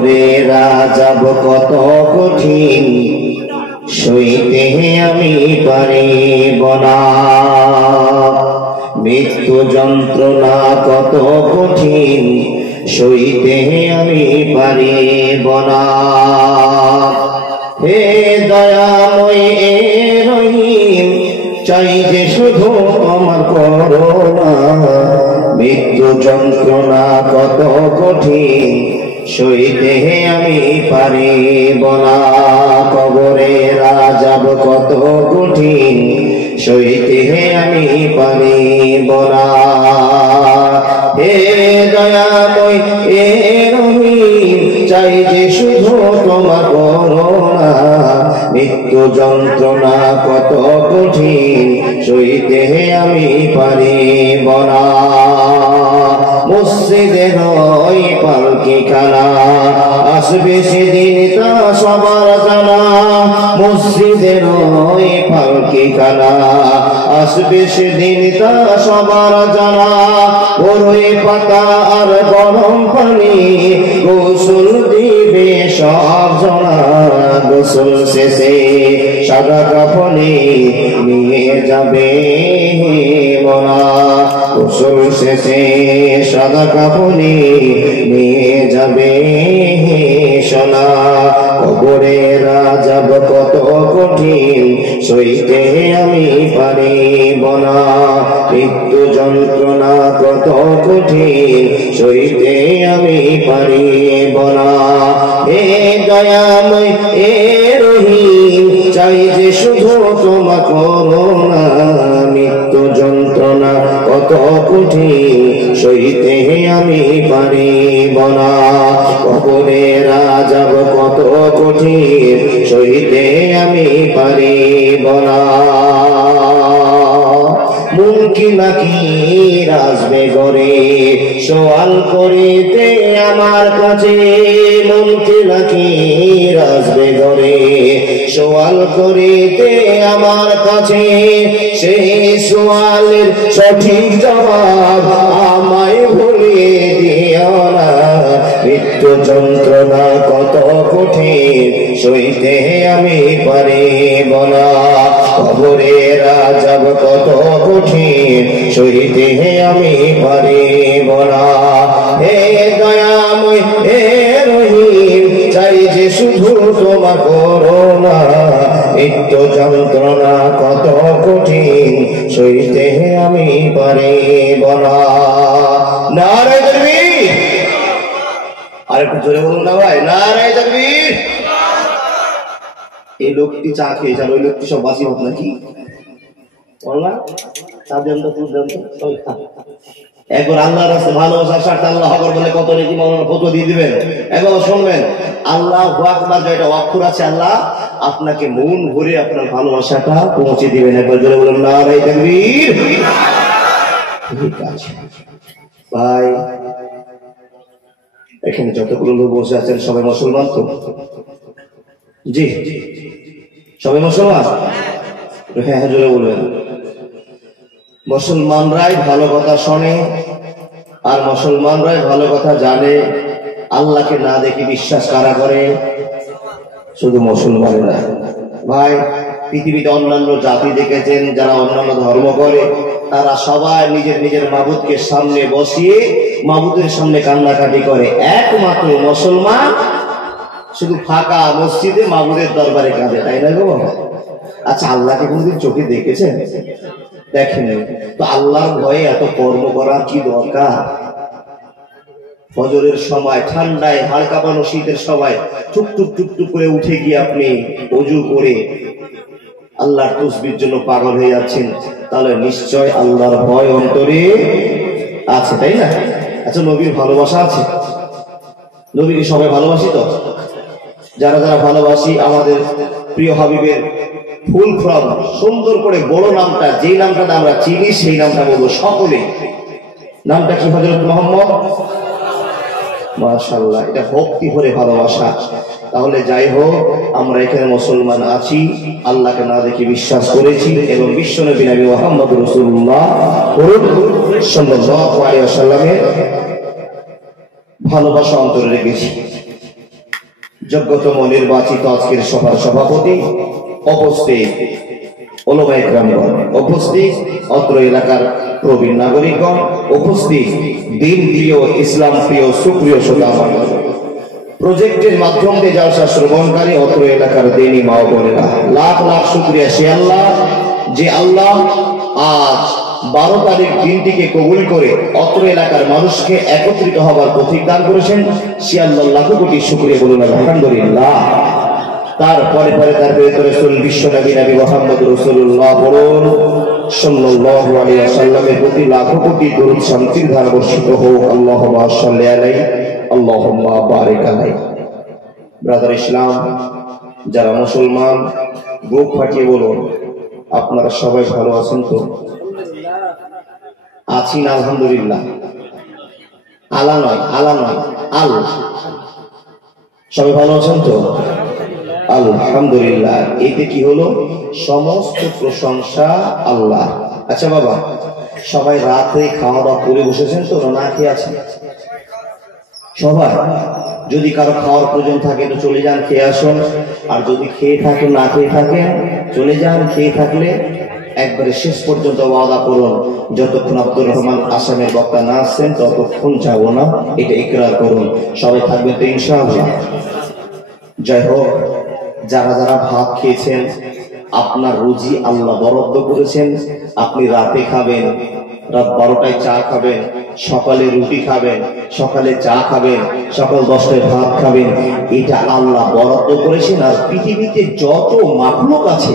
কবরে রাজাব কত কঠিন, সইতে আমি পারিব না। মৃত্যু যন্ত্রণা কত কঠিন, সইতে আমি পারিব না। হে দয়াময় এ রহিম, চাই যে শুধু আমার করুণা। মৃত্যু যন্ত্রণা কত কঠিন, সইতে আমি পারিব না। কবরে রাজাব কত কঠিন, সইতে আমি পারিব না। হে দয়াময় এ রহিম, চাই যে শুধু তোমার করুণা। মৃত্যু যন্ত্রণা কত কঠিন, সইতে আমি পারিব না। মসজিদের ওই পালকি খানা, আসবে সেদিন তা সবার জানা। মসজিদের ওই পালকি খানা, আসবে সেদিন তা সবার জানা। বড়ই পাতা আর গরম পানি, গোসল দিবে সব জনা। গোসল শেষে সাদা কাফনে নিয়ে যাবে মনা। গোসল শেষে সাদা কাফনে নিয়ে যাবে সোনা। কবরে রাজাব কত কঠিন, সইতে আমি পারিব না। মৃত্যু যন্ত্রণা কত কঠিন, সইতে আমি পারিব না। হে দয়াময় এ রহিম, চাই যে শুধু তোমার করুণা। মৃত্যু যন্ত্রণা কত কঠিন, সইতে আমি পারিব না। কবরে রাজাব কত কঠিন, সইতে আমি পারিব না। মুমকিন নাকির আসবে ঘরে, সওয়াল করিতে আমার কাছে। মুমকিন নাকির আসবে ঘরে, সওয়াল করিতে আমার কাছে। সেই সওয়ালের সঠিক জবাব আমায় ভুলিয়ে দিও না। মৃত্যু যন্ত্রণা কত কঠিন, সইতে আমি পারিব না। কবরে রাজাব কত কঠিন, সইতে আমি পারিব না। হে দয়াময় হে রহিম, চাই যে শুধু তোমার করুণা। মৃত্যু যন্ত্রণা কত কঠিন, সইতে আমি পারিব না। নারে তাকবীর! আরেকটু জোরে বলুন না ভাই, নারে তাকবীর! এই লোকটি চা খেয়ে যাবে, ওই লোকটি সব বাসি ভাত নাকি বললাম। একবার আল্লাহর রাস্তায় ভালোবাসার স্বার্থে আল্লাহ আকবার বলে কত নাকি মৌলানা ফতোয়া দিয়ে দিবেন। একবার শুনবেন, আল্লাহু আকবার যেটা অক্ষর আছে, আল্লাহ আপনাকে মন ভরে আপনার ভালোবাসাটা পৌঁছে দিবেন। একবার জোরে বলুন নারে তাকবীর! ঠিক আছে ভাই, এখানে যতগুলো লোক বসে আছেন সবাই মুসলমান তো? জি, সবাই মুসলমান? হ্যাঁ হ্যাঁ জোরে বলবেন। মুসলমানরাই ভালো কথা শোনে আর মুসলমানরাই ভালো কথা জানে। আল্লাহকে না দেখে বিশ্বাস কারা করে? শুধু মুসলমানেরা। ভাই, পৃথিবীতে অন্যান্য জাতি দেখেছেন যারা অন্যান্য ধর্ম করে, তারা সবাই নিজের নিজের মাবুদকে সামনে বসিয়ে মাবুদের সামনে কান্নাকাটি করে। একমাত্র মুসলমান শুধু ফাঁকা মসজিদে মাবুদের দরবারে কাঁদে, তাই না গো বাবা? আচ্ছা, আল্লাহকে কোনদিন চোখে দেখেছেন? দেখেন। তো আল্লাহর ভয়ে এত কর্ম করার কি দরকার? ফজরের সময় ঠান্ডায় হাড় কাঁপানো শীতের সময় টুক টুক টুক টুক করে উঠে গিয়ে আপনি ওযু করে আল্লাহর তাসবিহর জন্য পাগল হয়ে যাচ্ছেন, তাহলে নিশ্চয় আল্লাহর ভয় অন্তরে আছে, তাই না? আচ্ছা, নবীর ভালোবাসা আছে? নবীকে সবাই ভালোবাসি তো? যারা যারা ভালোবাসি, আমাদের প্রিয় হাবিবের ফুল ফর্ম সুন্দর করে বড় নামটা, যে নামটা আমরা চিনি সেই নামটা বলবো সকলে। নামটা কি? হযরত মুহাম্মদ। মাশাআল্লাহ, এটা ভক্তি ভরে ভালোবাসা। তাহলে যাই হোক, আমরা এখানে মুসলমান আছি, আল্লাহকে না দেখে বিশ্বাস করেছি এবং বিশ্বনবী নবী মুহাম্মদ রাসূলুল্লাহ সাল্লাল্লাহু আলাইহি ওয়াসাল্লামের ভালোবাসা অন্তরে রেখেছি। যোগ্যতম নির্বাচিত আজকের সভার সভাপতি, উপস্থিত ওলামায়ে কেরামগণ, উপস্থিত অত্র এলাকার প্রবীণ নাগরিকগণ, উপস্থিত দিন প্রিয়, ইসলাম প্রিয়, সুপ্রিয় শ্রোতাগণ, প্রজেক্টের মাধ্যম দিয়ে জলসা শ্রবণকারী অত্র এলাকার দিনী মা ও বোনেরা, লাখ লাখ শুকরিয়া সে আল্লাহ যে আল্লাহ আজ 12 তারিখ দিনটিকে কবুল করে অত্র এলাকার মানুষকে একত্রিত হবার তৌফিক দান করেছেন। সে আল্লাহ লাখ কোটি শুকরিয়া বলুন আলহামদুলিল্লাহ। তারপরে তার প্রিয় রাসূল বিশ্ব নবী মুহাম্মদ রাসূলুল্লাহ বলুন সাল্লাল্লাহু আলাইহি ওয়াসাল্লামের প্রতি লাখ কোটি দরুদ শান্তির ধারা বর্ষিত হোক। আল্লাহুম্মা সাল্লি আলাইহি আল্লাহুম্মা বারিক আলাইহি। ব্রাদার ইসলাম, যারা মুসলমান, বুক ফাটিয়ে বলুন আপনারা সবাই ভালো আছেন তো? আছি না? আলহামদুলিল্লাহ। আলা নয় আল, সবাই ভালো আছেন তো? আলহামদুলিল্লাহ। এতে কি হলো? সমস্ত প্রশংসা আল্লাহ। আচ্ছা বাবা, সবাই রাতে খাওয়া দাওয়া করে বসেছেন তো, না খেয়ে আছেন? সবাই যদি কারো খাওয়ার প্রয়োজন থাকে তো চলে যান, খেয়ে আসুন। আর যদি খেয়ে থাকেন, না খেয়ে থাকেন চলে যান। খেয়ে থাকলে একবারে শেষ পর্যন্ত ওয়াদা করুন, যতক্ষণ আব্দুর রহমান আসামের বক্তা না আসছেন ততক্ষণ যাবো না, এটা ইকরার করুন। সবাই থাকবেন তো ইনশাআল্লাহ? যাই হোক, যারা যারা ভাত খেয়েছেন, আপনার রুজি আল্লাহ বরাদ্দ করেছেন। আপনি রাতে খাবেন, রাত 12টায় চা খাবেন, সকালে রুটি খাবেন, সকালে চা খাবেন, সকাল 10টায় ভাত খাবেন, এটা আল্লাহ বরাদ্দ করেছেন। আর পৃথিবীতে যত মাখলুক আছে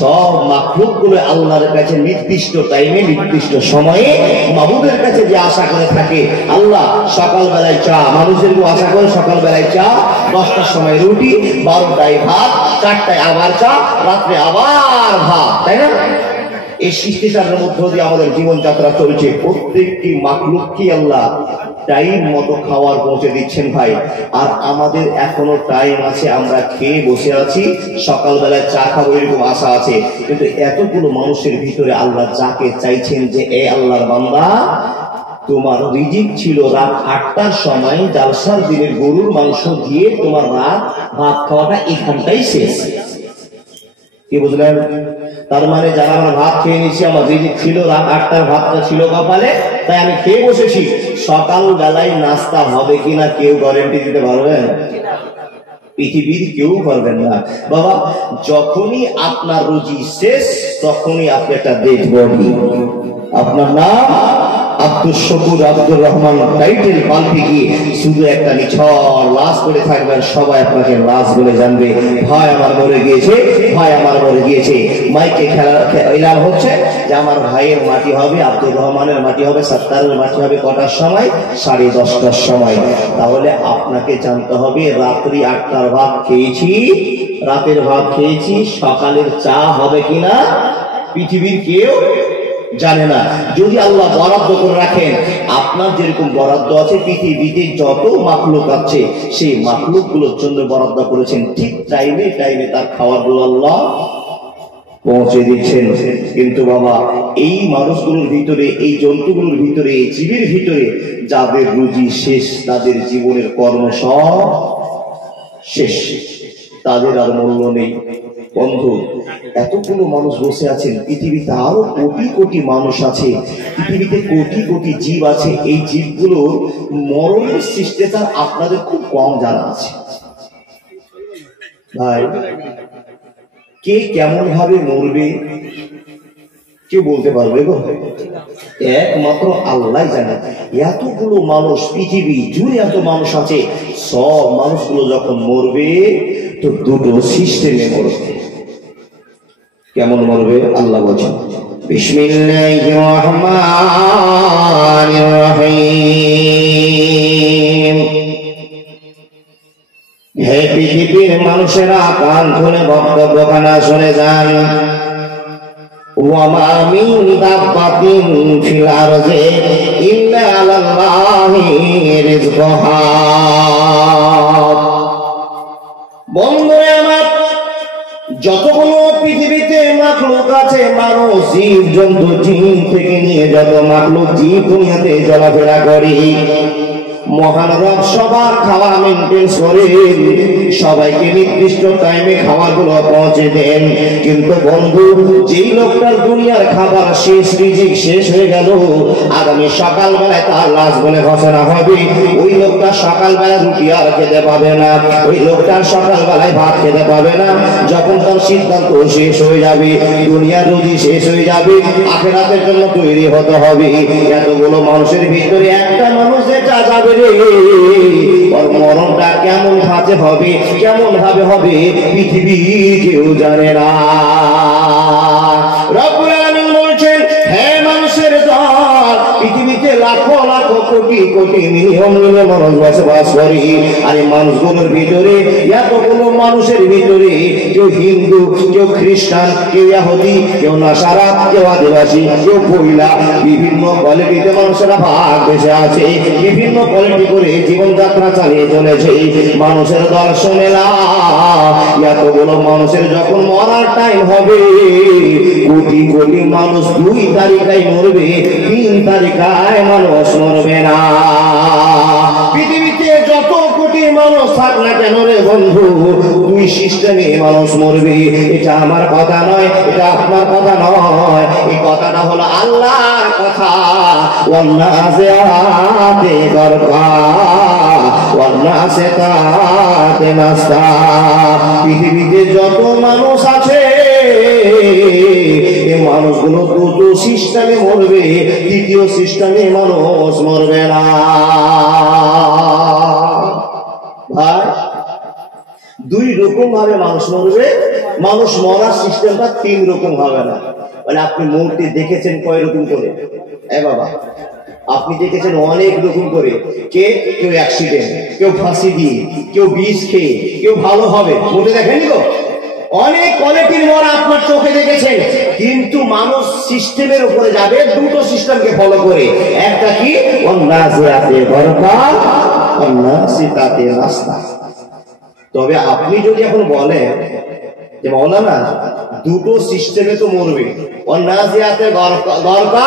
সব মাখলুক গুলো আল্লাহর কাছে নির্দিষ্ট টাইমে, নির্দিষ্ট সময়ে মাহবুবের কাছে যে আশা করে থাকে। আল্লাহ সকাল বেলায় চা, মানুষের আশা করে সকাল বেলায় চা, 10টার সময় রুটি, 12টায় ভাত, 4টায় আবার চা, রাত্রে আবার ভাত, তাই না? এই শিষ্টাচারের মধ্য দিয়ে আমাদের জীবনযাত্রা চলছে। প্রত্যেকটি মাখলুককে আল্লাহ টাইম মতো খাওয়ার পৌঁছে দিচ্ছেন ভাই। আর আমাদের এখনো টাইম আছে, আমরা খেয়ে বসে আছি, সকালবেলায় চা খাবো এরকম আশা আছে। কিন্তু এতগুলো মানুষের ভিতরে আল্লাহ যাকে চাইছেন যে এ আল্লাহর বান্দা, তোমার রিজিক ছিল রাত 8টার সময় জালসার দিনের গরুর মাংস দিয়ে তোমার রাত ভাত খাওয়াটা এখানটাই শেষ। কি বুঝলেন? তার মানে যারা আমরা ভাত খেয়ে নিয়েছি, আমার রিজিক ছিল রাত 8টার ভাতটা ছিল কপালে, তাই আমি খেয়ে বসেছি। সকাল বেলায় নাস্তা হবে কিনা কেউ গ্যারান্টি দিতে পারবেন? পৃথিবীর কেউ পারবেন না বাবা। যখনই আপনার রুজি শেষ, তখনই আপনি একটা ডেড বডি। আপনার নাম আব্দুল শকুর, আব্দুর রহমান টাইটেল পাল্টে গিয়ে শুধু একটা নিছর লাশ করে থাকবেন। সবাই আপনাকে লাশ বলে জানবে, ভাই আমার মরে গিয়েছে, ভাই আমার মরে গিয়েছে। মাইকে এলান হচ্ছে যে আমার ভাইয়ের মাটি হবে, আব্দুর রহমানের মাটি হবে, সত্তারের মাটি হবে কটার সময়? 10:30টার সময়। তাহলে আপনাকে জানতে হবে রাত্রি 8টার ভাত খেয়েছি, রাতের ভাত খেয়েছি, সকালের চা হবে কিনা পৃথিবীর কেউ জানে না। যদি আল্লাহ বরাদ্দ করে রাখেন, আপনার যেরকম বরাদ্দ আছে পৃথিবীতে যত মাখলুক আছে সেই মাখলুক গুলোর জন্য বরাদ্দ করেছেন, ঠিক টাইমে টাইমে তার খাওয়ার গুলো আল্লাহ পৌঁছে দিচ্ছেন। কিন্তু বাবা, এই মানুষগুলোর ভিতরে, এই জন্তুগুলোর ভিতরে, এই জীবের ভিতরে যাদের রুজি শেষ, তাদের জীবনের কর্ম সব শেষ, তাদের আর মূল্য নেই। বন্ধু, এতগুলো মানুষ বসে আছেন, পৃথিবীতে আরো কোটি কোটি মানুষ আছে, পৃথিবীতে কোটি কোটি জীব আছে। এই জীবগুলোর মরণের শিষ্টাচার আপনাদের খুব কম জানা আছে। ভাই, কে কেমন ভাবে মরবে কেউ বলতে পারবে গো? একমাত্র আল্লাহ জানে। এতগুলো মানুষ, পৃথিবী জুড়ে এত মানুষ আছে, সব মানুষগুলো যখন মরবে তো দুটো সিস্টেমে মরবে। কেমন মরবে আল্লাহ বলছেন, বিসমিল্লাহির রহমানির রহিম। হে পৃথিবীর মানুষেরা, কান খুলে বক্তব্যখানা শুনে যান। ওয়ামা মিন দাব্বাতিন ফিল আরদি ইল্লা আলাল্লাহি রিজকুহা। বন্ধুরা আমার, যতগুলো পৃথিবীতে মাখলুক আছে, মানুষ, জীব জন্তু, জিন থেকে নিয়ে যত মাখলুক জীব দুনিয়াতে চলাফেরা করে, মহান রব সবার খাওয়া মেনটেন করেন, সবাইকে নির্দিষ্ট টাইমে খাবারগুলো পৌঁছে দেন। কিন্তু বন্ধু, যেই লোকটার দুনিয়ার খাবার শেষ, রিজিক শেষ হয়ে গেল, আগামী সকালবেলায় তার লাশ বলে ঘোষণা হবে, ওই লোকটা সকালবেলা রুটি আর খেতে পাবে না, ওই লোকটার সকালবেলায় ভাত খেতে পাবে না। যখন তার সিদ্ধান্ত শেষ হয়ে যাবে, দুনিয়ার রুজি শেষ হয়ে যাবে, আখিরাতের জন্য তৈরি হতে হবে। এতগুলো মানুষের ভিতরে একটা মানুষ যেটা যাবে রে, ওর মরণটা কেমন ভাবে হবে, কেমন ভাবে হবে, পৃথিবী কেউ জানে না। রব্বুল আলামিন বলছেন, হে মানুষের দল, পৃথিবীতে লাখো লাখো কোটি কোটি মিলিয়ন মিলিয়ন মানুষ বসবাস করে। আর এই মানুষগুলোর ভিতরে, এতগুলো মানুষের ভিতরে কেউ হিন্দু, কেউ খ্রিস্টান, কেউ ইহুদি, কেউ নাসারা, কেউ আদিবাসী, কেউ মহিলা, বিভিন্ন কোয়ালিটিতে মানুষেরা ভাগ বেঁচে আছে, বিভিন্ন কোয়ালিটি করে জীবনযাত্রা চালিয়ে চলেছে। মানুষের দর্শনেলা, এতগুলো মানুষের যখন মরার টাইম হবে, কোটি কোটি মানুষ 2 তারিখায় মরবে, 3 তারিখায় মানুষ মরবে না। পৃথিবীতে যত কোটি মানুষ থাক না কেন রে বন্ধু, 2 সিস্টেমে মানুষ মরবে। এটা আমার কথা নয়, এটা আপনার কথা নয়, এই কথাটা হলো আল্লাহর কথা। ওয়ান্নাসিআতি গারকা ওয়ান্নাসিতাতি নাসতা। পৃথিবীতে যত মানুষ আছে, এই মানুষগুলো 2 সিস্টেমে মরবে, 3য় সিস্টেমে মানুষ মরবে না। ভাই, 2 রকম ভাবে মানুষ মরবে। মানুষ মরার সিস্টেমটা 3 রকম হবে না। মানে আপনি মূর্তি দেখেছেন কয় রকম করে? বাবা, আপনি দেখেছেন অনেক রকম করে। কেউ অ্যাক্সিডেন্ট, কেউ ফাঁসি দিয়ে, কেউ বিষ খেয়ে, কেউ ভালো হবে, মরে দেখেনি গো। অনেক কোয়ালিটির মরা আপনার চোখে দেখেছেন। কিন্তু মানুষ সিস্টেমের উপরে যাবে 2টো সিস্টেমকে ফলো করে। একটা কি? ওয়ান্নাসিআতি গারকা ওয়ান্নাসিতাতি নাসতা। তবে আপনি যদি এখন বলেন যে মাওলানা 2টো সিস্টেমে তো মরবে, ওয়ান্নাসিআতি গারকা,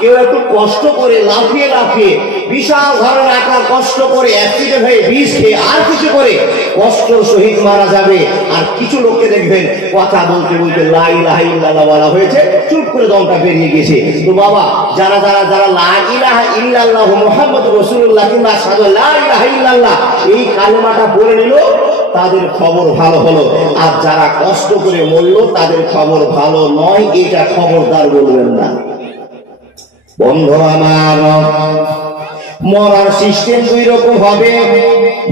কেউ একটু কষ্ট করে লাফিয়ে লাফিয়ে বিশাল ধরনের আকার কষ্ট করে অ্যাক্সিডেন্ট হয়ে বিষ খেয়ে আর কিছু করে কষ্টর সহিত মারা যাবে। আর কিছু লোককে দেখবেন কথা বলতে বলতে লা ইলাহা ইল্লাল্লাহ বলা হয়েছে, চুপ করে দমটা বেরিয়ে গেছে। তো বাবা, যারা যারা যারা লা ইলাহা ইল্লাল্লাহ মুহাম্মাদুর রাসূলুল্লাহ কিংবা আশহাদু লা ইলাহা ইল্লাল্লাহ এই কালেমাটা পড়ে নিল, তাদের খবর ভালো হলো। আর যারা কষ্ট করে মরল, তাদের খবর ভালো নয়, এটা খবরদার বলবেন না। বন্ধু আমার, মরার সিস্টেম 2 রকম হবে।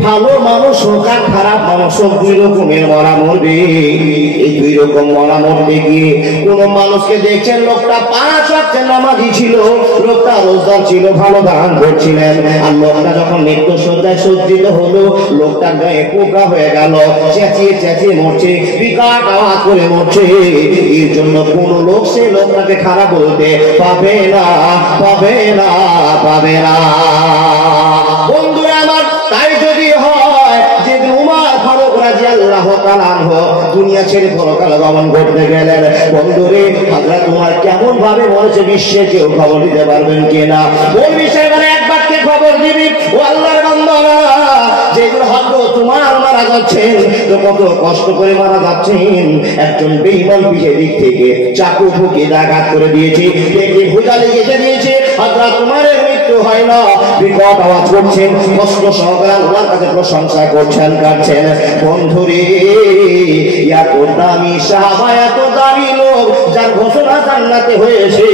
ভালো মানুষ হোক আর খারাপ মানুষ হোক, 2 রকমের মরা মরবে। এই 2 রকম মরা মরতে গিয়ে কোন মানুষকে দেখছেন, লোকটা 5 ওয়াক্ত নামাজি ছিল, লোকটা রোজদার ছিল, ভালো দান করছিলেন। আর লোকটা যখন মৃত্যু শয্যায় সজ্জিত হলো, লোকটার গায়ে পোকা হয়ে গেল, চেঁচিয়ে চেঁচিয়ে মরছে, বিকট আওয়াজ করে মরছে। এর জন্য কোন লোক সে লোকটাকে খারাপ বলতে পাবে না, পাবে না, পাবে না। বন্ধুরা আমার, তাই যদি হয় যে উমর ফারুক রাদিয়াল্লাহু তাআলা আনহু দুনিয়া ছেড়ে পরকাল গমন করতে গেলেন, বন্ধুরে হযরত উমর কেমন ভাবে মরেছে বিশ্বে কেউ খবর দিতে পারবেন কিনা? বলবি সাহেবের এক বাক্যে খবর দিবি, ও আল্লাহর বান্দারা, যেগুলো হযরত তোমার মারা যাচ্ছেন, তো কত কষ্ট করে মারা যাচ্ছেন। একজন বেঈমান পিছের দিক থেকে চাকু ঠুকে আঘাত করে দিয়েছে, দেখে ভুজা লেগে দিয়েছে, হযরত উমরের মৃত্যু হয় না, বিকট আওয়াজ করছেন, কষ্ট সহকারে আল্লাহর কাছে প্রশংসা করছেন, কাঁদছেন। বন্ধুরে, এত দামি সাহাবা, এত দামি লোক, যার ঘোষণা জান্নাতে হয়েছে,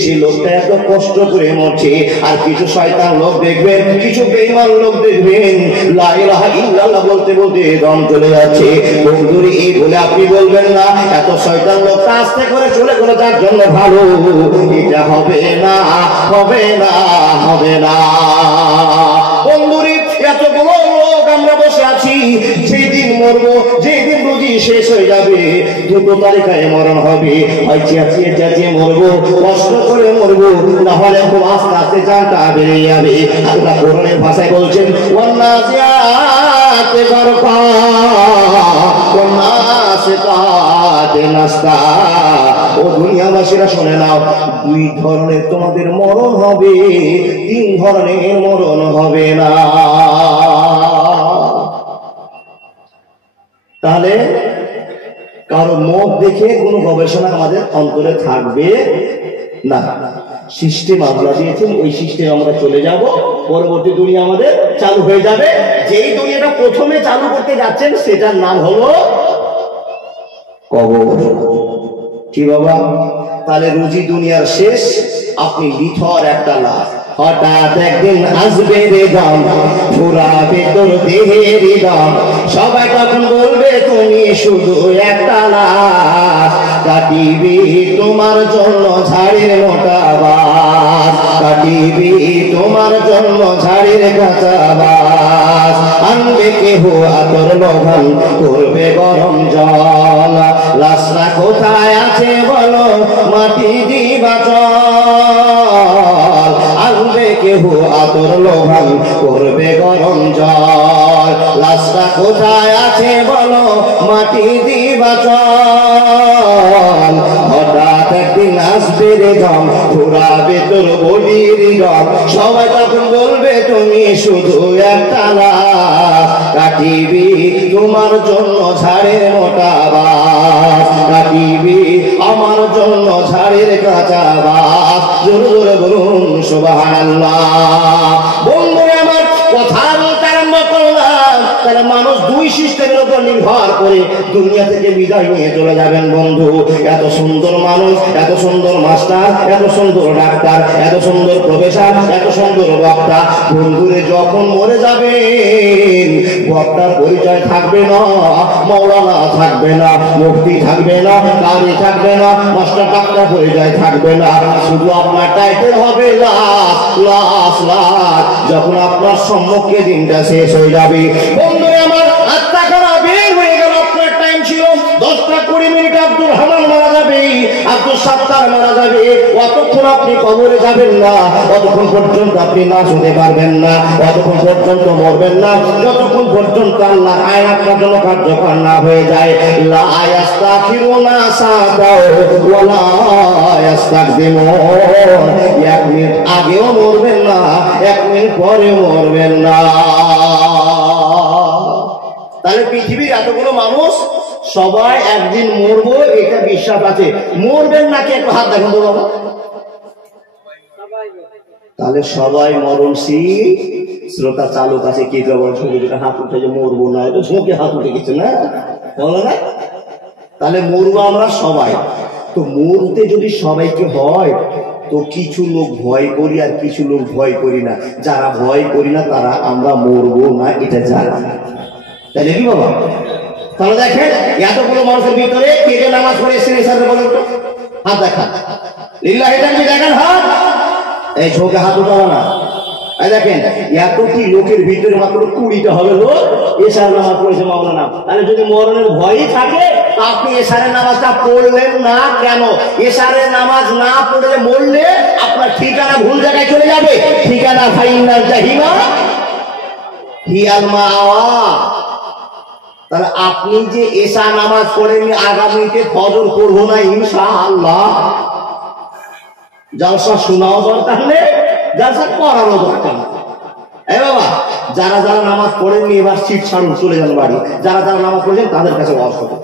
সেই লোকটা এত কষ্ট করে মরছে। আর কিছু শয়তান লোক দেখবেন, কিছু বেঈমান লোক দেখবেন, লা ইলাহা ইল্লাল্লাহ বলতে বলতে দম চলে যাচ্ছে। বন্ধুরে, এই বলে আপনি বলবেন না এত শয়তান লোকটা আস্তে করে চলে গেল, যার জন্য ভালো। এটা হবে না, হবে না, হবে না। বন্ধুরে, এতগুলো লোক আমরা বসে আছি, যেদিন মরবো, যেদিন রুজি শেষ হয়ে যাবে, 2 তারিখায় মরণ হবে। হয় চেঁচিয়ে চেঁচিয়ে মরবো, কষ্ট করে মরবো, না হলে খুব আস্তে আস্তে জানটা বেরিয়ে যাবে। আল্লাহ কোরআনের ভাষায় বলছেন, ওয়ান্নাসিআতি গারকা ওয়ান্নাসিতাতি নাসতা। ও দুনিয়াবাসীরা শুনে নাও, দুই ধরনের তোমাদের মরণ হবে, তিন ধরনের মরণ হবে না। তাহলে কারো মুখ দেখে কোনো গবেষণা আমাদের অন্তরে থাকবে না। সিস্টেম আমরা দিয়েছেন, ওই সিস্টেম আমরা চলে যাব, পরবর্তী দুনিয়া আমাদের চালু হয়ে যাবে। যেই দুনিয়াটা প্রথমে চালু করতে যাচ্ছেন সেটার নাম হলো কবর। কি বাবা? তাহলে রুজি দুনিয়ার শেষ, আপনি নিথর একটা লাশ। হঠাৎ একদিন আসবে রে দাম, ফুরাবে তোর দেহের দাম, সবাই তখন বলবে তুমি শুধু একটা লাশ। কাটিবি তোমার জন্য ঝাড়ের মোটা বাস, কাটিবি তোমার জন্য ঝাড়ের কাঁচা বাস। আনবে কেহ আতর লোভান, করবে গরম জল, লাশটা কোথায় আছে বলো মাটি দিবা চল। আনবে কেহ আতর লোভান, করবে গরম জল, লাশটা কোথায় আছে বলো মাটি দিবা চল। হঠাৎ একদিন আসবে রে দম, ঘুরাবে তোর বলির দম, সবাই তখন বলবে তুমি শুধু একটা লাশ। কাটিবি তোমার জন্য ঝাড়ের মোটা বাস, কাটিবি আমার জন্য ঝাড়ের কাঁচা বাস। জোরে জোরে বলুন সুবহানাল্লাহ। বন্ধুরা আমার কথা বলতে আরম্ভ করলাম, তাহলে মানুষ দুই সিস্টেমের উপর নির্ভর করে দুনিয়া থেকে বিদায় নিয়ে চলে যাবেন। বন্ধু, এত সুন্দর মানুষ, এত সুন্দর মাস্টার, এত সুন্দর ডাক্তার, এত সুন্দর প্রফেসর, এত সুন্দর বক্তা, বন্ধুরে যখন মরে যাবেন বক্তার পরিচয় থাকবে না, মৌলানা থাকবে না, মুফতি থাকবে না, কারি থাকবে না, মাস্টার ডাক্তার পরিচয় থাকবে না, শুধু আপনার টাইটেল হবে লাশ লাশ লাশ। যখন আপনার সম্মুখে দিনটা শেষ হয়ে যাবে, বন্ধুরে আমার আত্মা খারাপ বের হয়ে গেল, আপনার টাইম ছিল 10টা 20 মিনিট, আব্দুল রহমান মারা যাবে, আব্দুল সাত্তার মারা যাবে, অতক্ষণ আপনি কবরে যাবেন না, অতক্ষণ পর্যন্ত আপনি নাচ হতে পারবেন না, অতক্ষণ পর্যন্ত মরবেন না, যতক্ষণ পর্যন্ত আল্লাহ আইন আপনার জন্য কার্যকর না হয়ে যায়। লা ইয়াস্তাখিরুনা সাদাও ওয়ালা ইয়াস্তাকদিমুন। 1 মিনিট আগেও মরবেন না, 1 মিনিট পরেও মরবেন না। তাহলে পৃথিবীর এতগুলো মানুষ সবাই একদিন মরবো, এটা বিশ্বাস আছে। মরবেন নাকি একটু হাত দেখেন তো বাবা। তাহলে সবাই মরণশীল। শ্রোতা চালক আছে, কে কেবল ছবিটা হাত উঠে যে মরবো না, এটা ঝোঁকে হাত উঠে গেছে না, বলো না? তাহলে মরবো আমরা সবাই। তো মরতে যদি সবাইকে হয়, তো কিছু লোক ভয় করি আর কিছু লোক ভয় করি না। যারা ভয় করি না তারা আমরা মরবো না এটা জানা, তাহলে কি বাবা? তাহলে দেখেন এতগুলো মানুষের ভিতরে কে কে নামাজ পড়ে এসে সাথে বলেন তো, হাত দেখা লিল্লাহি তাআলা দেখেন হাত, এই ঝোঁকে হাত উঠাবো না। দেখেন এতটি লোকের ভিতরে মাত্র 20টা হবে লোক এশার নামাজ পড়েছে মাওলানা। তাহলে যদি মরণের ভয়ই থাকে আপনি এশারের নামাজটা পড়লেন না কেন? এশারের নামাজ না পড়লে মরলে আপনার ঠিকানা ভুল জায়গায় চলে যাবে। ঠিকানা ফাইনাল জাহিমা হিয়াল মাওয়া। তাহলে আপনি যে এশা নামাজ পড়েননি, আগামীতে ফজর পড়বো না ইনশাআল্লাহ, জলসা শোনাও দরকার নেই, জলসা করারও দরকার নেই। এই বাবা, যারা যারা নামাজ পড়েননি এবার সিট ছাড়ুন, চলে যান বাড়ি। যারা যারা নামাজ পড়েছেন তাদের কাছে ওয়াজ করুন।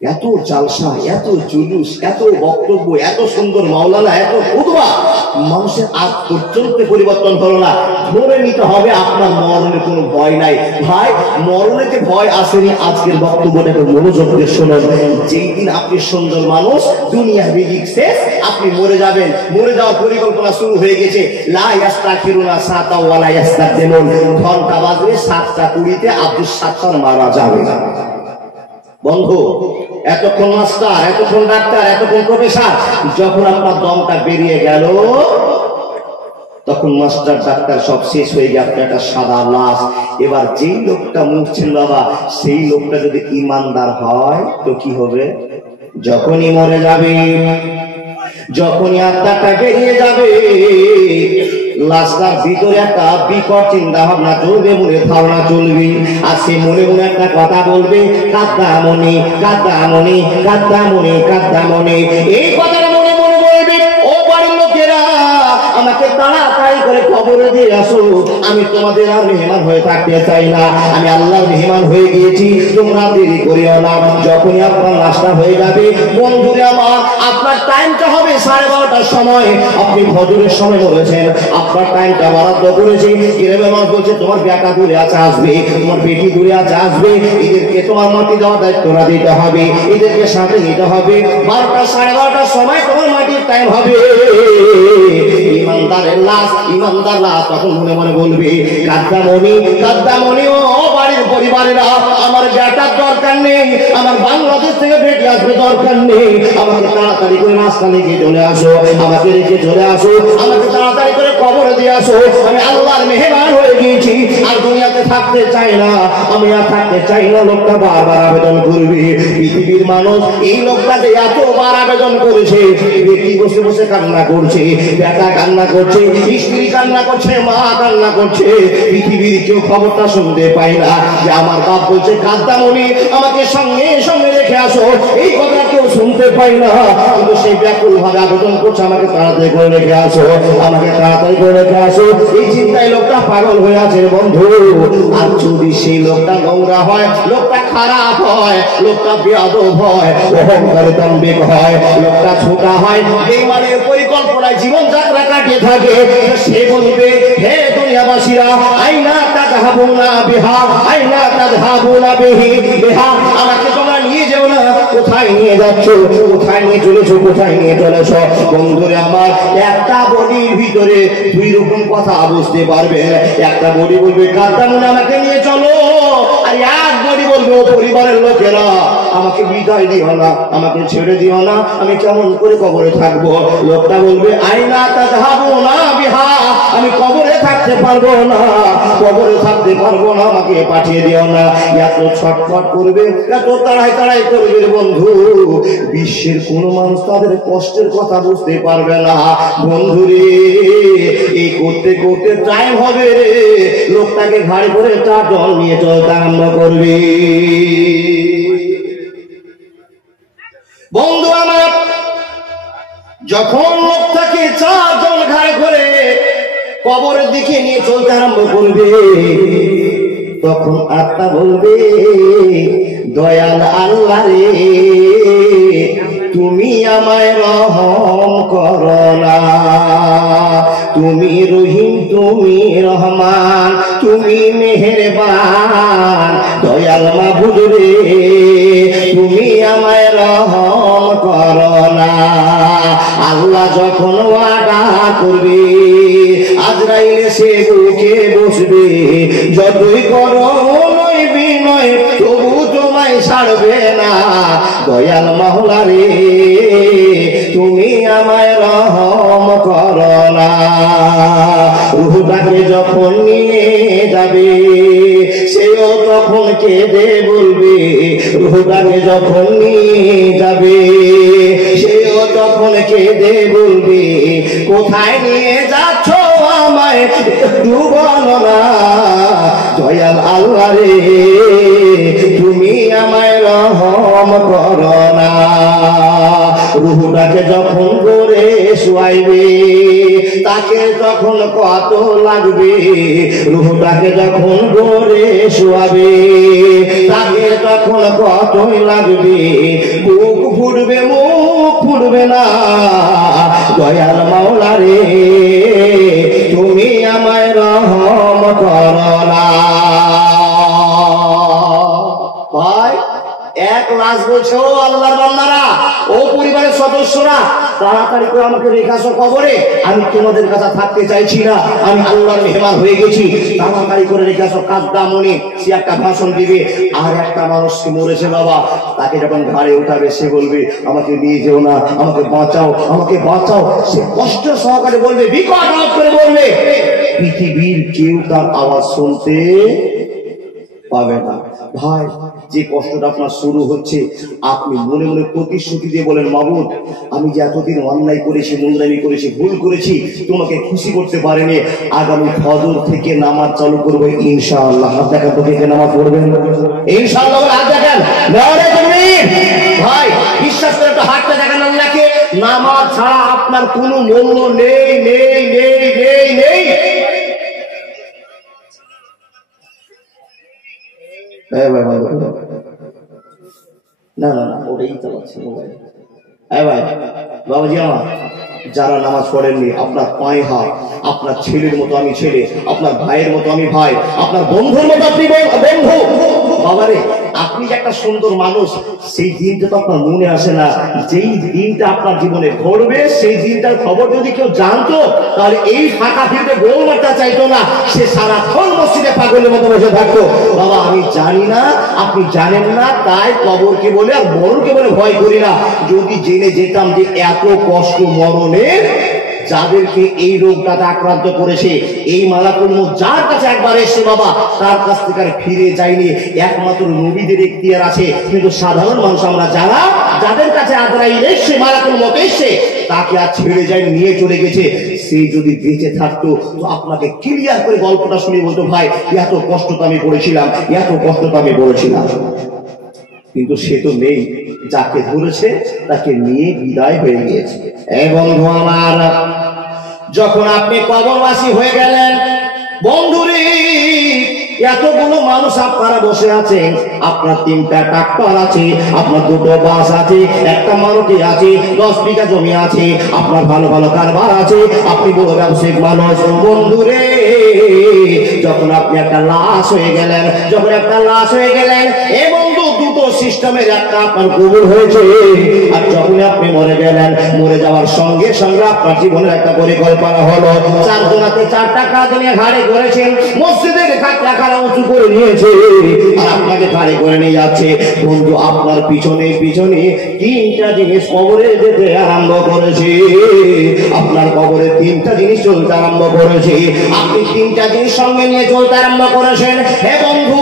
এত জালসা, এত জুলুস, এত বক্তব্য, এত সুন্দর মাওলানা, এত খুতবা, মানুষের আজ পর্যন্ত পরিবর্তন হলো না। ধরে নিতে হবে আপনার মরণের কোনো ভয় নাই। ভাই, মরণেতে ভয় আসেনি। আজকের বক্তব্যটাকে মনোযোগ দিয়ে শুনুন। যেই দিন আপনি সুন্দর মানুষ, দুনিয়া রিজিক শেষ, আপনি মরে যাবেন, মরে যাওয়ার পরিকল্পনা শুরু হয়ে গেছে। লা ইয়াস্তাখিরুনা সাতা ওয়ালা ইয়াস্তাকদিমুন। ঘন্টা বাজবে 7টা 20-তে আব্দুল সাত্তার মারা যাবে। বন্ধু, এতক্ষণ মাস্টার, এতক্ষণ ডাক্তার, এতক্ষণ প্রফেসর, যখন আপনার দমটা বেরিয়ে গেল তখন মাস্টার ডাক্তার সব শেষ হয়ে গিয়ে আপনি একটা সাদা লাশ। এবার যেই লোকটা মরছিল বাবা, সেই লোকটা যদি ইমানদার হয় তো কি হবে? যখনই মরে যাবে, যখনই আত্মাটা বেরিয়ে যাবে, লাশটার ভিতরে একটা বিকট চিন্তা ভাবনা চলবে, মনে ধারণা চলবে, আর সে মনে মনে একটা কথা বলবে, কাদ্দামণি কাদ্দামণি কাদ্দামণি কাদ্দামণি। এই কথাটা মনে মনে বলবে, ও বাড়ির লোকেরা আমাকে তাড়াতাড়ি করে কবরে দিয়ে আসো, আমি তোমাদের আর মেহমান হয়ে থাকতে চাই না, আমি আল্লাহর মেহমান হয়ে গিয়েছি, তোমরা দেরি করিও না। যখনই আপনার লাশটা হয়ে যাবে বন্ধুরে আমার, আপনার টাইমটা হবে 12:30টার সময়, আপনি ফজরের সময় বলেছেন, আপনার টাইমটা বরাদ্দ করেছি। গ্রামের মানুষ বলছে তোমার বেটা দূরে আছে আসবে, তোমার বেটি দূরে আছে আসবে, এদেরকে তোমার মাটি দেওয়ার দায়িত্বটা দিতে হবে, এদেরকে সাথে নিতে হবে। 12টা 12:30টার সময় তোমার মাটির টাইম হবে। ইমানদারের লাশ, ইমানদার লাশ তখন মনে মনে বলবে, কাদ্দামণি কাদ্দামণি, ও বাড়ির পরিবারেরা, আমার বেটার দরকার নেই, আমার বাংলাদেশ থেকে বেটি আসবে দরকার নেই, আমাকে তাড়াতাড়ি করে রাস্তা রেখে চলে আসো, আমাকে রেখে চলে আসো, আমাকে তাড়াতাড়ি করে কবরে দিয়ে আসো, আমি আল্লাহর মেহমান হয়ে গিয়েছি, আর দুনিয়াতে থাকতে চাই না, আমি আর থাকতে চাই না। লোকটা বারবার আবেদন করবে। পৃথিবীর মানুষ এই লোকটাকে এতবার আবেদন করেছে, বেটি বসে বসে কান্না করছে, বেটা কান্না করছে, স্ত্রী কান্না করছে, মা কান্না করছে, পৃথিবীর কেউ খবরটা শুনতে পায় না যে আমার বাপ বলছে কাদ্দামণি আমাকে সঙ্গে সঙ্গে রেখে আসো, এই কথা কেউ শুনতে পায় না। কিন্তু সেই ব্যাকুল ভাবে আবেদন করছে, আমাকে তাড়াতাড়ি করে রেখে আসো, আমাকে তাড়াতাড়ি করে রেখে আসো। এই চিন্তায় লোকটা পাগল হয়ে আছে বন্ধু। আর যদি সেই লোকটা নোংরা হয়, লোকটা খারাপ হয়, লোকটা বেয়াদব হয়, অহংকারে দাম্ভিক হয়, লোকটা ছোটা হয়, বেঈমানের পরিকল্পনায় জীবনযাত্রা কাটিয়ে থাকে, সে বলবে, হে দুনিয়াবাসীরা, আইনা তাযহাবুনা বিহা, আইনা তাযহাবুনা বিহি বিহা, আমাকে তোমরা নিয়ে যাও না, কোথায় নিয়ে যাচ্ছ, কোথায় নিয়ে চলেছো, কোথায় নিয়ে চলেছ? বন্ধুরে আমার, একটা বডির ভিতরে দুই রকম কথা বুঝতে পারবেন। একটা বডি বলবে কাদ্দামণি আমাকে নিয়ে চলো, আর এক বডি বলবে ও পরিবারের লোকেরা আমাকে বিদায় দিও না, আমাকে ছেড়ে দিও না, আমি কেমন করে কবরে থাকবো? লোকটা বলবে আইনা তাযহাবুনা বিহা, আমি কবরে থাকতে পারবো না, কবরে থাকতে পারবো না, আমাকে পাঠিয়ে দিও না। এত ছটফট করবে, এত তাড়াই তাড়াই করবে বন্ধু, বিশ্বের কোন মানুষ তাদের কষ্টের কথা বুঝতে পারবে না। বন্ধুরে, এই করতে করতে টাইম হবে রে, লোকটাকে ঘাড়ে করে তার জল নিয়ে চলতে আরম্ভ করবে। বন্ধু আমার, যখন লোকটাকে 4 জন ঘাড়ে করে কবরের দিকে নিয়ে চলতে আরম্ভ করবে, তখন আত্মা বলবে, দয়াল আল্লাহ রে, তুমি আমায় রহম করো না, তুমি রহিম, তুমি রহমান, তুমি মেহেরবান, দয়াল মাবুদ রে, তুমি আমায় রহম করো না। আল্লাহ যখন ওয়াদা করবে, আজরাইল সে বুকে বসবে, যতই করো নয় বিনয়, তবু তোমায় ছাড়বে না, দয়াল মাওলা রে, তুমি আমায় রহম করো না। রূহটাকে যখন নিয়ে যাবে, সেও তখন কেঁদে বলবে, রূহটাকে যখন নিয়ে যাবে, সেও তখন কেঁদে বলবে, কোথায় নিয়ে যাচ্ছ আমায় একটু বলো না, দয়াল আল্লাহ রে, তুমি আমায় রহম করো না। রূহটাকে যখন করে শুয়াইবে, তাকে তখন কত লাগবে, রূহটাকে যখন করে শুয়াবে, তাকে তখন কতই লাগবে, বুক ফুটবে মুখ ফুটবে না, দয়াল মাওলা রে, তুমি আমায় রহম করো না। ভাই, এক লাশ বলছে, ও আল্লাহর বান্দারা, ও পরিবারের সদস্যরা, তাড়াতাড়ি করে আমাকে রেখে আসো কবরে, আমি তোমাদের কাছে থাকতে চাইছি না, আমি আল্লাহর মেহমান হয়ে গেছি, তাড়াতাড়ি করে রেখে আসো। কাদ্দামণি সে একটা ভাষণ দিবে, আর একটা মানুষ মরেছে বাবা, তাকে যখন ঘাড়ে উঠাবে, সে বলবে আমাকে নিয়ে যেও না, আমাকে বাঁচাও, আমাকে বাঁচাও। সে কষ্ট সহকারে বলবে, বিকট আওয়াজ করে বলবে, পৃথিবীর কেউ তার আওয়াজ শুনতে পাবে না। ভাই, যে কষ্টটা আপনার শুরু হচ্ছে, আপনি মনে মনে প্রতিশ্রুতি দিয়ে বলেন, মাবুদ, আমি যে এতদিন অন্যায় করেছি, নোংরামি করেছি, ভুল করেছি, তোমাকে খুশি করতে পারিনি, আগামী ফজর থেকে নামাজ চালু করবো ইনশাআল্লাহ। হাত দেখেন তো, কে নামাজ পড়বেন ইনশাআল্লাহ? হাত দেখেন। ভাই, বিশ্বাস করে একটা হাতটা দেখেন আল্লাহকে। নামাজ ছাড়া আপনার কোনো মূল্য নেই, নেই, নেই, নেই, নেই। না না না, ওটাই চালাচ্ছে মোবাইল। ভাই বাবাজি আমার, যারা নামাজ পড়েননি, আপনার পায়ে হাত। আপনার ছেলের মতো আমি ছেলে, আপনার ভাইয়ের মতো আমি ভাই, আপনার বন্ধুর মতো আপনি বন্ধু। বাবারে, আপনি যে একটা সুন্দর মানুষ, সেই দিনটা তো আপনার মনে আসে না। যেই দিনটা আপনার জীবনে ঘটবে, সেই দিনটার খবর যদি কেউ জানতো, তাহলে এই ফাঁকা ফিরতে গোল মারতে চাইতো না, সে সারাক্ষণ মসজিদে পাগলের মতো বসে থাকতো। বাবা, আমি জানি না, আপনি জানেন না, তাই কবরকে বলে আর মরণকে বলে ভয় করি না। যদি জেনে যেতাম যে এত কষ্ট মরণের, যাদেরকে এই রোগটাতে আক্রান্ত করেছে, এই মালাকুল মউত যার কাছে একবার এসে বাবা, তার কাছ থেকে আর ফিরে যায়নি। একমাত্র নবীদের এখতিয়ার আছে, কিন্তু সাধারণ মানুষ আমরা যারা, যাদের কাছে আজরাইল এসে, মালাকুল মউত এসে, তাকে আর ছেড়ে যায়, নিয়ে চলে গেছে। সেই যদি বেঁচে থাকতো, তো আপনাকে ক্লিয়ার করে গল্পটা শুনে বলতো, ভাই, এত কষ্ট তো আমি করেছিলাম, এত কষ্ট তো আমি করেছিলাম। কিন্তু সে তো নেই, যাকে ধরেছে তাকে নিয়ে বিদায় হয়ে গিয়েছে। বন্ধু আমার, যখন আপনি কবরবাসী হয়ে গেলেন, বন্ধুরে, এতগুলো মানুষ আপনারা বসে আছেন, আপনার 3টা ট্রাক্টর আছে, আপনার 2টো বাস আছে, একটা মারুতি আছে, 10 বিঘা জমি আছে, আপনার ভালো ভালো কারবার আছে, আপনি বড় ব্যবসায়িক মানুষ। বন্ধুরে, যখন আপনি একটা লাশ হয়ে গেলেন, যখন একটা লাশ হয়ে গেলেন, এ বন্ধু, 2টো সিস্টেমের একটা আপনার কবুল হয়েছে। আর যখন আপনি মরে গেলেন, মরে যাওয়ার সঙ্গে সঙ্গে আপনার জীবনের একটা পরিকল্পনা হলো। 4 জনাতে 4টা কাজ নিয়ে ঘাড়ে করেছেন, মসজিদের কাঠটা উঁচু করে নিয়েছে, আর আপনাকে ঘাড়ে করে নিয়ে যাচ্ছে। বন্ধু, আপনার পিছনে পিছনে 3টা জিনিস কবরে যেতে আরম্ভ করেছে। আপনার কবরে 3টা জিনিস চলতে আরম্ভ করেছে। আপনি 3টা জিনিস সঙ্গে নিয়ে চলতে আরম্ভ করেছেন। হে বন্ধু,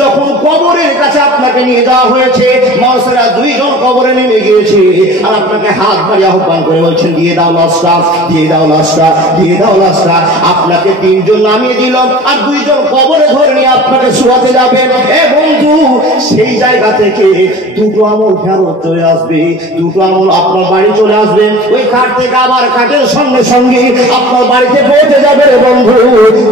যখন কবরের কাছে আপনাকে নিয়ে যাওয়া হয়েছে, মানুষেরা 2 জন কবরে নেমে গিয়েছে, আর আপনাকে হাত বাড়িয়ে আহ্বান করে বলছেন, দিয়ে দাও লাশটা, দিয়ে দাও লাশটা, দিয়ে দাও লাশটা। আপনাকে 3 জন নামিয়ে দিল, আর 2 জন কবরে ধরে নিয়ে আপনাকে শোয়াতে যাবে। এ বন্ধু, সেই জায়গা থেকে 2টো আমল ফেরত চলে আসবে, 2টো আমল আপনার বাড়ি চলে আসবে। ওই খাট থেকে আবার খাটের সঙ্গে সঙ্গে আপনার বাড়িতে পৌঁছে যাবে রে বন্ধু।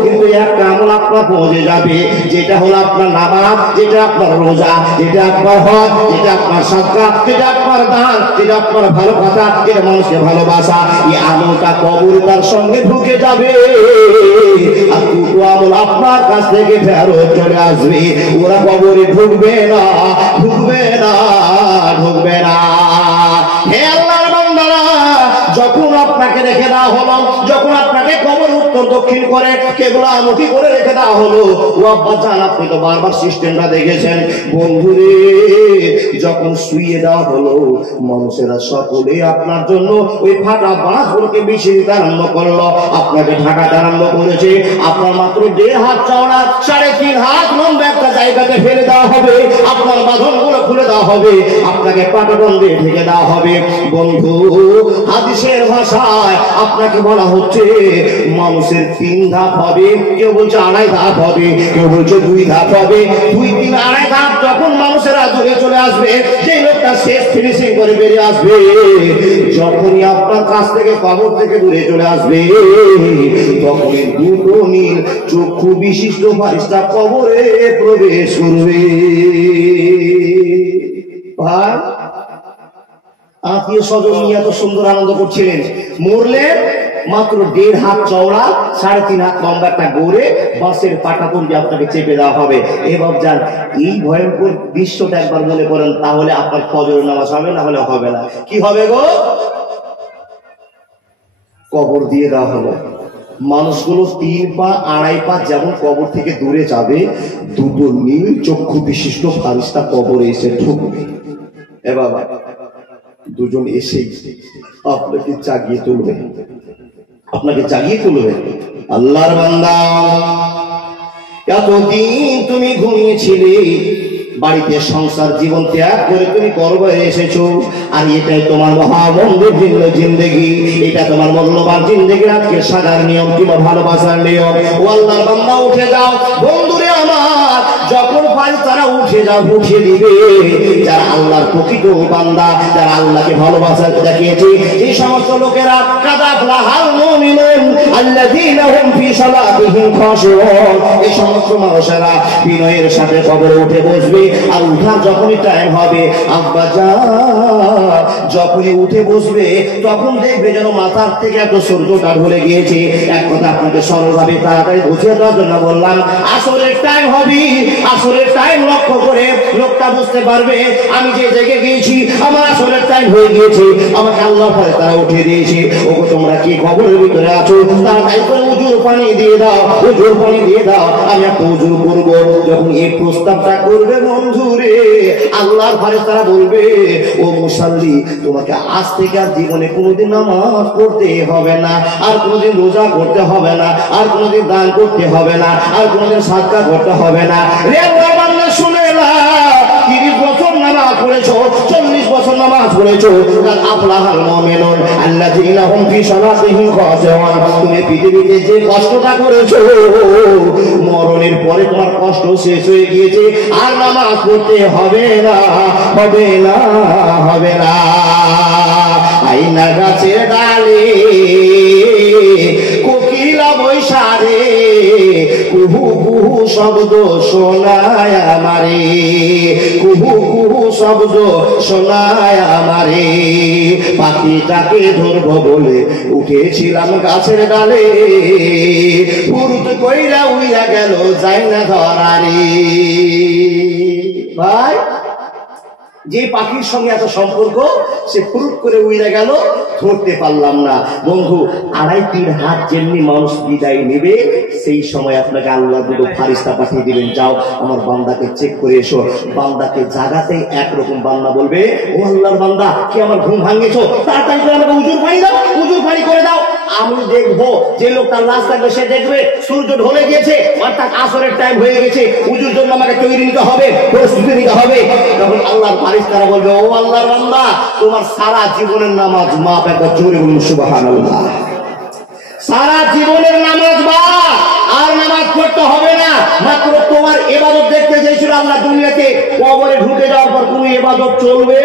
কিন্তু একটা আমল আপনার পৌঁছে যাবে, যেটা হলো আপনার নামাজ, যেটা আপনার রোজা, যেটা আপনার হজ, যেটা আপনার সাদকা, যেটা আপনার দান, যেটা আপনার ভালো কথা, যেটা মানুষকে ভালোবাসা। এই আমলটা কবরে তার সঙ্গে ঢুকে যাবে, আর 2টো আমল আপনার কাছ থেকে ফেরত চলে আসবে। ওরা কবরে ঢুকবে না, ঢুকবে না, ঢুকবে না। হে আল্লাহর বান্দারা, যখন আপনাকে রেখে দেওয়া হলো, যখন আপনাকে কবর উত্তর দক্ষিণ করে কেবলামুখী করে রেখে দেওয়া হলো, ও আব্বা জান, আপনি তো বারবার সিস্টেমটা দেখেছেন। বন্ধুরে, যখন শুইয়ে দেওয়া হলো, মানুষেরা সকলে আপনার জন্য ওই ফাটা বাঁশগুলোকে বিছিয়ে দিতে আরম্ভ করলো, আপনাকে ঢাকাতে আরম্ভ করেছে। আপনার মাত্র 1.5 হাত চওড়া, 3.5 হাত লম্বা একটা জায়গাতে ফেলে দেওয়া হবে, আপনার বাঁধনগুলো খুলে দেওয়া হবে, আপনাকে পাটাতন দিয়ে ঢেকে দেওয়া হবে। বন্ধু, হাদিসের ভাষায় আপনাকে বলা হচ্ছে, মানুষের 3 ধাপ হবে, কেউ বলছে 2.5 ধাপ হবে, কেউ বলছে 2 ধাপ হবে। 2, 3, 2.5 ধাপ যখন মানুষেরা দূরে চলে আসবে, যে লোকটা শেষ ফিনিশিং করে বেরিয়ে আসবে, যখনই আপনার কাছ থেকে কবর থেকে দূরে চলে আসবে, তখনই 2টো নীল চক্ষু বিশিষ্ট ফারিস্তা কবরে প্রবেশ করবে। ভাই, আত্মীয় স্বজন নিয়ে এত সুন্দর আনন্দ করছিলেন, মরলেন, মাত্র 1.5 হাত চওড়া, 3.5 হাত লম্বা একটা গড়ে বাঁশের পাটাতন দিয়ে আপনাকে চেপে দেওয়া হবে। এবার যান, এই ভয়ঙ্কর দৃশ্যটা একবার মনে করেন, তাহলে আপনার ফজরের নামাজ হবে, না হলে হবে না। কি হবে গো? কবর দিয়ে দেওয়া হলো, মানুষগুলো 3 পা 2.5 পা যেমন কবর থেকে দূরে যাবে, 2টো নীল চক্ষু বিশিষ্ট ফারিস্তা কবরে এসে ঢুকবে। এ বাবা, 2 জন এসেই আপনাকে জাগিয়ে তুলবে, আপনাকে জাগিয়ে তুলবে। আল্লাহর বান্দা, এতদিন তুমি ঘুমিয়েছিলে, বাড়িতে সংসার জীবন ত্যাগ করে তুমি পরবারে এসেছো, আর এটাই তোমার মহামন্দির জিন্দেগি, এটা তোমার মূল্যবান জিন্দেগি। আজকে সাজার নিয়ম কিংবা ভালোবাসার নিয়ম। ও আল্লাহর বান্দা উঠে যাও বন্ধুরে আমার, যখন পারি তারা উঠে যাও, উঠে দিবে যারা আল্লাহর প্রকৃত বান্দা, যারা আল্লাহকে ভালোবাসা দেখিয়েছে, এই সমস্ত লোকেরা কাদ আফলাহাল মুমিনুন আল্লাযীনা হুম ফি সালাতিহিম খাশিউন। এই সমস্ত মানুষেরা বিনয়ের সাথে কবরে উঠে বসবে, আর উঠার যখনই টাইম হবে, আব্বা যান যখনই উঠে বসবে, তখন দেখবে যেন মাথার থেকে এত সূর্যটা ঢলে গিয়েছে। এক কথা আপনাকে সরলভাবে তাড়াতাড়ি বুঝিয়ে দেওয়ার জন্য বললাম, আসরের টাইম হবে, আসরের টাইম লক্ষ্য করে লোকটা বুঝতে পারবে আমি যে জেগে গিয়েছি, আমার আসরের টাইম হয়ে গিয়েছে, আমাকে আল্লাহ পরে তারা উঠিয়ে দিয়েছে। ওগো তোমরা কি কবরের ভিতরে আছো, তাড়াতাড়ি করে উজুর পানি দিয়ে দাও, উজুর পানি দিয়ে দাও, আমি একটা উজুর করবো। যখন এই প্রস্তাবটা করবে বন্ধুরে, আল্লাহর ফেরেশতারা বলবে, ও মুসাল্লি, তোমাকে আজ থেকে আর জীবনে কোনোদিন নামাজ পড়তে হবে না, আর কোনোদিন রোজা করতে হবে না, আর কোনোদিন দান করতে হবে না, আর কোনোদিন সাদকা করতে হবে না। রে আল্লাহর বান্দা শুনে না, 30 বছর নামাজ পড়েছো, 40 বছর নামাজ পড়েছো, কাদ আফলাহাল মুমিনুন আল্লাযীনা হুম ফি সালাতিহিম খাশিউন। তুমি পৃথিবীতে যে কষ্টটা করেছো, মরণের পরে তোমার কষ্ট শেষ হয়ে গিয়েছে, আর নামাজ পড়তে হবে না, হবে না, হবে না। আইনা গাছের ডালে কোকিলা বৈশারে, কুহু কুহু শব্দ শোনায় আমারে, কুহু কুহু শব্দ শোনায় আমারে। পাখিটাকে ধরবো বলে উঠেছিলাম গাছের ডালে, ফুরুত কইরা উইয়া গেল যাই না ধরারে। ভাই, যে পাখির সঙ্গে এত সম্পর্ক, সে ফুরুত করে উড়ে গেল, ধরতে পারলাম না। বন্ধু, 2.5-3 হাত যেমনি মানুষ বিদায় নেবে, সেই সময় আপনাকে আল্লাহ দুটো ফারিস্তা পাঠিয়ে দিবেন, যাও আমার বান্দাকে চেক করে এসো। বান্দাকে জাগাতে একরকম, বান্দা বলবে, ও আল্লাহর বান্দা, কি আমার ঘুম ভাঙিয়েছো, তাড়াতাড়ি করে আমাকে উজুর পানি দাও, উজুর পানি করে দাও। আমি দেখবো, যে লোকটা লাশ থাকবে সে দেখবে সূর্য ঢলে গিয়েছে, অর্থাৎ আসরের টাইম হয়ে গেছে, উজুর জন্য আমাকে তৈরি নিতে হবে, প্রস্তুতি নিতে হবে। তখন আল্লাহর ফারিস্তারা বলবে, ও আল্লাহর বান্দা, তোমার সারা জীবনের নামাজ মাপ। একবার জোরে বলুন সুবহানাল্লাহ। সারা জীবনের নামাজ মাপ, আর নামাজ পড়তে হবে না, মাত্র তোমার ইবাদত দেখতে চেয়েছিল আল্লাহ দুনিয়াতে, কবরে ঢুকে যাওয়ার পর কোনো ইবাদত চলবে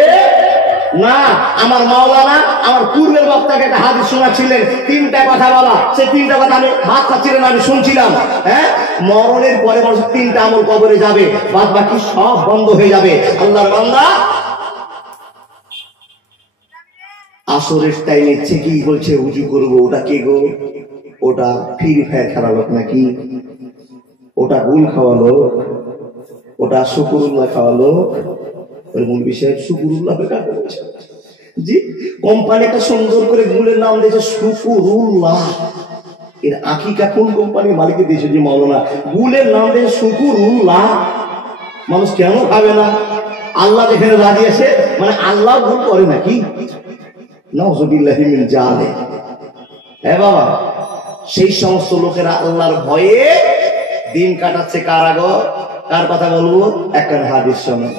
না। আমার মাওলানা আমার পূর্বের বক্তাকে একটা হাদিস শোনাচ্ছিলেন, 3টা কথা বলা, সেই 3টা কথা আমি ভাত খাচ্ছিলেন, আমি শুনছিলাম। হ্যাঁ, মরণের পরে মানুষ 3টা আমল কবরে যাবে, বাদ বাকি সব বন্ধ হয়ে যাবে। আল্লাহর বান্দা আসরের টাইমে ঠিকই বলছে উজু করবো, ওটা কে গো? ওটা ফ্রি ফায়ার খেলা লোক নাকি? ওটা গুল খাওয়ালো, ওটা শুকুরুল্লাহ খাওয়ালো। মৌলভী সাহেব শুকুরুল্লাহ জি, কোম্পানিটা সুন্দর করে গুলের নাম দিয়েছে শুকুরুল্লাহ। এর আকিকা কোন কোম্পানির মালিকের দিয়েছে যে মাওলানা গুলের নাম দিয়েছে শুকুরুল্লাহ? মানুষ কেন খাবে না? আল্লাহ যেখানে রাজি আছে, মানে আল্লাহ ভুল করে নাকি? নাউযুবিল্লাহি মিন জালিক। হ্যাঁ বাবা, সেই সমস্ত লোকেরা আল্লাহর ভয়ে দিন কাটাচ্ছে কারাগার। কার কথা বলবো? একটা হাদিস শোনো।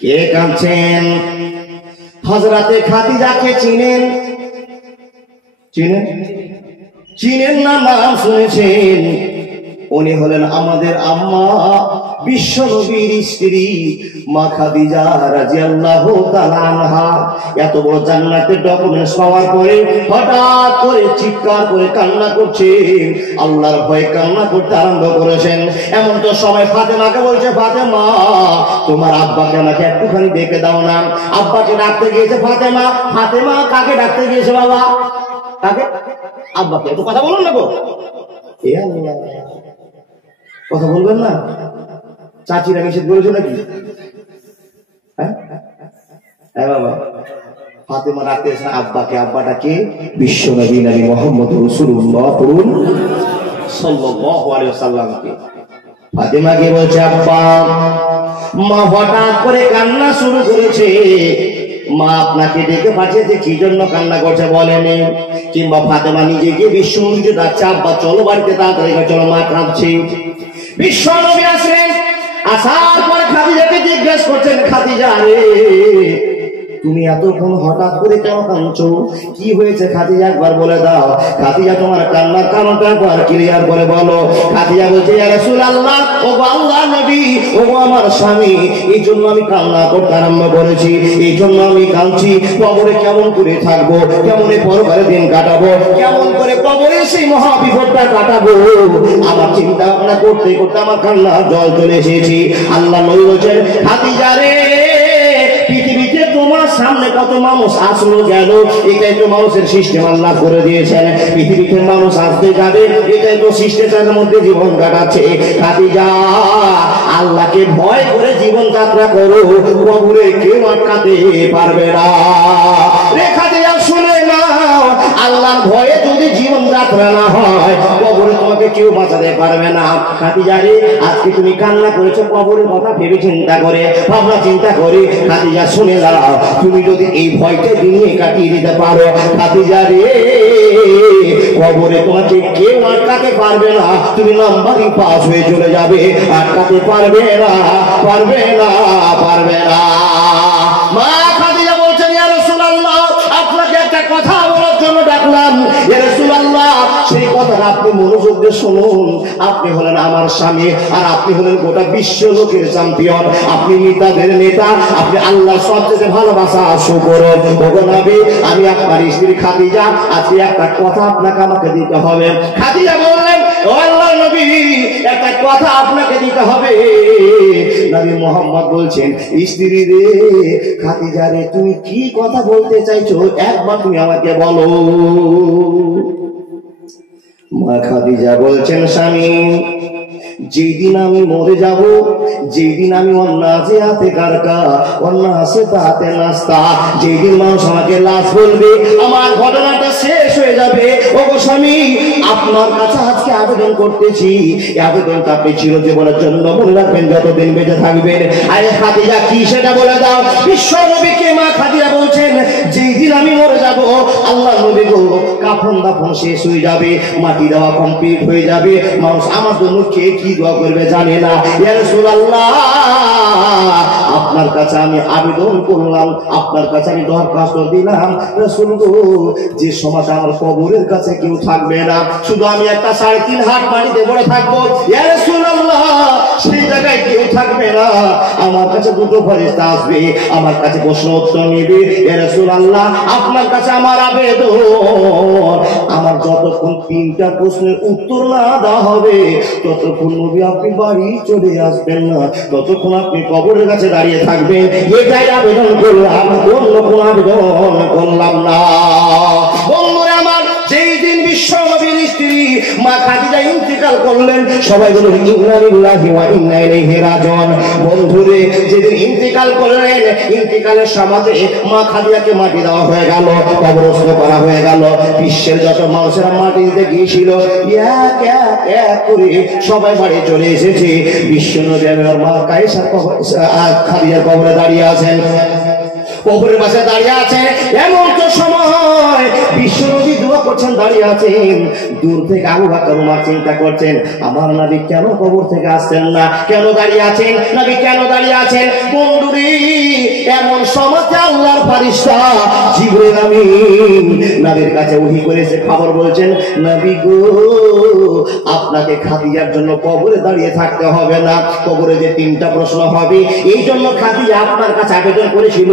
কে কাঁদছেন? হযরতে খাদিজাকে চিনেন? চিনেন? চিনেন না? নাম শুনেছেন? উনি হলেন আমাদের আম্মা, বিশ্ব নবীর স্ত্রী মা খাদিজা রাদিয়াল্লাহু তাআলা আনহা। এত বড় জান্নাতের ডকুমেন্টস পাওয়ার পরে হঠাৎ করে চিৎকার করে কান্না করছেন, আল্লাহর ভয়ে কান্না করতে আরম্ভ করেছেন। এমন তো সময় ফাতেমাকে বলছে, ফাতেমা তোমার আব্বাকে আমাকে একটুখানি ডেকে দাও না। আব্বাকে ডাকতে গিয়েছে ফাতেমা। ফাতেমা কাকে ডাকতে গিয়েছে বাবা? কাকে? আব্বাকে। একটু কথা বলুন না গো, এ আল্লাহ, কথা বলবেন না? চাচিরা নিষেধ করেছো নাকি? হ্যাঁ বাবা, ফাতেমা ডাকতেছেন আব্বাকে। আব্বাটাকে বিশ্ব নবী নবী মুহাম্মদ রাসূলুল্লাহ সাল্লাল্লাহু আলাইহি ওয়াসাল্লামকে। ফাতেমাকে বলছে আব্বা। মা হঠাৎ করে কান্না শুরু করেছে। মা আপনাকে ডেকে পাঠিয়েছে, কি জন্য কান্না করছে বলেনি? কিংবা ফাতেমা নিজে গিয়ে বিশ্ব নবীকে ডাকছে, আব্বা চলো বাড়িতে তাড়াতাড়ি, চলো মা কাঁদছে। বিশ্ব নবী আসলেন, আসার পরে খাদিজাকে জিজ্ঞেস করছেন, খাদিজা রে তুমি এতক্ষণ হঠাৎ করে কেন কাঁদছো, কি হয়েছে খাদিজা একবার বলে দাও। খাদিজা তোমার কান্নার কারণটা একবার ক্লিয়ার করে বলো। খাদিজা বলছে, ইয়া রাসূলুল্লাহ, ও আল্লাহর নবী, ও আমার স্বামী, এই জন্য আমি কান্না করতে আরম্ভ করেছি, এই জন্য আমি কাঁদছি। কবরে কেমন করে থাকবো, কেমন পরকালে দিন কাটাবো, কেমন করে কবরে সেই মহা বিপদটা কাটাবো, আমার চিন্তা ভাবনা করতে করতে আমার কান্নার জল চলে এসেছি। আল্লাহ নবী বলছেন, খাদিজা রে পৃথিবীতে তোমার সামনে কত মানুষ আসলো গেল, এটাই তো মানুষের সিস্টেম আল্লাহ করে দিয়েছেন। পৃথিবীতে মানুষ আসতে যাবে, এটাই তো সিস্টেমের মধ্যে জীবন কাটাচ্ছে। খাদিজা আল্লাহকে ভয় করে জীবন যাত্রা করো, কবরে কেউ আটকাতে পারবে না। রে খাদিজা শুনে নাও, আল্লাহর ভয়ে যদি জীবন যাত্রা না হয়, কবরে তোমাকে কেউ বাঁচাতে পারবে না। খাদিজা রে আজকে তুমি কান্না করেছো কবরের কথা ভেবে চিন্তা করে, ভাবনা চিন্তা করে। খাদিজা শুনে দাও, তুমি যদি এই ভয়টা দিনে কাটিয়ে দিতে পারো, খাদিজা রে কবরে তোমাকে কেউ আটকাতে পারবে না, তুমি নাম্বারিং পাস হয়ে চলে যাবে, আটকাতে পারবে না, পারবে না, পারবে না। মা খাদিজা বলছেন, ইয়া রাসূলুল্লাহ, আপনাকে একটা কথা বলার জন্য ডাকলাম। ইয়া রাসূলুল্লাহ, সেই কথাটা আপনি মনোযোগ দিয়ে শুনুন। আপনি হলেন আমার স্বামী, আর আপনি হলেন গোটা বিশ্ব লোকের চ্যাম্পিয়ন, আপনি নেতাদের নেতা, আপনি আল্লাহর সবচেয়ে ভালোবাসা সুকরণ। ওগো নবী, আমি আপনার স্ত্রী খাদিজা, আজকে একটা কথা আপনাকে আমাকে দিতে হবে। খাদিজা বললেন, ও আল্লাহর নবী, একটা কথা আপনাকে দিতে হবে। নবী মুহাম্মদ বলছেন, স্ত্রী রে খাদিজা রে তুমি কি কথা বলতে চাইছো, একবার তুমি আমাকে বলো। মা খাদিজা বলছেন, স্বামী যেদিন আমি মরে যাব, যেদিন আমি অন্নাজে হাতে কারকা অন্নাসে তাতে নাস্তা, যেদিন মানুষ আমাকে লাশ বলবে, আমার ঘটনাটা শেষ হয়ে যাবে। ওগো স্বামী, আপনার কাছে আজকে আবেদন করতেছি, আবেদনটা আপনি চিরজীবনের জন্য মনে রাখবেন, যতদিন বেঁচে থাকবেন। আরে খাদিজা কি সেটা বলে দাও। বিশ্ব নবীকে মা খাদিজা বলছেন, যেদিন আমি মরে যাব, আল্লাহ নবী গো কাফন দাফন শেষ হয়ে যাবে, মাটি দেওয়া কমপ্লিট হয়ে যাবে, মানুষ আমার জন্য কে কি দোয়া করবে জানে না। ইয়া রাসূলুল্লাহ, আপনার কাছে আমি আবেদন করলাম, আপনার কাছে আমি দরখাস্ত দিলাম, রাসূল গো যে সমাজ আমার কবরের কাছে কেউ থাকবে না, শুধু আমি একটা 3.5 হাত পানিতে পড়ে থাকবো, ইয়া রাসূলুল্লাহ সেই জায়গায় কেউ থাকবে না, আমার কাছে দুটো ফেরেশতা আসবে, আমার কাছে প্রশ্ন উত্তর নেবে। ইয়া রাসূলুল্লাহ, আপনার কাছে আমার আবেদন, আমার যতক্ষণ 3টা প্রশ্নের উত্তর না দেওয়া হবে, ততক্ষণ নবী আপনি বাড়ি চলে আসবেন না, ততক্ষণ আপনি কবরের কাছে দাঁড়িয়ে থাকবেন। এটাই আবেদন করলাম, অন্য কোন আবেদন করলাম না। বন্ধুরা আমার, যেই দিন বিশ্ব নবীর স্ত্রী মা খাদিজা ইন্তেকাল করলেন, সবাই বলুন ইন্না লিল্লাহি ওয়া ইন্না ইলাইহি রাজিউন। বন্ধুরে যেদিন ইন্তেকাল করলেন, ইন্তেকালের সমাজে মা খাদিজাকে মাটি দেওয়া হয়ে গেল, কবরস্থ করা হয়ে গেল। বিশ্বের যত মানুষেরা মাটি দিতে গিয়েছিল, এক এক এক করে সবাই বাড়ি চলে এসেছে। বিশ্ব নবী আর মা খাদিজার কবরে দাঁড়িয়ে আছেন, কবরের পাশে দাঁড়িয়ে আছেন। এমন তো সময় বিশ্বনবী দোয়া করছেন, দাঁড়িয়ে আছেন। দূর থেকে আবু বকর ওমর চিন্তা করছেন, আমার নবী কেন কবর থেকে আসছেন না, কেন দাঁড়িয়ে আছেন, নবী কেন দাঁড়িয়ে আছেন। বন্ধুরে এমন সময় আল্লাহর ফেরেশতা জিবরাইল আমিন নবীর কাছে ওহী করেছে, খবর বলছেন, নবী গো আপনাকে খাদিজার জন্য কবরে দাঁড়িয়ে থাকতে হবে না, কবরে যে 3টা প্রশ্ন হবে, এই জন্য খাদিজা আপনার কাছে আবেদন করেছিল,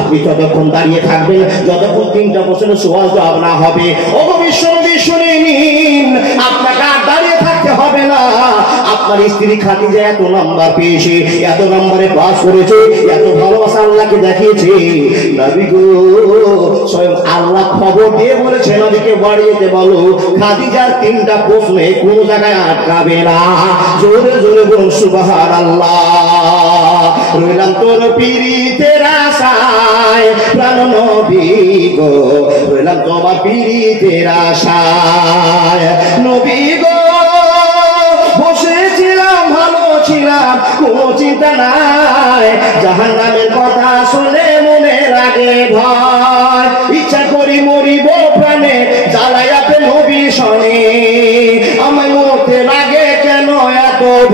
আপনি যতক্ষণ দাঁড়িয়ে থাকবেন, যতক্ষণ 3টা প্রশ্নের সওয়াল জবাব না হবে। ওগো বিশ্বনবী শুনে নিন, আপনাকে আর দাঁড়িয়ে থাকতে হবে না। আপনার স্ত্রী খাদিজা এত নাম্বার পেয়েছে, এত নম্বরে পাস করেছে, এত ভালোবাসা আল্লাহকে দেখিয়েছে, নবী গো স্বয়ং আল্লাহ খবর দিয়ে বলেছে, নবীকে বাড়িতে বলো খাদিজার 3টা প্রশ্নে কোন জায়গায় আটকাবে না। জোরে জোরে বলুন সুবহানাল্লাহ। রইলাম তোর পীরিতের আশায় প্রাণ নবী গো, রইলাম তোমার পীরিতের আশায় নবী গো, বসেছিলাম ভালো ছিলাম, কোনো চিন্তা নাই, জাহান্নামের কথা শুনে মনে লাগে ভয়, ইচ্ছা করি মরিব প্রাণে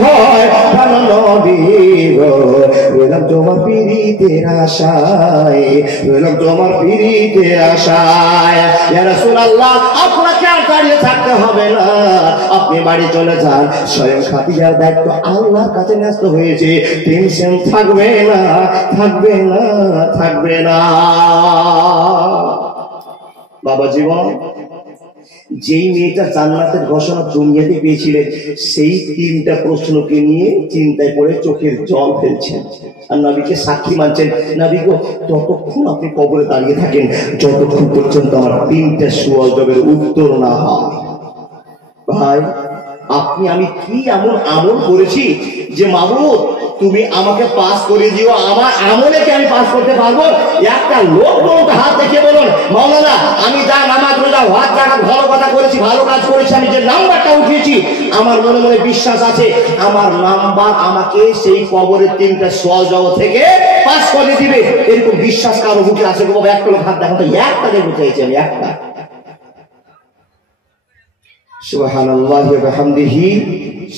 ভয় প্রাণ নবী গো, রইলাম তোমার পিরিতের আশায়, রইলাম তোমার পিরিতের আশায়। ইয়া রাসূলুল্লাহ, আপনাকে আর দাঁড়িয়ে থাকতে হবে না, আপনি বাড়ি চলে যান। স্বয়ং খাদিজার দায়িত্ব আল্লাহর কাছে ন্যস্ত হয়েছে, টেনশন থাকবে না, থাকবে না, থাকবে না। বাবা জীবন, যেই মেয়েটা জান্নাতের ঘোষণা দুনিয়াতে পেয়েছিলেন, সেই 3টা প্রশ্নকে নিয়ে চিন্তায় পড়ে চোখের জল ফেলছেন আর নবীকে সাক্ষী মানছেন। নবী গো, ততক্ষণ আপনি কবরে দাঁড়িয়ে থাকেন যতক্ষণ পর্যন্ত আমার 3টা সুজবের উত্তর না হয়। ভাই, আপনি আমি কি এমন আমল করেছি যে মাবুদ তুমি আমাকে পাস করে দিও, আমার আমলে কি আমি পাস করতে পারবো? একটা লোক বলতে হাত দেখে বলুন, মাওলানা আমি যা নামাজ রোজা হজ জাকাত ভালো কথা করেছি, ভালো কাজ করেছি, আমি যে নাম্বারটা উঠিয়েছি, আমার মনে মনে বিশ্বাস আছে আমার নাম্বার আমাকে সেই কবরের 3টা সুজব থেকে পাস করে দিবে। এরকম বিশ্বাস কারো বুকে আছে? বাবা একটা লোক হাত দেখাতো, একটা দেখতে চাইছি আমি, একটা। সুবহানাল্লাহি ওয়া বিহামদিহি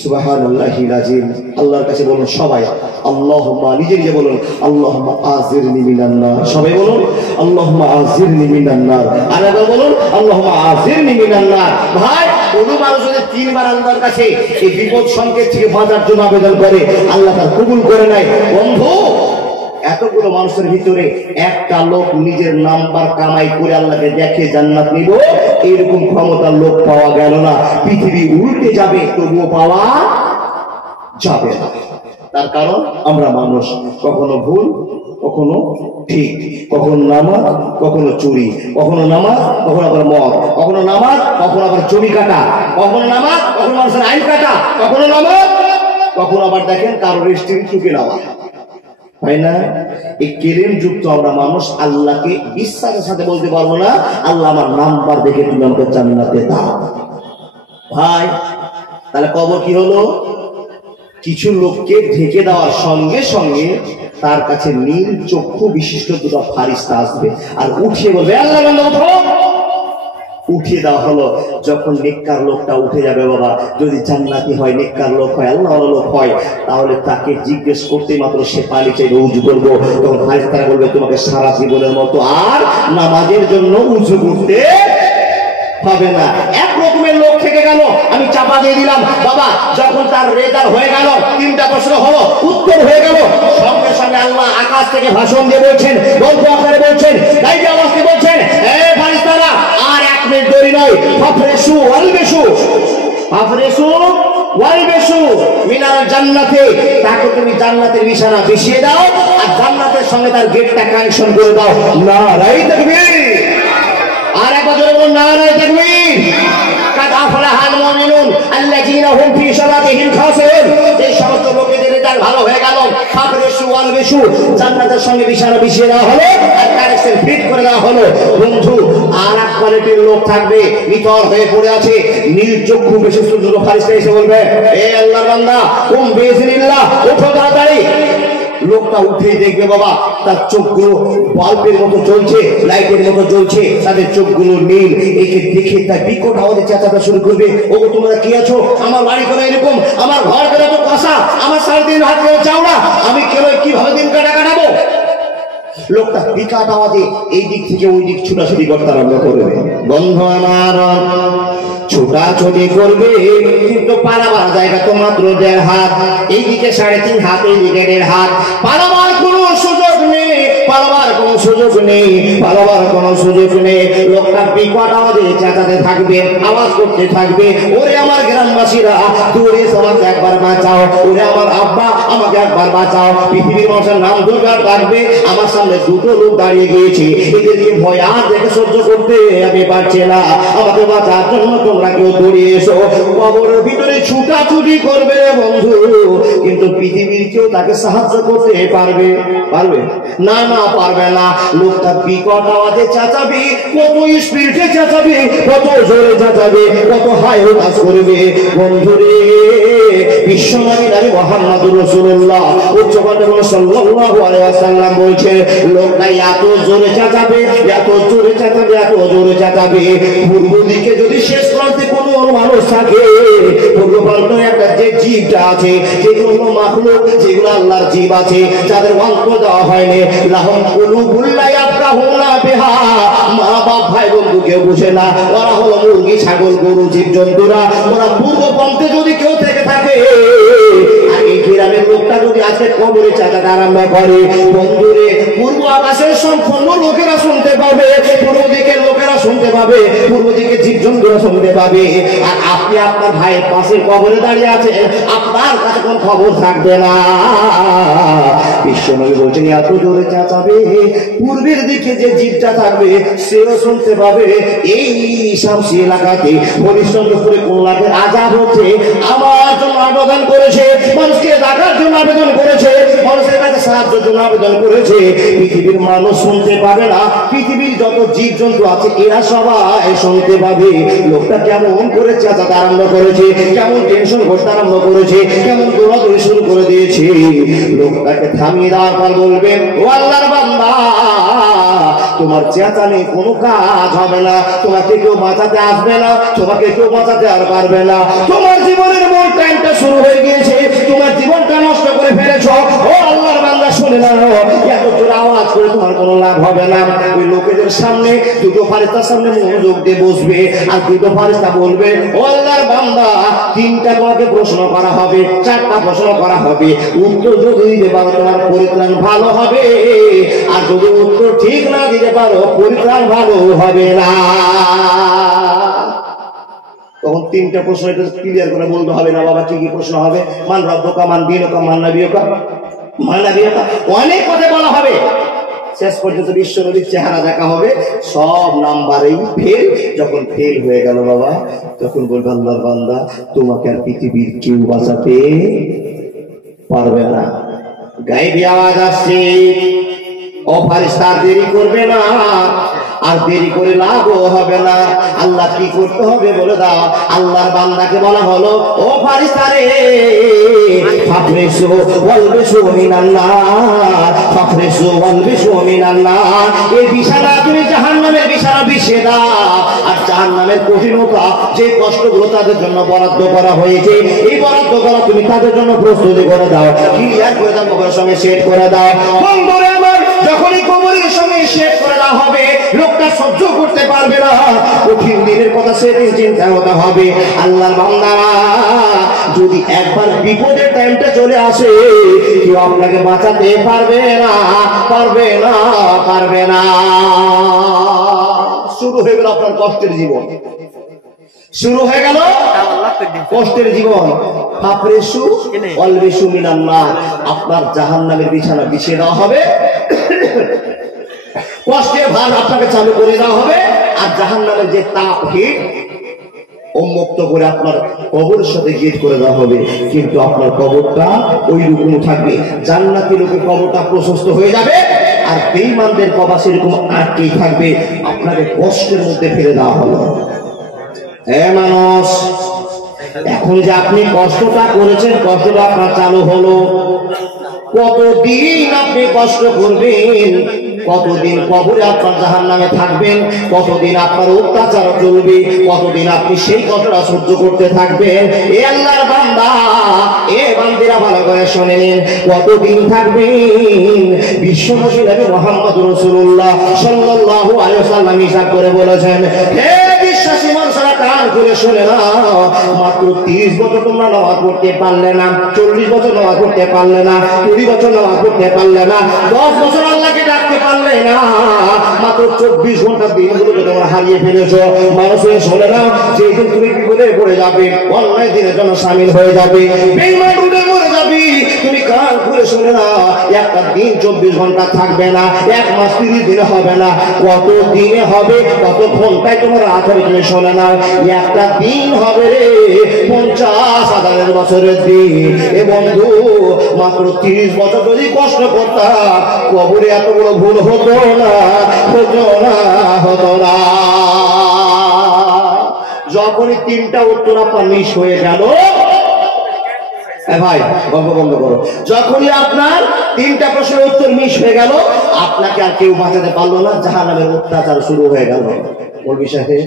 সুবহানাল্লাহিল আযীম। আল্লাহর কাছে বলুন সবাই আল্লাহুম্মা, নিজে নিজে বলুন আল্লাহুম্মা আজিরনি মিনান নার। সবাই বলুন আল্লাহুম্মা আজিরনি মিনান নার। আর একবার বলুন আল্লাহুম্মা আজিরনি মিনান নার। ভাই, কোন মানুষ যদি 3 বার আল্লাহর কাছে এই বিপদ সংকেত থেকে বাঁচার জন্য আবেদন করে, আল্লাহ তার কবুল করে নেয়। বন্ধু, এতগুলো মানুষের ভিতরে একটা লোক নিজের নাম্বার কামাই করে আল্লাহকে দেখে জান্নাত নিব, এরকম ক্ষমতার লোক পাওয়া গেল না। পৃথিবী উল্টে যাবে, তবুও পাওয়া যাবে না। তার কারণ আমরা মানুষ, কখনো ভুল, কখনো ঠিক, কখনো নামাজ, কখনো চুরি, কখনো নামাজ, কখনো আবার মদ, কখনো নামাজ, কখনো আবার জমি কাটা, কখনো নামাজ, কখনো মানুষের আইন কাটা, কখনো নামাজ, কখনো আবার দেখেন কারো রেস্টুরেন্ট চুকে নেওয়া। হয় না? এই কেলেম যুক্ত আমরা মানুষ আল্লাহকে বিশ্বাসের সাথে বলতে পারবো না আল্লাহ আমার নাম্বার দেখে তুমি আমাকে জান্নাতে দাও। ভাই, তাহলে কবর কি হলো? কিছু লোককে ঢেকে দেওয়ার সঙ্গে সঙ্গে তার কাছে নীল চক্ষু বিশিষ্ট 2টা ফারিস্তা আসবে আর উঠিয়ে বলবে আল্লাহ উঠো। উঠিয়ে দেওয়া হলো। যখন নেককার লোকটা উঠে যাবে, বাবা যদি জান্নাতি হয়, নেককার লোক হয়, আল্লাহর লোক হয়, তাহলে তাকে জিজ্ঞেস করতে মাত্র সে পানি চাইবে, উজু করবো, তখন ফারিস্তারা বলবে তোমাকে সারা জীবনের মতো আর নামাজের জন্য উজু করতে হবে না। এক রকমের লোক থেকে গেল, আমি চাপা দিয়ে দিলাম। বাবা, যখন তার রেজাল্ট হয়ে গেল, 3টা প্রশ্ন হলো, উত্তর হয়ে গেল, সঙ্গে সঙ্গে আল্লাহ আকাশ থেকে ভাষণ দিয়ে বলছেন, গল্প আকারে বলছেন, গাইবে আওয়াজে বলছেন, হে ফারিস্তারা, আর 1 মিনিট দেরি নয়, ফাফরেশু ওয়ালবেশু, ফাফরেশু ওয়ালবেশু মিনাল জান্নাতে, তাকে তুমি জান্নাতের বিছানা বিছিয়ে দাও আর জান্নাতের সঙ্গে তার গেটটা কানেকশন করে দাও। নারায়ে তাকবীর। আর একবার জোরে বলুন নারায়ে তাকবীর। কাদ আফলাহাল মুমিনুন আল্লাযীনা হুম ফি সালাতিহিম খাশিউন। এই সমস্ত লোকেদের রেজাল্ট ভালো হয়ে গেল, ফাফরেশু ওয়ালবেশু, জান্নাতের সঙ্গে বিছানা বিছিয়ে দেওয়া হলো আর কানেকশন ফিট করে দেওয়া হলো। বন্ধু, আর এক কোয়ালিটির লোক থাকবে, নিতর হয়ে পড়ে আছে, নীল চক্ষু বিশিষ্ট 2টো ফারিস্তা এসে বলবে, এ আল্লাহর বান্দা, কুম বিইজনিল্লাহ, ওঠো তাড়াতাড়ি। লোকটা উঠে দেখবে বাবা তার চোখগুলো বাল্বের মতো জ্বলছে, লাইটের মতো জ্বলছে, তাদের চোখগুলো নীল। একে দেখে তার বিকট আওয়াজে চেঁচাতে শুরু করবে, ওগো তোমরা কি আছো? আমার বাড়ি করে এরকম, আমার ঘর করে তো কষা, আমার 3.5 হাত করে চাওড়া, আমি কিভাবে দিন কাটাবো? লোকটা বিকট আওয়াজে এই দিক থেকে ওই দিক ছুটাছুটি করতে আরম্ভ করবে। বন্ধু আমার, ছোটাছুটি করবে, কিন্তু পালাবার জায়গা তো মাত্র 1.5 হাত, এইদিকে 3.5 হাত, এইদিকে 1.5 হাত, পালাবার কোনো সুযোগ নেই, পালাবার কোনো সুযোগ নেই, পালাবার কোনো সুযোগ নেই। লোকটা বিকট আওয়াজে চেঁচাতে থাকবে, আওয়াজ করতে থাকবে, ওরে আমার গ্রামবাসীরা, দূরে আমাকে একবার বাঁচাও, ওরে আমার আব্বা আমাকে একবার বাঁচাও। পৃথিবীর মানুষের নাম দুর্গার ডাকবে, আমার সামনে 2টো লোক দাঁড়িয়ে গিয়েছে, এদেরকে ভয় আর দেখে সহ্য করতে আমি পারছি না, আমাকে বাঁচার জন্য তোমরা কেউ দৌড়িয়ে এসো। কবরের ভিতরে ছুটাছুটি করবে বন্ধু, কিন্তু পৃথিবীর কেউ তাকে সাহায্য করতে পারবে না? না, পারবে না। লোকটা বিকট আওয়াজে চেঁচাবে, কত স্পিডে চেঁচাবে, কত জোরে চেঁচাবে, কত হাই হুতাশ করবে। বন্ধুরে, বিশ্বনবী নবী মুহাম্মদুর রাসূলুল্লাহ উচ্চকণ্ঠে সাল্লাল্লাহু আলাইহি ওয়াসাল্লাম বলছে, লোকটা এত জোরে চেঁচাবে, এত জোরে চেঁচাবে, এত জোরে চেঁচাবে, পূর্ব দিকে যদি শেষ প্রান্তে কোনো মানুষ থাকে পূর্বপ্রান্ত একটা যে জীবটা আছে, যেগুলো মাখলুক, যেগুলো আল্লাহর জীব আছে, যাদের অন্তর দেওয়া হয়নি, লাহুম কুলুবুল লা ইয়াফকাহুনা বিহা, মা বাপ ভাই বন্ধু কেউ বুঝে না, ওরা হলো মুরগি ছাগল গরু জীব জন্তুরা। ওরা পূর্বপন্থে যদি কেউ থেকে থাকে, আর এই গ্রামের লোকটা যদি আজকে কবরে চাচাতে আরম্ভ করে, বন্ধুরে পূর্ব আকাশের সম্পূর্ণ লোকেরা শুনতে পাবে, পূর্ব দিকের লোকেরা শুনতে পাবে, পূর্ব দিকে জীবজন্তুরা শুনতে পাবে। আর আপনি আপনার ভাইয়ের পাশে কবরে দাঁড়িয়ে আছেন, আপনার কাছে কোন খবর থাকবে না। বিশ্বনবী বলছেন এত জোরে চেঁচাবে, পূর্বের দিকে যে জীবটা থাকবে সেও শুনতে পাবে। এই শামসি এলাকাতে হরিশ্চন্দ্রপুরে কোন লাখের আজাব হচ্ছে, আমার জন্য আবেদন করেছে, মানুষকে ডাকার জন্য আবেদন করেছে, মানুষের কাছে সাহায্যের জন্য আবেদন করেছে। পৃথিবীর মানুষ শুনতে পাবে না, পৃথিবীর যত জীব জন্তু আছে এরা সবাই শুনতে পাবে। লোকটা কেমন করে চেঁচাতে আরম্ভ করেছে, কেমন টেনশন করতে আরম্ভ করেছে, কেমন দৌড়াদৌড়ি শুরু করে দিয়েছে। লোকটাকে থামিয়ে দেওয়ার পর বলবে, ও আল্লাহর বান্দা, তোমার চেঁচানি কোনো কাজ হবে না, তোমাকে কেউ বাঁচাতে আসবে না, তোমাকে কেউ বাঁচাতে আর পারবে না। তোমার জীবনের মূল টাইমটা শুরু হয়ে গিয়েছে, তোমার জীবনটা নষ্ট করে ফেলেছ। ও আল্লাহর বান্দা শুনে না, এত জোরে আওয়াজ করে তোমার কোনো লাভ হবে না। ওই লোকেদের সামনে দুটো ফারিস্তার সামনে মনোযোগ দিয়ে বসবে, আর দুটো ফারিস্তা বলবে, ও আল্লাহর বান্দা, তিনটা তোমাকে প্রশ্ন করা হবে, চারটা প্রশ্ন করা হবে, উত্তর যদি দিতে পারো তোমার পরিত্রাণ ভালো হবে, আর যদি উত্তর ঠিক না দিতে পারো পরিত্রাণ ভালো হবে না। তখন তিনটা প্রশ্ন এটা ক্লিয়ার করে বলতে হবে না বাবা, কি কি প্রশ্ন হবে? মান রব্বুকা, মান দীনুকা, মান নাবিয়ুকা, মান নাবিয়ুকা, অনেক কথা বলা হবে। শেষ পর্যন্ত বিশ্বনবীর চেহারা দেখা হবে, সব নাম্বারেই ফেল। যখন ফেল হয়ে গেল বাবা, তখন বলবে আল্লাহর বান্দা, তোমাকে আর পৃথিবীর কেউ বাঁচাতে পারবে না। গায়েবী আওয়াজ আসছে, ও ফারিস্তা দেরি করবে না, আর দেরি করে লাভও হবে না। আল্লাহ কি করতে হবে বলে দাও। আল্লাহর বান্দাকে বলা হলো, ও ফারিস্তা রে, ফাফরিসু ওয়ালবিসু মিনান নার, ফাফরিসু ওয়ালবিসু মিনান নার, এই বিছানা তুমি জাহান্নামের বিছানা বিছিয়ে দাও। আর জাহান্নামের কঠিনতা, যে কষ্টগুলো তাদের জন্য বরাদ্দ করা হয়েছে, এই বরাদ্দ করা তুমি তাদের জন্য প্রস্তুতি করে দাও, ক্লিয়ার করে দাও, কবরের সঙ্গে সেট করে দাও। বন্ধুরে আমার, যখনই কবরের সঙ্গে সেট করে দেওয়া হবে, লোকটা সহ্য করতে পারবে না, কঠিন দিনের কথা সেদিন চিন্তা হতে হবে। আল্লাহর বান্দারা, যদি একবার বিপদের টাইমটা চলে আসে, কেউ আপনাকে বাঁচাতে পারবে না, পারবে না, পারবে না। শুরু হয়ে গেল আপনার কষ্টের জীবন, শুরু হয়ে গেল কষ্টের জীবন। ফাফরিসু ওয়ালবিসু মিনান নার, আপনার জাহান্নামের বিছানা বিছিয়ে দেওয়া হবে, কষ্টের ভার আপনাকে চালু করে দেওয়া হবে, আর জাহান্নামের যে তাপ হিট উন্মুক্ত করে আপনার কবরের সাথে গেট করে দেওয়া হবে। কিন্তু আপনার কবরটা ওই রকম থাকবে, জান্নাতি লোকের কবরটা প্রশস্ত হয়ে যাবে, আর বেঈমানদের কবর সেরকম আটকেই থাকবে। আপনাকে কষ্টের মধ্যে ফেলে দেওয়া হলো। হ্যাঁ মানুষ, এখন যে আপনি কষ্টটা করেছেন, কষ্টটা আপনার চালু হলো, কতদিন আপনি কষ্ট করবেন, কতদিন কবরে আপনার জাহান্নামে থাকবেন, কতদিন আপনার অত্যাচার চলবে, কতদিন আপনি সেই কষ্টটা সহ্য করতে থাকবেন। এ আল্লাহর বান্দা, এ বান্দিরা ভালো করে শুনে নিন, কতদিন থাকবেন। বিশ্বনবী নবী মুহাম্মদ রাসূলুল্লাহ সাল্লাল্লাহু আলাইহি ওয়াসাল্লাম হিসাব করে বলেছেন, হে বিশ্বাসী মানুষরা কান করে শুনে নাও, মাত্র 30 বছর তোমরা নামাজ পড়তে পারলে না, 40 বছর নামাজ পড়তে পারলে না, 20 বছর নামাজ পড়তে পারলে না, 10 বছর আল্লাহকে ডাকতে পারলে না, মাত্র 24 ঘন্টা দিনগুলোকে তোমরা হারিয়ে ফেলেছো। মানুষের শুনে নাও, যেদিন তুমি বিপদে পড়ে যাবে, অন্যায় দিনের জন্য শামিল হয়ে যাবে, বেঈমান রূপে মরে যাবে, তুমি কান খুলে শুনে নাও, একটা দিন 24 ঘন্টা থাকবে না, 1 মাস 30 দিনে হবে না, কত দিনে হবে, কত ঘন্টায় তোমার রাত হবে, তুমি শোনে নাও, একটা দিন হবে রে 50,000 বছরের দিন। এ বন্ধু, মাত্র 30 বছর যদি কষ্ট করতাম, কবরে এত বড় ভুল হতো না, হতো না, হতো না। যখনই 3টা উত্তর আপনার মিস হয়ে গেল, ভাই গল্প বন্ধ করো, যখনই আপনার 3টা প্রশ্নের উত্তর মিস হয়ে গেল, আপনাকে আর কেউ বাঁচাতে পারলো না, জাহান্নামের অত্যাচার শুরু হয়ে গেল। বলবি সাহেব,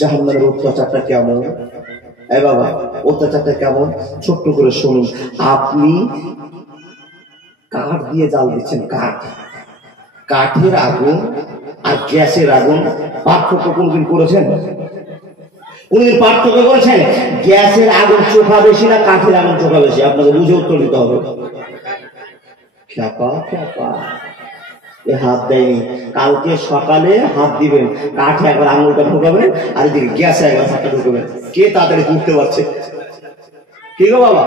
জাহান্নামের অত্যাচারটা কেমন? এই বাবা, অত্যাচারটা কেমন ছোট্ট করে শুনুন। আপনি কাঠ দিয়ে জাল দিচ্ছেন, কাঠের আগুন আর গ্যাসের আগুন পার্থক্য কোনদিন করেছেন? কোনদিন পার্থক্য করেছেন? গ্যাসের আগুন চোখা বেশি না কাঠের আগুন চোখা বেশি? আপনাকে বুঝে উত্তর দিতে হবে। হাত দেয়নি, কালকে সকালে হাত দিবেন, কাঠে একবার আঙুলটা ঢোকাবেন আর এদিকে গ্যাসে একবার হাতটা ঢোকাবেন। কে তাড়াতাড়ি বুঝতে পারছে? কি গো বাবা,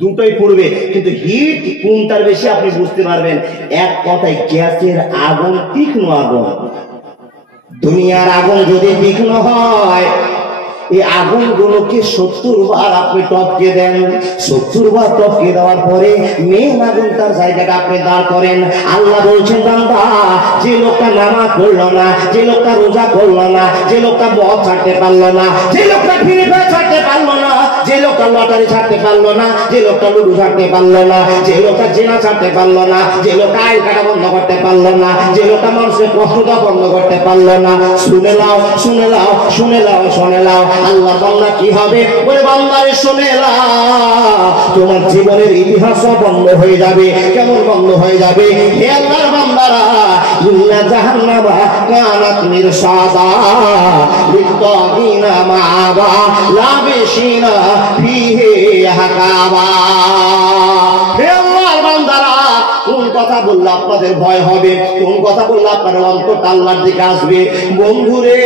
দুটোই পড়বে, কিন্তু হিট কোনটার বেশি আপনি বুঝতে পারবেন। এক কথায় গ্যাসের আগুন তীক্ষ্ণ আগুন। দুনিয়ার আগুন যদি তীক্ষ্ণ হয়, এই আগুন গুলোকে 70 বার আপনি টপকে দেন, 70 বার টপকে দেওয়ার পরে মেন আগুন তার জায়গাটা আপনি দাঁড় করেন। আল্লাহ বলছেন, বান্দা, যে লোকটা নামাজ পড়লো না, যে লোকটা রোজা করলো না, যে লোকটা মদ ছাড়তে পারলো না, যে লোকটা ফিরে ছাড়তে পারলো না, যে লোকটা লটারি ছাড়তে পারলো না, যে লোকটা লুডু ছাড়তে পারলো না, যে লোকটা জেনা ছাড়তে পারলো না, যে লোকটা আইল কাটা বন্ধ করতে পারলো না, যে লোকটা মানুষের কষ্ট দেওয়া বন্ধ করতে পারলো না, শুনে নাও, শুনে নাও, শুনে নাও, শুনে নাও। আল্লাহ বান্দা কি হবে? ওরে বান্দারে শুনে নাও, তোমার জীবনের ইতিহাস বন্ধ হয়ে যাবে। কেমন বন্ধ হয়ে যাবে? হে আল্লাহর বান্দারা, ইন্না জাহান্নামা কানাত মিরসাদা লিত্তাগিনা মাআবা লাবিশিনা ফিহি হাকাবা। হে আল্লাহর বান্দারা, কোন কথা বললে আপনাদের ভয় হবে? কোন কথা বললে আপনার অন্তরটা আল্লাহর দিকে আসবে? বন্ধুরে,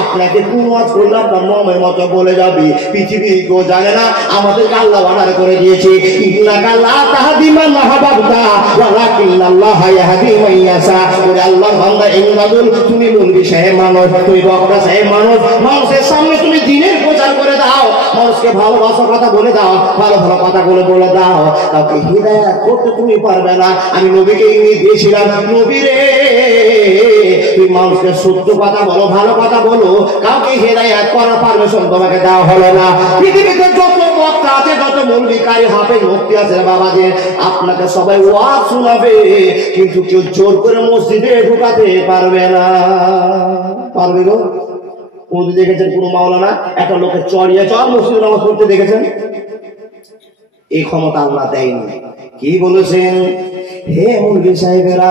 আপনাকে কুয়াজ করলে আপনার মমের মতো বলে যাবে। পৃথিবী কেউ জানে না আমাদেরকে আল্লাহ অর্ডার করে দিয়েছে, ইন্নাকা লা তাহদি মান আহবাবতা ওয়ালাকিন্নাল্লাহ ইয়াহদি মান ইয়াশা। ওরে আল্লাহর বান্দা, ইন্নাদুল, তুমি মুলবি সাহেব মানুষ, তুমি বক্তা সাহেব মানুষ, মানুষের সামনে তুমি দ্বীনের প্রচার করে দাও, মানুষকে ভালোবাসার কথা বলে দাও, ভালো ভালো কথা বলে দাও, কাউকে হিদায়াত করতে তুমি পারবে না। আমি নবীকে ইঙ্গিত দিয়েছিলাম, নবী রে, তুমি মানুষকে সত্য কথা বলো, ভালো কথা বলো, কাউকে হেদায়েত করার পারমিশন তোমাকে দেওয়া হলো না। পৃথিবীতে যত বক্তা আছে, যত মৌলবীকারী হাফেজ মুফতি আছে বাবাদের, আপনাকে সবাই ওয়াজ শোনাবে, কিন্তু কেউ জোর করে মসজিদে ঢোকাতে পারবে না। পারবে গো? কোন দেখেছেন কোন মাওলানা একটা লোকের চড়িয়ে চল মসজিদে নামাজ পড়তে দেখেছেন? এই ক্ষমতা আল্লাহ দেয়নি। কি বলেছেন? হে মুরগি সাহেবেরা,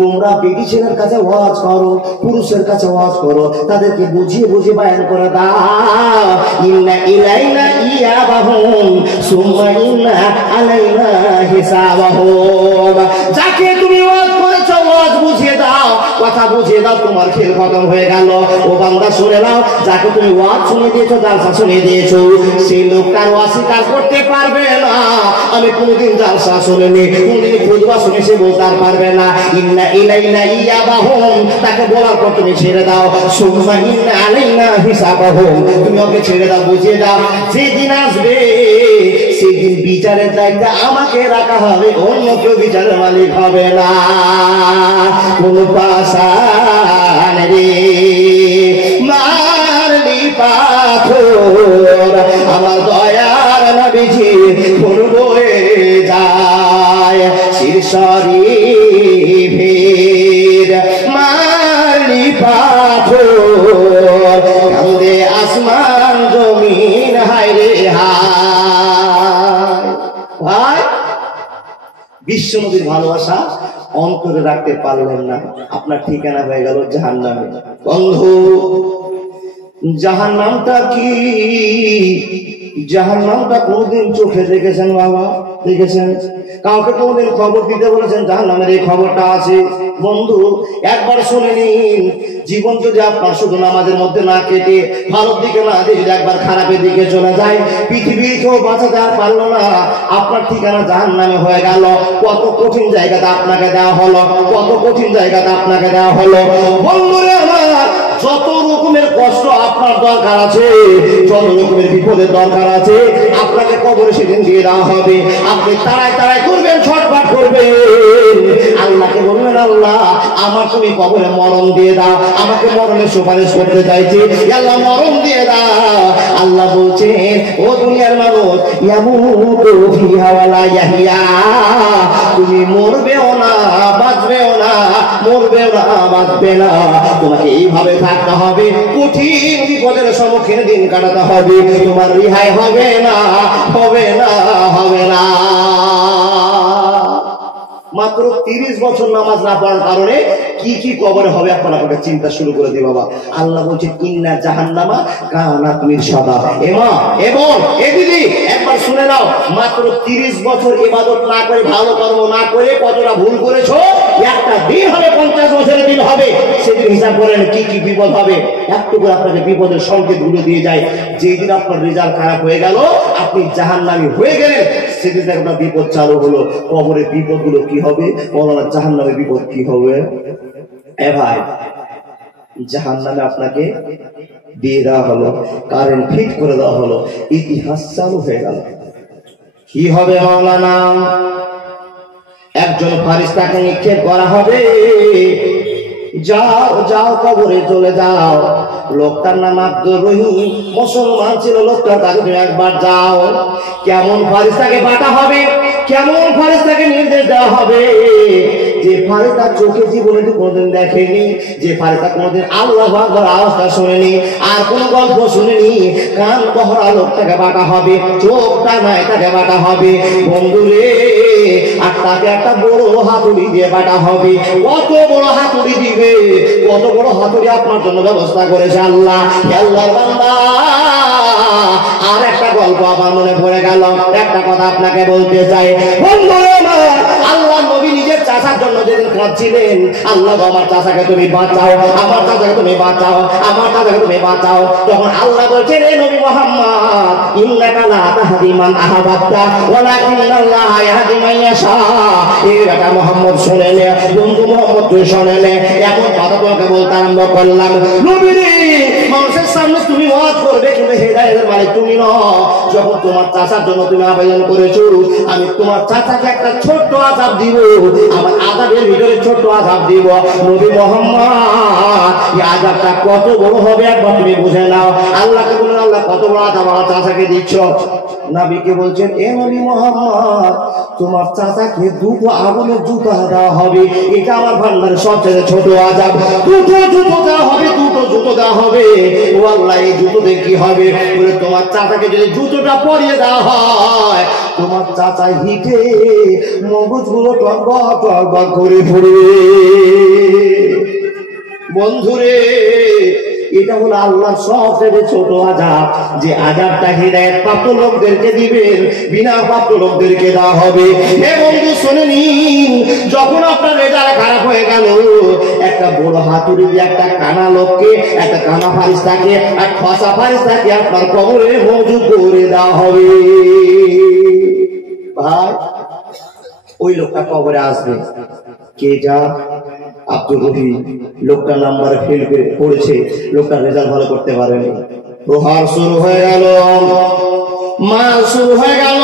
তোমরা বেটি ছেলের কাছে ওয়াজ করো, পুরুষের কাছে ওয়াজ করো, তাদেরকে বুঝিয়ে বুঝিয়ে বায়ান করে দাও। ইন্না ইলাইনা ইয়াবাহুম সুম্মা ইন্না আলাইনা হিসাবাহুম। যাকে তুমি ওয়াজ করেছো, ওয়াজ বুঝিয়ে দাও, কথা বুঝিয়ে দাও, তোমার খেল খতম হয়ে গেল। ও বান্দা শুনে নাও, যাকে তুমি ওয়াজ শুনে দিয়েছো, জালসা শুনে দিয়েছো, সেই লোকটার অস্বীকার করতে পারবে না আমি কোনদিন জালসা শুনিনি, কোনদিন খুতবা শুনে সে বলতে পারবে না। ইন্না ইলাইনা ইয়াবাহুম, তাকে বলার পর তুমি ছেড়ে দাও। সুম্মা ইন্না আলাইনা হিসাবাহুম, তুমি ওকে ছেড়ে দাও, বুঝিয়ে দাও। যেদিন আসবে সেদিন বিচারের দায়িত্ব আমাকে রাখা হবে, অন্য কেউ বিচারের মালিক হবে না। কোন পাশান রে মারলি পাথর, আমার দয়ার নবীজি কোন বয়ে যায় শীর্ষরিভের মারলি পাথর, কান্দে আসমান জমিন হায় রে হায়। ভাই, বিশ্ব নবীর ভালোবাসা অন্তরে রাখতে পারলেন না, আপনার ঠিকানা হয়ে গেল জাহান্নামে। বন্ধু, জাহান্নামটা কি? জাহান্নামটা কোনদিন চোখে দেখেছেন বাবা? দেখেছেন? কাউকে কোনদিন খবর দিতে বলেছেন জাহান্নামের এই খবরটা আছে? বন্ধু, একবার শুনে নিন, জীবন যদি আপনার শুধু নামাজের মধ্যে না কেটে, ভালোর দিকে না দিয়ে যদি একবার খারাপের দিকে চলে যায়, পৃথিবী কেউ বাঁচাতে আর পারলো না, আপনার ঠিকানা জাহান্নামে হয়ে গেল। কত কঠিন জায়গাতে আপনাকে দেওয়া হলো, কত কঠিন জায়গাতে আপনাকে দেওয়া হলো। বন্ধুরে আমার, যত রকমের কষ্ট আপনার দরকার আছে, যত রকমের বিপদের দরকার আছে, আপনাকে কবরে সেদিন দিয়ে দেওয়া হবে। আপনি তাড়াই তাড়াই করবেন, ছটফট করবেন, আল্লাহকে বলবেন, আল্লাহ আমার তুমি কবরে মরণ দিয়ে দাও, আমাকে মরণের সুপারিশ করতে চাইছি, আল্লাহ মরণ দিয়ে দাও। আল্লাহ বলছেন, ও দুনিয়ার মানুষ, ইয়ামুতু ফিহা ওয়া লা ইয়াহইয়া, তুমি মরবেও না, বাঁচবে যাবেও না, মরবেও না, বাঁচবে না। তোমাকে এইভাবে থাকতে হবে, কঠিন বিপদের সম্মুখীন দিন কাটাতে হবে। তোমার রিহাই হবে না, হবে না, হবে না। মাত্র 30 বছর নামাজ না পড়ার কারণে কি কি কবরে হবে আপনারা চিন্তা শুরু করে দিই বাবা। আল্লাহ বলছে ইন্না জাহান্নামা কানাত মিরসাদা। এমা এবং এ দিদি একবার শুনে নাও, মাত্র 30 বছর ইবাদত না করে, ভালো কর্ম না করে কতটা ভুল করেছো। একটা দিন হবে 50 বছরের দিন হবে, সেদিন হিসাব করেন কি কি বিপদ হবে। একটু করে আপনাকে বিপদের সংকেত গুলো দিয়ে যায়। যেই দিন আপনার রেজাল্ট খারাপ হয়ে গেল, আপনি জাহান্নামী হয়ে গেলেন, সেদিন একটা বিপদ চালু হলো। কবরের বিপদ গুলো কি হবে, মৌলানা জাহান্নামের বিপদ কি হবে। এ ভাই, জাহান্নামে আপনাকে দিয়ে দেওয়া হলো, কারেন্ট ফিট করে দেওয়া হলো, ইতিহাস চালু হয়ে গেল। কি হবে মৌলানা? একজন ফারিস্তাকে নিক্ষেপ করা হবে, যাও যাও কবরে চলে যাও। লোকটার নাম আব্দুর রহিম, মুসলমান ছিল লোকটা, তাকে তুমি একবার যাও। কেমন ফারিস্তাকে বাটা হবে, কেমন ফারিস্তাকে নির্দেশ দেওয়া হবে, যে ফারিস্তা চোখে জীবনে তো কোনোদিন দেখেনি, যে ফারিস্তা কোনোদিন আল্লাহু আকবার আওয়াজটা শুনেনি, আর কোন গল্প শুনেনি, কান বহরা লোকটাকে বাটা হবে, চোখটা নাই তাকে বাটা হবে। বন্ধুরে, আর তাকে একটা বড় হাতুড়ি দিয়ে বাটা হবে। কত বড় হাতুড়ি দিবে, কত বড় হাতুড়ি আপনার জন্য ব্যবস্থা করেছে আল্লাহ। আল্লাহর বান্দা, আর একটা গল্প আমার মনে পড়ে গেল, একটা কথা আপনাকে বলতে চাই। বন্ধুরে, আল্লাহ নবী নিজের চাচার জন্য যেদিন কাঁদছিলেন, আল্লাহ আমার চাচাকে তুমি বাঁচাও, আমার চাচাকে তুমি বাঁচাও, আমার চাচাকে তুমি বাঁচাও, তখন আল্লাহ বলছেন, এ নবী মুহাম্মদ, ইন্নাকা লা তাহদি মান আহবাবতা ওয়ালাকিন্নাল্লাহ ইয়াহদি মান ইয়াশা। এই বেটা মুহাম্মদ শুনে নে, বন্ধু মুহাম্মদ তুই শুনে নে, এমন কথা তোমাকে বলতে আরম্ভ করলাম। নবী রে, মানুষের সামনে তুমি ওয়াজ করবে, কিন্তু হেদায়েতের মালিক তুমি নও। যখন তোমার চাচার জন্য তুমি আবেদন করেছো, আমি তোমার চাচাকে একটা ছোট্ট আযাব দিব, আমার আযাবের ভিতরে ছোট্ট আযাব দিব। নবী মুহাম্মদ, এই আযাবটা কত বড় হবে একবার তুমি বুঝে নাও। আল্লাহকে বললেন, আল্লাহ কত বড় আযাব আমার চাচাকে দিচ্ছ। নবীকে বলছেন, এ নবী মুহাম্মদ, তোমার চাচাকে দুটো আগুনের জুতা দেওয়া হবে, এটা আমার ভান্ডারের সবচেয়ে ছোট আযাব। দুটো জুতো দেওয়া হবে, দুটো জুতো দেওয়া হবে। ও আল্লাহ, এই জুতোতে কি হবে? বলে, তোমার চাচাকে যদি জুতোটা পরিয়ে দেওয়া হয়, তোমার চাচা হিটে মগজগুলো টকবক টকবক করে পড়বে। বন্ধুরে, এটা হলো আল্লাহর সবচেয়ে ছোট আযাব, যে আযাবটা হিদায়াত প্রাপ্ত লোকদেরকে দিবেন, বিনা প্রাপ্ত লোকদেরকে দেওয়া হবে। হে বন্ধু, শুনে নিন, যখন আপনার রেজাল্ট খারাপ হয়ে গেল, একটা বড় হাতুড়ি দিয়ে একটা কানা লোককে, একটা কানা ফারিস্তাকে, আর খসা ফারিস্তাকে আপনার কবরে মজুদ করে দেওয়া হবে। ভাই, ওই লোকটা কবরে আসবে, কে যা? আব্দুর রহিম। লোকটা নাম্বার ফেল করে পড়েছে, লোকটা রেজাল্ট ভালো করতে পারেনি। প্রহার শুরু হয়ে গেল, মার শুরু হয়ে গেল,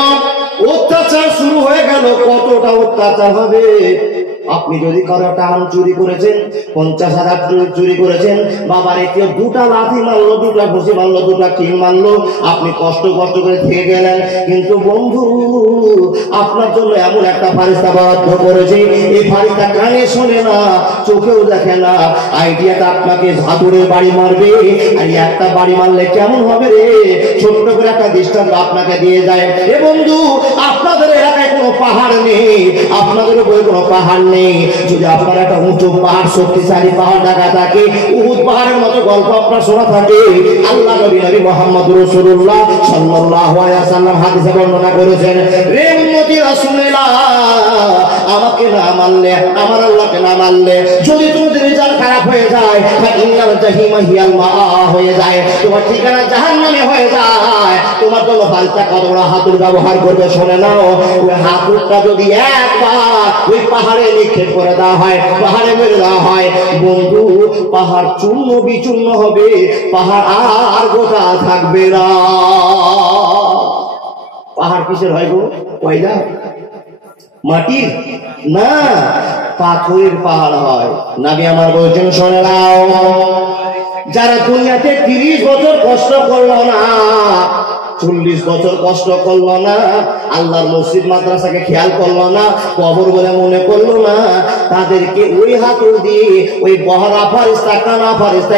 অত্যাচার শুরু হয়ে গেল। কতটা অত্যাচার হবে? আপনি যদি কারো টান চুরি করেছেন, 50,000 চুরি করেছেন, বাবার কেউ দুটা লাথি মারলো, দুটা ঘুষি মারলো, দুটা কিল মারলো, আপনি কষ্ট কষ্ট করে থেকে গেলেন। কিন্তু বন্ধু, আপনার জন্য এমন একটা ফারিস্তা বরাদ্দ করেছে, এই ফারিস্তা কানে শোনে না, চোখেও দেখে না। আইডিয়াটা আপনাকে হাতুড়ের বাড়ি মারবে, আর একটা বাড়ি মারলে কেমন হবে রে? ছোট্ট করে একটা দৃষ্টান্ত আপনাকে দিয়ে যায়। এ বন্ধু, আপনাদের এলাকায় কোনো পাহাড় নেই, আপনাদের উপরে কোনো পাহাড় নেই। যদি আপনার একটা উঁচু পাহাড়, শক্তিশালী পাহাড় ঢাকা থাকে, উহুদ পাহাড়ের মতো গল্প আপনার শোনা থাকে, আল্লাহ নবী মুহাম্মদ রাসূলুল্লাহ সাল্লাল্লাহু আলাইহি ওয়াসাল্লাম হাদিসে বর্ণনা করেছেন, রে উম্মতি রাসূলুল্লাহ, আমাকে না মানলে, আমার আল্লাহকে না মানলে, যদি তোমাদের রেজাল্ট খারাপ হয়ে যায়, ইন্নাল জাহিমা হিয়াল মাআ হয়ে যায়, তোমার ঠিকানা জাহান্নামে হয়ে যায়, তোমার জন্য ফারিস্তা কত বড় হাতুড়ি ব্যবহার করবে শুনে নাও। ওই হাতুড়টা যদি একবার ওই পাহাড়ে নিক্ষেপ করে দেওয়া হয়, পাহাড়ে মেরে দেওয়া হয়, বন্ধু, পাহাড় চূর্ণ বিচূর্ণ হবে, পাহাড় আর গোটা থাকবে না। পাহাড় কিসের হয় গো? কয়লা? মাটির না, পাথরের পাহাড় হয়। নবী আমার বলছেন, শুনে নাও, যারা দুনিয়াতে 30 বছর কষ্ট করলো না, 40 বছর কষ্ট করলো না, আল্লাহর মসজিদ মাদ্রাসাকে খেয়াল করলো না, কবর বলে মনে করলো না, তাদেরকে ওই হাতুর দিয়ে ওই বহরা ফারিস্তা কানা ফারিস্তা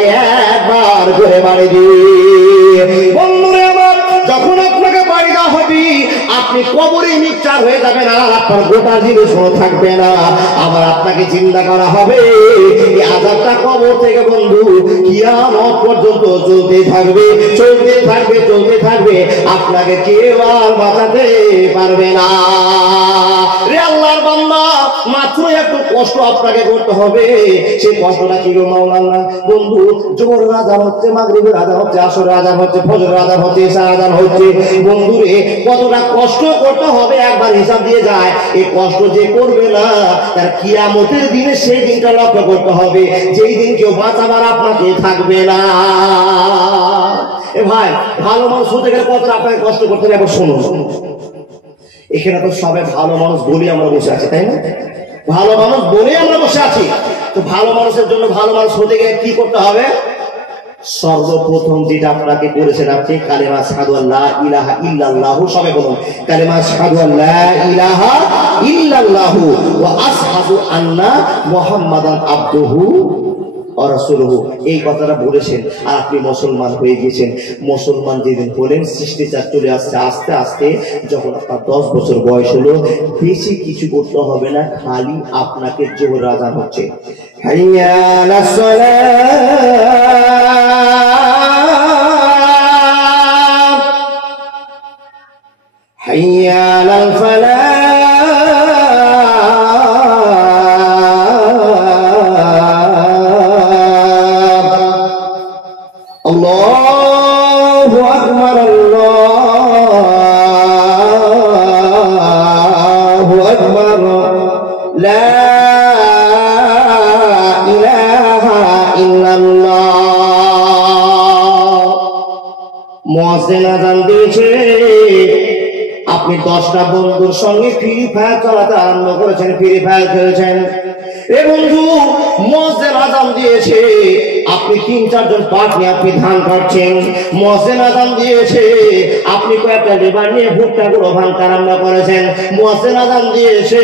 একবার করে বাড়ি দিয়ে। বন্ধুরে আমার, যখন আপনাকে বাড়ি দেওয়া হবে আপনি কবরে মিক্সচার হয়ে যাবেন, আর আপনার গোটা জিনিসও থাকবে না। আবার আপনাকে চিন্তা করা হবে, এই আযাবটা কবর থেকে বন্ধু কিয়ামত পর্যন্ত চলতে থাকবে, চলতে থাকবে, চলতে থাকবে, আপনাকে কেউ আর বাঁচাতে পারবে না। রে আল্লাহর বান্দা, মাত্র একটু কষ্ট আপনাকে করতে হবে। সেই কষ্টটা কি গো মাওলানা? বন্ধু, জোহরের আযান হচ্ছে, মাগরিবের আযান হচ্ছে, আসরের আযান হচ্ছে, ফজরের আযান হচ্ছে, ইশার আযান হচ্ছে। বন্ধু রে, কতটা কষ্ট করতে হবে একবার হিসাব দিয়ে যায়। এই কষ্ট যে করবে না, তার কিয়ামতের দিনে সেই দিনটা লক্ষ্য করতে হবে, যেই দিন কেউ বাঁচাবার আপনাকে থাকবে না। এ ভাই, ভালো মানুষ হতে গেলে কতটা আপনাকে কষ্ট করতে হবে একবার শুনুন। এখানে তো সবাই ভালো মানুষ বলি আমরা বসে আছি, তাই না? ভালো মানুষ বলে আমরা বসে আছি। তো ভালো মানুষের জন্য ভালো মানুষ হতে গেলে কি করতে হবে? সর্বপ্রথম যেটা আপনাকে করেছেন, আপনি কালেমা আশহাদু আল্লা ইলাহা ইল্লাল্লাহু, সবাই বলুন কালেমা আশহাদু আল্লা ইলাহা ইল্লাল্লাহু ওয়া আশহাদু আন্না মুহাম্মাদান আবদুহু ওয়া রাসূলুহু। এই কথাটা বলেছেন আর আপনি মুসলমান হয়ে গেছেন। মুসলমান যেদিন হলেন, শিষ্টাচার চলে আসছে আস্তে আস্তে। যখন আপনার 10 বছর বয়স হলো, বেশি কিছু করতে হবে না, খালি আপনাকে জোহর আযান হচ্ছে, হাইয়া আলাস সালাত, হাইয়া আলাল ফালাহ, আল্লাহু আকবার, আল্লাহু আকবার, লা ইলাহা ইল্লাল্লাহ। মুয়াজ্জিন আযান দিয়েছে, আপনি 10টা বন্ধুর সঙ্গে ফ্রি ফায়ার চালাতে আরম্ভ করেছেন, ফ্রি ফায়ার খেলেছেন। এ বন্ধু, মুয়াজ্জিন আযান দিয়েছে, আপনি 3-4 জন পাট নিয়ে আপনি ধান কাটছেন। মুয়াজ্জিন আযান দিয়েছে, আপনি কয়েকটা লেবার নিয়ে ভুট্টা গুলো ভাঙতে আরম্ভ করেছেন। মুয়াজ্জিন আযান দিয়েছে,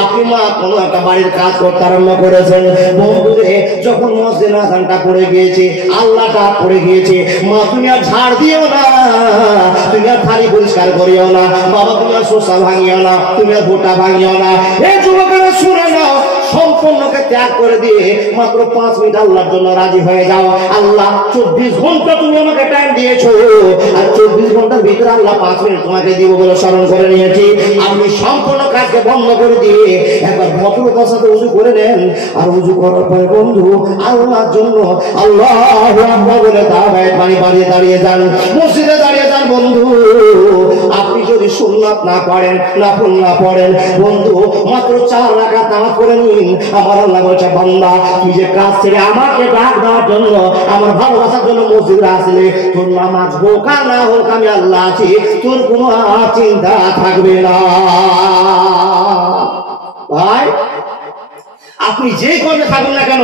আপনি মা কোনো একটা বাড়ির কাজ করতে আরম্ভ করেছেন। বন্ধুরে, যখন মুয়াজ্জিন আযানটা পড়ে গিয়েছে, আল্লাহটা পড়ে গিয়েছে, মা তুমি আর ঝাড় দিও না, তুমি আর থালি পরিষ্কার করিও না, বাবা তুমি আর শসা ভাঙিও না, তুমি আর ভুট্টা ভাঙিও না। এই যুবকেরা শুনে নাও, সম্পূর্ণকে ত্যাগ করে দিয়ে মাত্র 5 মিনিট আল্লাহর জন্য রাজি হয়ে যাও। আল্লাহ 24 ঘন্টা তুমি আমাকে টাইম দিয়েছো, আর 24 ঘন্টার ভিতরে আল্লাহ 5 মিনিট তোমাকে দিব বলে স্মরণ করে নিয়েছি। আপনি সম্পূর্ণ কাজকে বন্ধ করে দিয়ে একবার ভদ্রতার সাথে উযু করে নেন, আর উযু করার পরে বন্ধু আল্লাহর জন্য আল্লাহু আকবার বলে দাঁড়ায় বাড়িয়ে দাঁড়িয়ে যান, মসজিদে দাঁড়িয়ে যান। বন্ধু, আপনি যদি সুন্নাত না পড়েন, নফল না পড়েন, বন্ধু মাত্র 4 রাকাত নামাজ পড়ে নিন। আমার আল্লাহ বলছে, বান্দা তুই যে কাজ ছেড়ে আমাকে ডাক দেওয়ার জন্য, আমার ভালোবাসার জন্য মসজিদে আসলে, তোর নামাজ হোক আর না হোক আমি আল্লাহ আছি, তোর কোনো চিন্তা থাকবে না। ভাই, আপনি যে কর্মে থাকুন না কেন,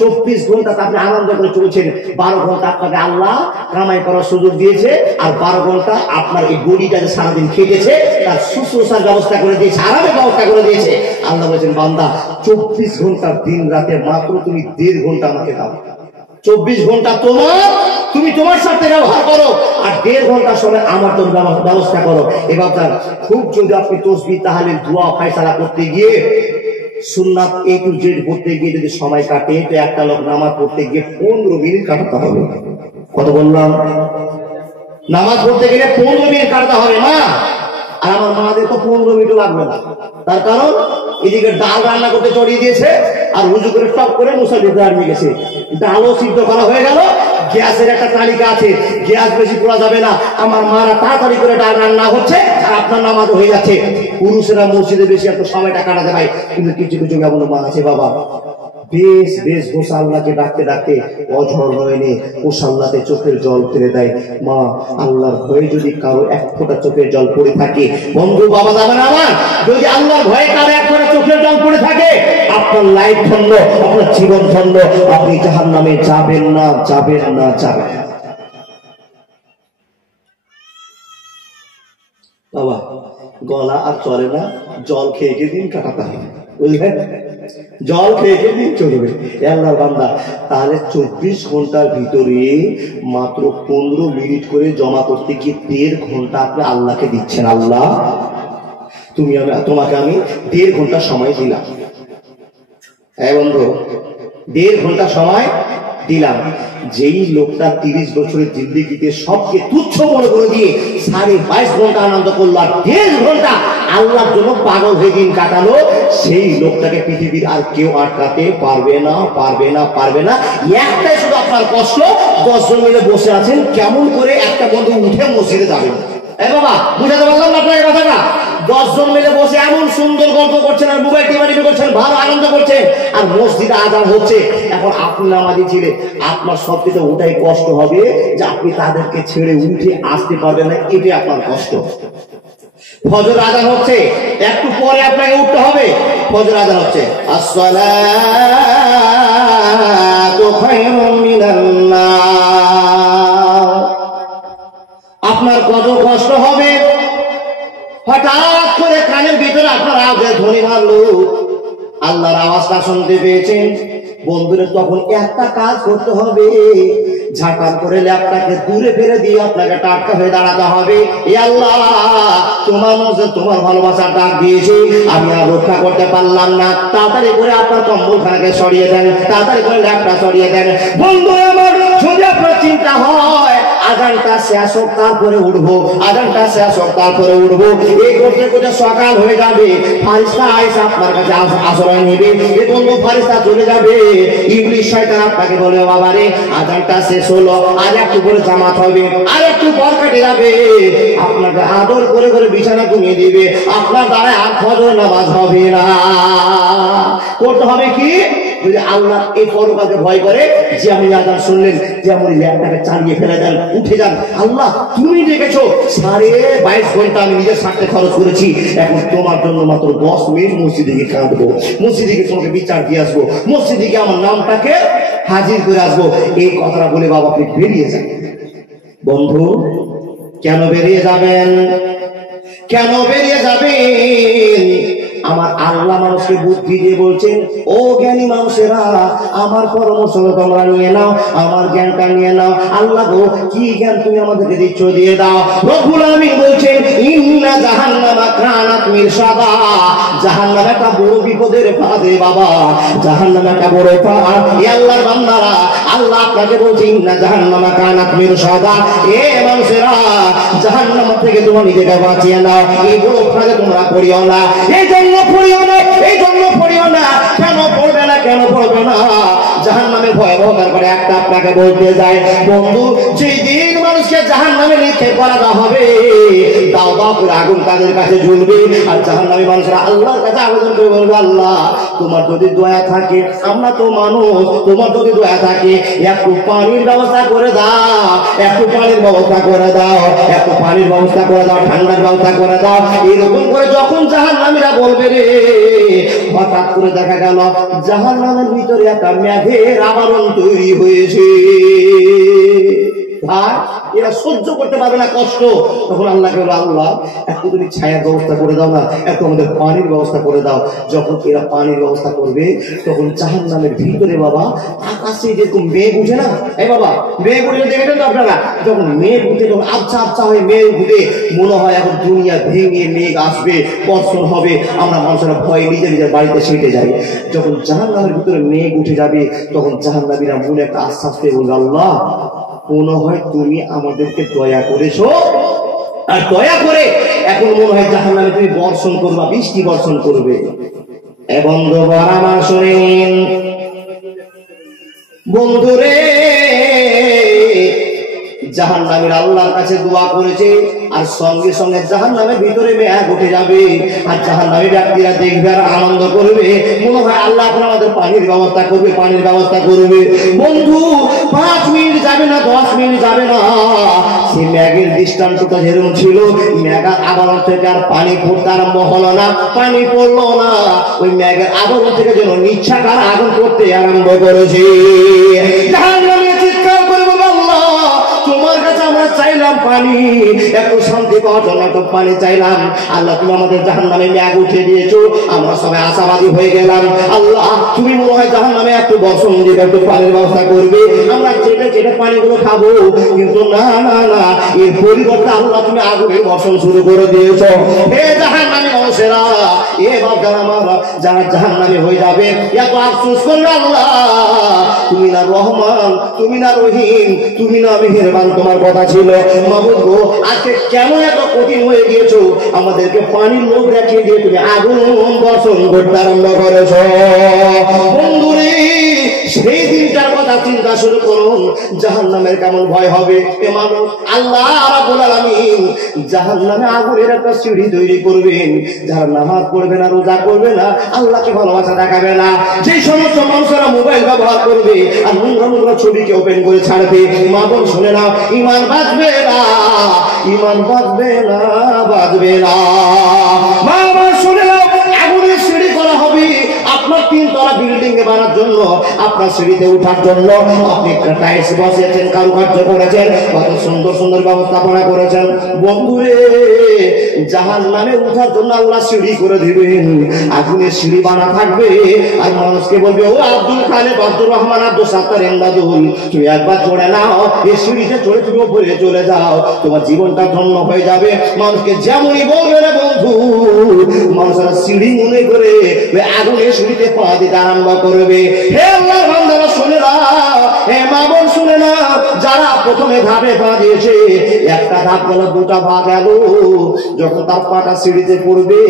24 ঘন্টা আপনি আনন্দ করে চলছেন। 12 ঘন্টা আপনাকে আল্লাহ কামাই করার সুযোগ দিয়েছে, আর 12 ঘন্টা আপনার এই বডিটা যে সারাদিন খেটেছে তার শুশ্রূষার ব্যবস্থা করে দিয়েছে, আরামের ব্যবস্থা করে দিয়েছে। আল্লাহ বলছেন, বান্দা 24 ঘন্টার দিন রাতে মাত্র তুমি 1.5 ঘন্টা আমাকে দাও। 24 ঘন্টা তুমি তোমার সাথে ব্যবহার করো, আর 1.5 ঘন্টা সময় আমার জন্য ব্যবস্থা করো। এবার খুব যদি আপনি তাসবিহ তাহলিল দোয়া ফয়সালা করতে গিয়ে, সুন্নাত A to Z পড়তে গিয়ে যদি সময় কাটে, তো একটা লোক নামাজ পড়তে গিয়ে 15 মিনিট কাটাতে হবে। কত বললাম? নামাজ পড়তে গেলে 15 মিনিট কাটাতে হবে। মা আর আমার মাদের তো 15 মিনিট লাগবে না, তার কারণ এদিকে ডাল রান্না করতে চড়িয়ে দিয়েছে, আর উজু করে টপ করে মুসাল্লিতে দাঁড়িয়ে গেছে। ডালও সিদ্ধ করা হয়ে গেল, গ্যাসের একটা তালিকা আছে, গ্যাস বেশি পোড়া যাবে না। আমার মারা তাড়াতাড়ি করে ডাল রান্না হচ্ছে, আর আপনার নামাজ হয়ে যাচ্ছে। পুরুষেরা মসজিদে বেশি এত সময়টা কাটাতে পারে, কিন্তু কিছু কিছু কেমন মা আছে বাবা, বেশ গোসাল্লাহকে ডাকতে ডাকতে অঝর নয়নে গোসাল্লাতে চোখের জল ফেলে দেয়। মা, আল্লাহর ভয়ে যদি কারো 1 ফোঁটা চোখের জল পড়ে থাকে, বন্ধু বাবা যাবেন আমার, যদি আল্লাহর ভয়ে কারো 1 ফোঁটা চোখের জল পড়ে থাকে, আপনার লাইফ ধন্য, আপনার জীবন ধন্য, আপনি জাহান্নামে যাবেন না। বাবা গলা আর চলে না, জল খেয়ে খেয়ে দিন কাটাতে হবে, বুঝলেন? জল খেয়ে খেয়ে দিন চলবে। আল্লাহর বান্দা, তাহলে 24 ঘন্টার ভিতরে মাত্র 15 মিনিট করে জমা করতে গিয়ে 1.5 ঘন্টা আপনি আল্লাহকে দিচ্ছেন। আল্লাহ তোমাকে আমি 1.5 ঘন্টা সময় দিলাম। হ্যাঁ বন্ধু, 1.5 ঘন্টা সময় দিলাম। যেই লোকটা 30 বছরের জিন্দেগিতে সবকে তুচ্ছ মনে করে দিয়ে 22.5 ঘন্টা আনন্দ করলো আর 1.5 ঘন্টা আল্লাহর জন্য পাগল হয়ে দিন কাটালো, সেই লোকটাকে পৃথিবীর আর কেউ আটকাতে পারবে না, পারবে না, পারবে না। একটাই শুধু আপনার কষ্ট, 10 জন মিলে বসে আছেন, কেমন করে একটা বন্ধু উঠে মসজিদে যাবেন? বাবা বুঝাতে পারলাম না আপনাকে কথাটা? 10 জন মিলে বসে এমন সুন্দর গল্প করছেন আর মোবাইল টিপি করছেন, ভালো আনন্দ করছেন, আর মসজিদে আযান হচ্ছে। এখন আপনি নামাজি ছিলেন, আপনার সবথেকে ওটাই কষ্ট হবে যে আপনি তাদেরকে ছেড়ে উঠে আসতে পারবেন না, এটাই আপনার কষ্ট। ফজর আযান হচ্ছে, একটু পরে আপনাকে উঠতে হবে। ফজর আযান হচ্ছে, আসসালাতু খায়রুম মিনান নাম। আপনার কত কষ্ট হবে, হঠাৎ করে কানের ভিতরে আপনার আওয়াজে ধ্বনি মারলো, আল্লাহর আওয়াজটা শুনতে পেয়েছেন। বন্ধুরা তখন একটা কাজ করতে হবে, ঝাঁটার করে ল্যাপটাকে দূরে ফেলে দিয়ে আপনাকে টাটকা হয়ে দাঁড়াতে হবে। এ আল্লাহ, তোমার মধ্যে তোমার ভালোবাসার ডাক দিয়েছি, আমি আর রক্ষা করতে পারলাম না, তাড়াতাড়ি করে আপনার কম্বলখানাকে সরিয়ে দেন, তাড়াতাড়ি করে ল্যাপটা সরিয়ে দেন। বন্ধু আমার, যদি আপনার চিন্তা হয় আযানটা শেষ হোক তারপরে উঠবো, আযানটা শেষ হোক তারপরে উঠবো, এই করতে করতে সকাল হয়ে যাবে, ফারিস্তা আয়েশা আপনার কাছে আশ্রয় নেবে। এই বন্ধু ফারিস্তা চলে যাবে, ইবলিস শয়তান আপনাকে বলে, বাবা রে আযানটা শেষ হলো, আর একটু করে জামাত হবে, আর একটু পর কেটে যাবে, আপনাকে আদর করে করে বিছানা ঘুমিয়ে দিবে, আপনার দ্বারা আর ফজর নামাজ হবে না। করতে হবে কি? যদি আল্লাহ এই পরকালকে ভয় করে, যে আমি আযান শুনলেন, যে আমি ল্যাপটাকে চালিয়ে ফেলে দেন, উঠে যান। আল্লাহ তুমি দেখেছো 22.5 ঘন্টা আমি নিজের স্বার্থে খরচ করেছি, এখন তোমার জন্য মাত্র 10 মিনিট মসজিদে গিয়ে কাঁদবো, মসজিদে গিয়ে তোমাকে বিচার দিয়ে আসবো, মসজিদে গিয়ে আমার নামটাকে হাজির করে আসবো। এই কথাটা বলে বাবা আপনি বেরিয়ে যান। বন্ধু কেন বেরিয়ে যাবেন? কেন বেরিয়ে যাবেন? আমার আল্লাহ মানুষকে বুদ্ধি দিয়ে বলছেন, ও জ্ঞানী মানুষেরা, আমার পরামর্শ তোমরা নিয়ে নাও, আমার জ্ঞানটা নিয়ে নাও। আল্লাহ গো, কি জ্ঞান তুমি আমাদেরকে দিচ্ছ, দিয়ে দাও। রব্বুল আমিন বলছেন, ইন্না জাহান্নামা কানাত মিরসাদা, জাহান্নাম একটা বড় বিপদের ফাঁদে বাবা, জাহান্নাম একটা বড় ফাঁদ। এ আল্লাহর বান্দারা, আল্লাহ আপনাকে বলছে, ইন্না জাহান্নামা কানাত মিরসাদা, এ মানুষেরা জাহান্নাম থেকে তোমরা নিজেকে বাঁচিয়ে নাও, এই বড় ফাঁদে তোমরা পড়িও না। এই জন্য পড়িও না, এই জন্য পড়িও না। কেন পড়বে না, কেন পড়বে না? জাহান্নামে ভয়াবহতার করে একটা আপনাকে বলতে যায়, বন্ধু যেই দিন মানুষকে জাহান্নামে নিক্ষেপ করা হবে, দাও দাও করে আগুন তাদের কাছে জ্বলবে, আর জাহান্নামী মানুষরা আল্লাহর কাছে আবেদন করে বলবে, আল্লাহ তোমার যদি দয়া থাকে, আমরা তো মানুষ, তোমার যদি দয়া থাকে একটু পানির ব্যবস্থা করে দাও, একটু পানির ব্যবস্থা করে দাও, একটু পানির ব্যবস্থা করে দাও, ঠান্ডার ব্যবস্থা করে দাও। এরকম করে যখন জাহান্নামীরা বলবে রে, হঠাৎ করে দেখা গেল জাহান্নামের ভিতরে একটা মেঘের আবরণ তৈরি হয়েছে। ভাই এরা সহ্য করতে পারবে না কষ্ট, তখন আল্লাহকে বলে, আল্লাহ একটু তুমি ছায়ার ব্যবস্থা করে দাও না, একটু আমাদের পানির ব্যবস্থা করে দাও। যখন এরা পানির ব্যবস্থা করবে, তখন জাহান্নামের ভিতরে বাবা আকাশে যেরকম মেঘ উঠে না, এই বাবা মেঘ উঠে দেখেছেন তো আপনারা, যখন মেঘ উঠে, যখন আবছা আবছা হয়ে মেঘ উঠে, মনে হয় এখন দুনিয়া ভেঙে মেঘ আসবে, বর্ষণ হবে, আমরা মানুষেরা ভয়ে নিজের নিজের বাড়িতে সেটে যাই। যখন জাহান্নামের ভিতরে মেঘ উঠে যাবে, তখন জাহান্নামীরা মনে একটা আশ্বাস পেয়ে বলবে, আল্লাহ মনে হয় তুমি আমাদেরকে দয়া করেছো, আর দয়া করে এখন মনে হয় জাহান্নামে তুমি বর্ষণ করবা, বৃষ্টি বর্ষণ করবে। বন্ধু আমার শোনেন, বন্ধুরে জাহান্নামীরা আল্লাহর কাছে দোয়া করেছে, আর সঙ্গে সঙ্গে জাহান্নামের ভিতরে মেঘ উঠে যাবে, আর জাহান্নামী ব্যক্তিরা দেখবে আর আনন্দ করবে, মনে হয় আল্লাহ এখন আমাদের পানির ব্যবস্থা করবে, পানির ব্যবস্থা করবে। বন্ধু 5 মিনিট যাবে না, 10 মিনিট যাবে না, সেই মেঘের দৃষ্টান্তটা যেরকম ছিল, মেঘের আবরণ থেকে আর পানি পড়তে আরম্ভ হলো না, পানি পড়লো না, ওই মেঘের আবরণ থেকে যেন নিচ্ছাকার আগুন করতে আরম্ভ করেছে। জাহান্নামী চিৎকার করে বলল, আল্লাহ তোমার কাছে আমরা চাইলাম চাইলাম পানি, একটু শান্তি পাওয়ার জন্য একটু পানি চাইলাম। আল্লাহ তুমি আমাদের জাহান্নামে ম্যাগ উঠিয়ে দিয়েছো, আমরা সবাই আশাবাদী হয়ে গেলাম। আল্লাহ তুমি মনে হয় জাহান্নামে একটু বর্ষণ দিবে, একটু পানির ব্যবস্থা করবে, আমরা চেটে চেটে পানিগুলো খাবো। কিন্তু না না না, এর পরিবর্তে আল্লাহ তুমি আগুনের বর্ষণ শুরু করে দিয়েছো। হে জাহান্নামী মানুষেরা, এ বাপজান আমার যারা জাহান্নামী হয়ে যাবে, এত আফসোস করবে আল্লাহ তুমি না রহমান, তুমি না রহিম, তুমি না মেহেরবান, তোমার কথা ছিল মাবুদ গো আজকে কেন এত কঠিন হয়ে গিয়েছো, আমাদেরকে পানির লোক দেখিয়ে দিয়ে তুমি আগুন বর্ষণ করতে আরম্ভ করেছো। বন্ধুরে সেই দিনটার কথা চিন্তা শুরু করুন, জাহান্নামের কেমন ভয় হবে। এ মানুষ আল্লাহ রাব্বুল আলামিন জাহান্নামে আগুনের একটা সিঁড়ি তৈরি করবেন, যারা নামাজ পড়বে না, রোজা করবে না, আল্লাহকে ভালোবাসা দেখাবে না, যে সমস্ত মানুষেরা মোবাইল ব্যবহার করবে আর নোংরা নোংরা ছবিকে ওপেন করে ছাড়বে, মা বোন শুনে না, ইমান বাঁচবে না, ইমান বাঁচবে না, বাঁচবে না। মা বোন শুনে না, আগুনের সিঁড়ি করা হবে আপনার 3 তলা বিল্ডিং এ বানার জন্য, আপনার সিঁড়িতে উঠার জন্য আপনি একটা টাইলস বসিয়েছেন, কারুকার্য করেছেন, কত সুন্দর সুন্দর ব্যবস্থাপনা করেছেন। বন্ধুরে জাহান্নামে উঠার জন্য আল্লাহ সিঁড়ি করে দিবেন, আগুনের সিঁড়ি বানা থাকবে, আর মানুষকে বলবে ও আব্দুল খালেক, আব্দুর রহমান, আব্দুল সাত্তার, এমদাদুল, তুমি একবার চড়ে নাও, এই সিঁড়িতে চড়ে তুমি উপরে চলে যাও, তোমার জীবনটা ধন্য হয়ে যাবে। মানুষকে যেমনই বলবে রে বন্ধু, মানুষেরা সিঁড়ি মনে করে আগুনের সিঁড়িতে পা দিতে আরম্ভ করবে। হে আল্লাহর বান্দারা শুনে না, হে মা বোন শুনে না, যারা প্রথমে ধাপে পা দিয়েছে, একটা ধাপ গেল, দুটা পা গেল, যখন তার পাটা সিঁড়িতে পড়বে,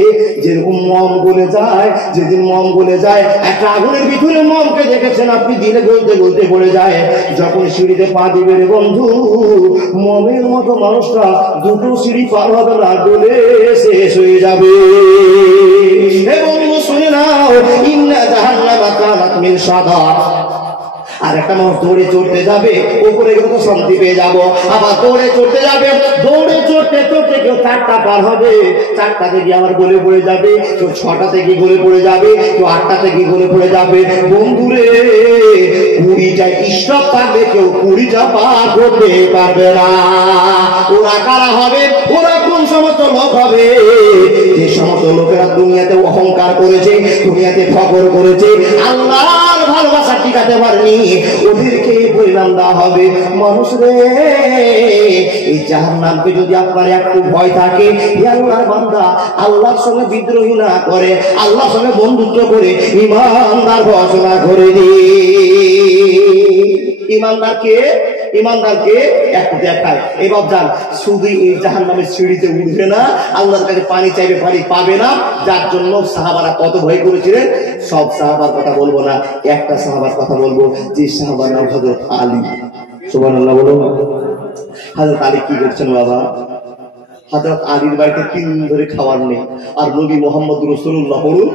যেরকম মম গলে যায়, যেদিন মম গলে যায়, একটা আগুনের ভিতরে মমকে দেখেছেন আপনি, দিলে গলতে গলতে পড়ে যায়, যখন সিঁড়িতে পা দিবে রে বন্ধু, মমের মতো মানুষটা দুটো সিঁড়ি পার হবে না, গলে শেষ হয়ে যাবে। হে বন্ধু শুনে নাও, ইন্না জাহান্নামা কানাত মিরসাদা। আর একটা মানুষ দৌড়ে চড়তে যাবে, উপরে গেলে তো শান্তি পেয়ে যাবো, আবার দৌড়ে চড়তে যাবে, দৌড়ে চড়তে চড়তে কেউ 4টা পার হবে, 4টাতে গিয়ে আবার গলে পড়ে যাবে, কেউ 6টাতে গিয়ে গলে পড়ে যাবে, কেউ 8টাতে গিয়ে গলে পড়ে যাবে। বন্ধুরে 20টা স্টপ থাকবে, কেউ 20টা পার করতে পারবে না। ওরা কারা হবে? ওরা কোন সমস্ত লোক হবে? যে সমস্ত লোকেরা দুনিয়াতে অহংকার করেছে, দুনিয়াতে ফখর করেছে, আল্লাহর ভালোবাসা টিকাতে পারেনি, ওদেরকে পরিণাম দেওয়া হবে। মানুষ রে, এই জাহান্নামকে যদি আপনার একটু ভয় থাকে, আল্লাহর বান্দা আল্লাহর সঙ্গে বিদ্রোহী না করে, আল্লাহর সঙ্গে বন্ধুত্ব করে ইমানদার ঘোষণা করে দি। ইমানদারকে ইমানদারকে একটু দেখায়, এবার যান শুধু এই জাহান্নামের সিঁড়িতে উঠবে না, আল্লাহর কাছে পানি চাইবে, পানি পাবে না, যার জন্য সাহাবারা কত ভয় করেছিলেন। সব সাহাবার কথা বলবো না, একটা সাহাবার কথা বলবো, যে সাহাবার নাম হযরত আলী। সুবহানাল্লাহ বলো। হযরত আলী কি করছেন বাবা? হযরত আলীর বাড়িতে 3 দিন ধরে খাবার নেই, আর নবী মুহাম্মদ রাসূলুল্লাহ বলুন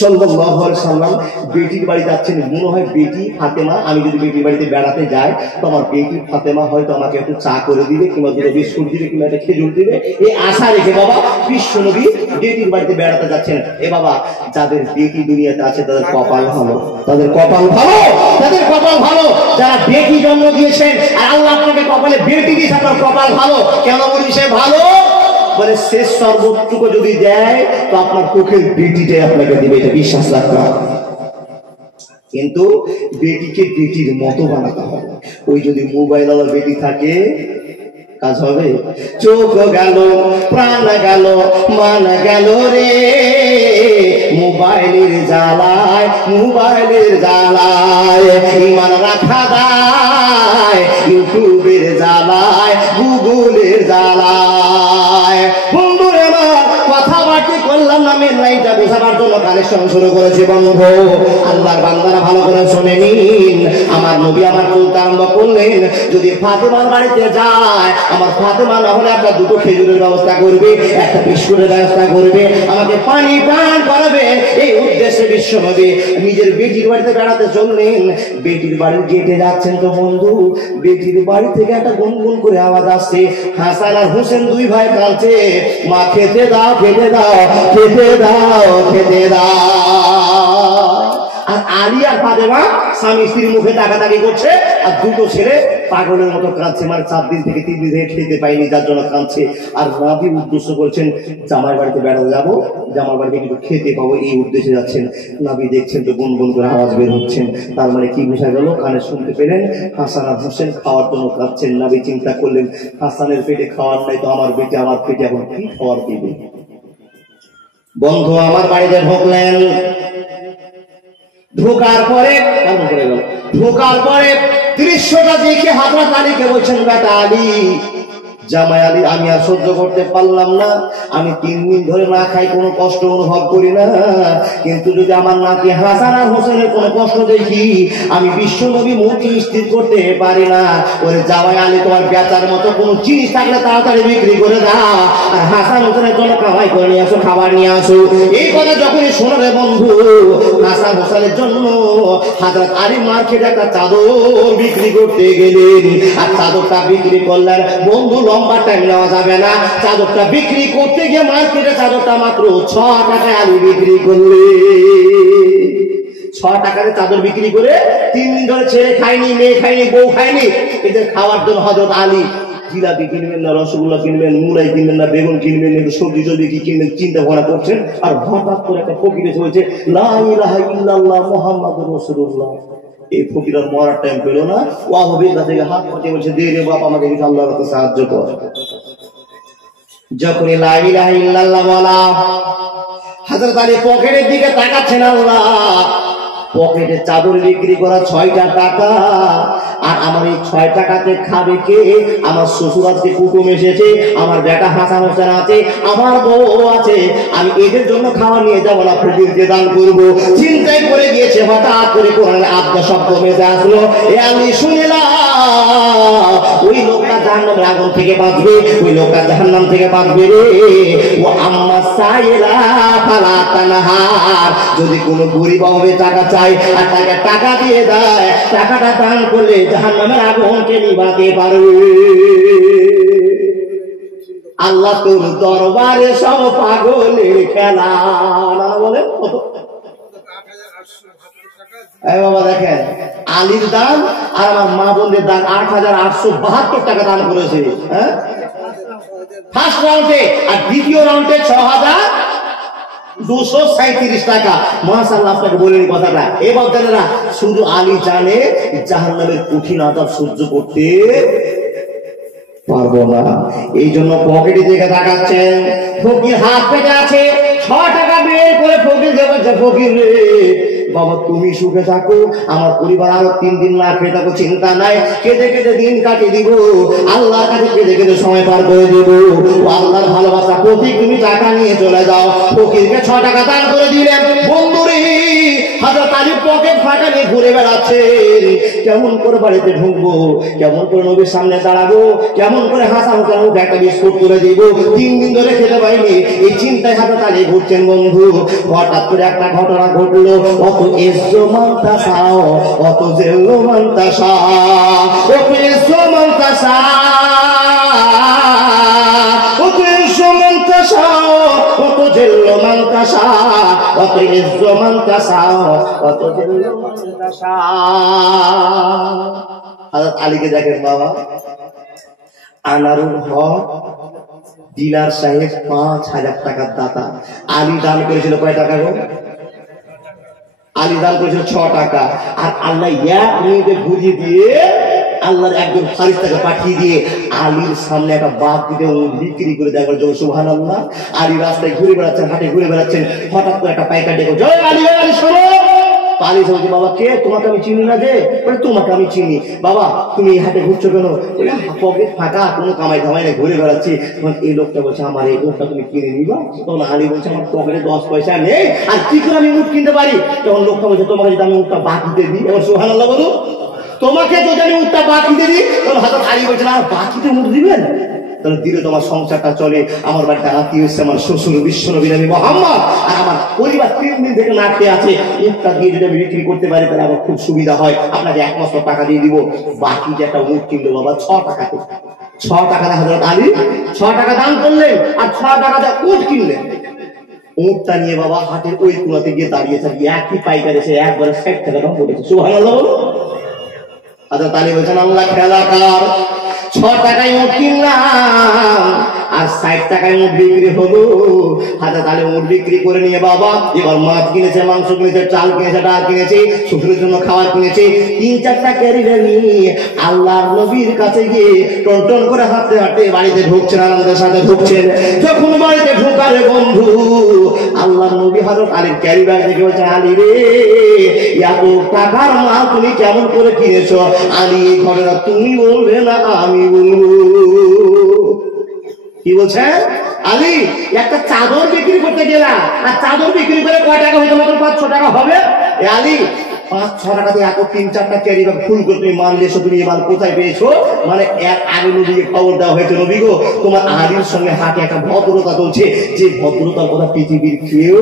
সাল্লাল্লাহু আলাইহি সাল্লাম বেটির বাড়ি যাচ্ছেন। মনে হয় বেটি ফাতেমা, আমি যদি বেটির বাড়িতে বেড়াতে যাই তো আমার বেটি ফাতেমা হয়তো আমাকে একটু চা করে দিবে, কিংবা 2টা বিস্কুট দিবে, কিংবা একটা খেজুর দিবে, এই আশা রেখে বাবা বিশ্ব নবী বেটির বাড়িতে বেড়াতে যাচ্ছেন। এ বাবা, যাদের বেটি দুনিয়াতে আছে তাদের কপাল ভালো, তাদের কপাল ভালো, তাদের কপাল ভালো। যারা বেটি জন্ম দিয়েছেন আর আল্লাহ আপনাকে কপালে বেটি দিয়েছে, আপনার কপাল ভালো। কেন বলি সে ভালো? বলে শেষ সর্বটুকু যদি দেয় তো আপনার চোখের বেটিটাই আপনাকে দিবে, এটা বিশ্বাস রাখতে হবে। কিন্তু বেটিকে বেটির মতো বানাতে হবে। ওই যদি মোবাইল ওয়ালা বেটি থাকে কাজ হবে? চোখ গেল, প্রাণ গেল, মান গেল রে মোবাইলের জ্বালায়, মোবাইলের জ্বালায় ইমান রাখা দায়, ইউটিউবের জ্বালায়, গুগলের জ্বালায়। বন্ধুরে আমার কথা বাকি করলাম না, মেন লাইনটা বোঝাবার জন্য কালেকশন শুরু করেছি। বন্ধু আল্লাহর বান্দারা ভালো করে শুনে নিন, আমার নবী আমার বলতে আরম্ভ করলেন, যদি ফাতেমার বাড়িতে যায়, আমার ফাতেমা না হলে আপনার 2টো খেজুরের ব্যবস্থা করবে, একটা বিস্কুটের ব্যবস্থা করবে, আমাকে পানি পান করাবে। এই উদ্দেশ্যে বিশ্ব নবী নিজের বেটির বাড়িতে বেড়াতে চললেন। বেটির বাড়ির গেটে যাচ্ছেন তো বন্ধু, বেটির বাড়ি থেকে একটা গুনগুন করে আওয়াজ আসছে। হাসান আর হোসেন 2 ভাই কাঁদছে, মা খেতে দাও, খেতে দাও, খেতে দাও, খেতে দাও। আর আলী আর ফাতেমা স্বামী স্ত্রীর মুখে তাকাতাকি করছে, আর দুটো ছেলে পাগলের মতো কাঁদছে, মানে 4 দিন থেকে 3 দিন থেকে খেতে পাইনি যার জন্য কাঁদছে। আর নবী উদ্দেশ্য করছেন জামাই বাড়িতে বেড়াতে যাবো, জামাই বাড়িতে কিছু খেতে পাবো, এই উদ্দেশ্যে যাচ্ছেন। নবী দেখছেন তো গুনগুন করে আওয়াজ বের হচ্ছেন, তার মানে কি বোঝা গেল? কানে শুনতে পেলেন হাসান আর হোসেন খাওয়ার জন্য কাঁদছেন। নবী চিন্তা করলেন হাসানের পেটে খাওয়ার নাই তো আমার পেটে এখন কি খাওয়ার দিবে। বন্ধু আমার বাড়িতে ঢুকলেন, ঢোকার পরে দৃশ্যটা দেখে হযরত আলীকে বলছেন, বেটা আলী, জামাই আলী, আমি আর সহ্য করতে পারলাম না, আমি 3 দিন ধরে না খাই, কোনো কষ্ট অনুভব করি না, কিন্তু যদি আমার নাতি হাসান আর হোসেনের কোনো কষ্ট দেখি আমি বিশ্ব নবী মুখে স্থির করতে পারি না। ওরে জামাই আলী, তোমার বেচার মতো কোনো জিনিস থাকলে তাড়াতাড়ি বিক্রি করে দাও, আর হাসান হোসেনের জন্য কামাই করে নিয়ে আসো, খাবার নিয়ে আসো। এই কথা যখনই শোনারে বন্ধু, হাসান হোসেনের জন্য হযরত আলী মার্কেটে একটা চাদর বিক্রি করতে গেলেন। আর চাদরটা বিক্রি করলেন বন্ধু, লম্বা টাইম নেওয়া যাবে না, চাদরটা বিক্রি করতে গিয়ে মার্কেটে চাদরটা মাত্র 6 টাকায় আলী বিক্রি করলে। 6 টাকার চাদর বিক্রি করে 3 দিন ধরে ছেলে খায়নি, মেয়ে খায়নি, বউ খায়নি। এদের খাওয়ার জন্য হযরত আলী জিলাপি কিনবেন না, রসগোল্লা কিনবেন, মুলাই কিনবেন না, বেগুন কিনবেন, একটু সবজি টবজি কি কিনবেন চিন্তা ভাবনা করছেন। আর হঠাৎ করে একটা ফকির এসে বলছে, লা ইলাহা ইল্লাল্লাহ মুহাম্মাদুর রাসূলুল্লাহ। এই ফকির আর মরার টাইম পেল না, ওয়াহবির থেকে হাত পাঠিয়ে বলছে, দে রে বাপ, আমাকে কিছু আল্লাহর কাছে সাহায্য কর। যখনই লা ইলাহা ইল্লাল্লাহ বলা, হযরত আলী পকেটের দিকে তাকাচ্ছেন, আল্লাহ, পকেটে চাদর বিক্রি করা 6টা টাকা, আর আমার এই 6 টাকাতে খাবে কে? আমার শ্বশুর আজকে কুটুম এসেছে, আমার বেটা হাসান হোসেন আছে, আমার বউ আছে, আমি এদের জন্য খাওয়া নিয়ে যাবো না, ফকিরকে দান করবো। চিন্তায় করে গিয়েছে, হঠাৎ করে কোরআনের আব্দা শব্দ মেজে আসলো, এ আমি শুনিলাম ওই লোকটা জাহান্নামের আগুন থেকে বাঁচবে, ওই লোকটা জাহান্নাম থেকে বাঁচবে রে। ও আম্মা সাইলা ফালা তানহার, যদি কোনো গরিব হবে টাকা চাই আর তাকে টাকা দিয়ে দেয়, টাকাটা দান করলে জাহান্নামের আগুনকে নিভাতে পারবে। আল্লাহ তোর দরবারে সব পাগলের খেলা, বলে বাবা দেখেন, আলীর দান আর আমার মা বোনদের দান 8,872 টাকা দান করেছে, হ্যাঁ, ফার্স্ট রাউন্ডে। আর দ্বিতীয় রাউন্ডে 6,237 টাকা। মাশাআল্লাহ, আপনাকে বলেন কথাটা, এবার জানেরা শুধু আলী জানে জাহান্নামের কঠিন আযাব সহ্য করতে পারবো না, এই জন্য পকেটে দিকে তাকাচ্ছেন। ফকির হাত পেতে আছে, 6 টাকা বের করে ফকির দেবে, ফকির রে বাবা, তুমি সুখে থাকো, আমার পরিবার আরো 3 দিন না খেয়ে থাকো, চিন্তা নাই, কেঁদে কেঁদে দিন কাটিয়ে দিব, আল্লাহর কাছে কেঁদে কেঁদে সময় পার করে দিব। আল্লাহর ভালোবাসা প্রতীক, তুমি টাকা নিয়ে চলে যাও। ফকিরকে 6 টাকা দান করে দিলেন। বন্ধুরে হযরত আলী পকেট ফাঁকা নিয়ে ঘুরে বেড়াচ্ছেন, কেমন করে বাড়িতে ঢুকবো, কেমন করে নবীর সামনে দাঁড়াবো, কেমন করে হাসান হোসেনকে একটা বিস্কুট করে দিব, 3 দিন ধরে খেতে পাইনি, এই চিন্তায় হযরত আলী ঘুরছেন। বন্ধু, হঠাৎ করে একটা ঘটনা ঘটলো, অত এসো মান্তাসাও, অত জেলো মান্তাসা, অত এসো মান্তাসা, অত এসো মান্তাসা, অত জেলো মান্তাসা, অত এসো মান্তাসা, অত জেলো মান্তাসা। হযরত আলীকে দেখেন বাবা, আনারুল হক ডিলার সাহেব 5,000 টাকার দাতা। আলী দান করেছিল কয় টাকা গো? আলী দান করেছিল 6 টাকা। আর আল্লাহ এক মিনিটে ঘুরিয়ে দিয়ে আল্লাহর একজন ফারিস্তাকে পাঠিয়ে দিয়ে আলীর সামনে একটা বাঘ দিতে বিক্রি করে দেওয়ার জন্য। সুবহানাল্লাহ। আলী রাস্তায় ঘুরে বেড়াচ্ছেন, হাটে ঘুরে বেড়াচ্ছেন, হঠাৎ করে একটা পাইকার ডেকে, জয় আলী, আলী শোনো। আলী বলছে, বাবা কে? তোমাকে আমি চিনি না যে। বলে, তোমাকে আমি চিনি। বাবা তুমি এই হাটে ঘুরছো কেন? পকেট ফাঁকা, কোনো কামাই ধামাই না, ঘুরে বেড়াচ্ছি। তখন এই লোকটা বলছে, আমার এই উটটা তুমি কিনে নিবা? তখন আলী বলছে, আমার পকেটে 10 পয়সা নেই, আর কি করে আমি উট কিনতে পারি? তখন লোকটা বলছে, তোমাকে যদি আমি উটটা বাকিতে দিই। এবার সুবহানাল্লাহ বলো, তোমাকে যদি আমি উটটা বাকিতে দিই। তখন হযরত আলী বলছে, না, বাকিতে উট দিবেন? তাহলে দিলে তোমার সংসারটা চলে। আমার বাড়িতে আত্মীয় এসছে, আমার শ্বশুর বিশ্বনবী নবী মুহাম্মদ, আর আমার পরিবার 3 দিন থেকে না খেয়ে আছে, উটটা দিয়ে যদি আমি বিক্রি করতে পারি তাহলে আমার খুব সুবিধা হয়, আপনাকে 1 মাস টাকা দিয়ে দিব। বাকি যে একটা উট কিনলো বাবা 6 টাকাতে। 6 টাকা হযরত আলী 6 টাকা দান করলেন, আর 6 টাকাতে উট কিনলেন। উঁটটা নিয়ে বাবা হাটের ওই কুয়াতে গিয়ে দাঁড়িয়ে থাকি, একই পাইকার এসে একবারে 60 টাকা দাম পড়েছে। সুবহানাল্লাহ বলো। আচ্ছা তাহলে বলছেন আল্লাহ খেলাকার, 6 টাকায় উঁট কিনলাম আর 60 টাকায় উঁট বিক্রি হলো। আচ্ছা তাহলে উঁট বিক্রি করে নিয়ে বাবা এবার মাছ কিনেছে, মাংস কিনেছে, চাল কিনেছে, ডাল কিনেছে, শ্বশুরের জন্য খাবার কিনেছে, 3-4টা ক্যারিয়ার নিয়ে আল্লাহর নবীর কাছে গিয়ে টন করে হাঁটতে হাঁটতে বাড়িতে ঢুকছেন, আনন্দের সাথে ঢুকছেন। যখন বাড়িতে ঢোকারে বন্ধু আল্লাহর নবী হযরত আলীর ক্যারি ব্যাগ দেখে বলছেন, আলী রে এত টাকার মাল তুমি কেমন করে কিনেছো? আলী এই ঘটনা তুমি বলবে না আমি বলবো। কি বলছেন? আলী একটা চাদর বিক্রি করতে গেলাম, আর চাদর বিক্রি করে কয় টাকা হয়তো মাত্র 5-6 টাকা হবে। আলী 5-6 টাকা দিয়ে এত 3-4টা ক্যারি ব্যাগ ফুল করে তুমি মাল নিয়েছো, তুমি এই মাল কোথায় পেয়েছো? মানে এর আগে নবীকে খবর দেওয়া হয়েছে, নবী গো তোমার আলীর সঙ্গে হাটে একটা ভদ্রতা চলছে, যে ভদ্রতার কথা পৃথিবীর কেউ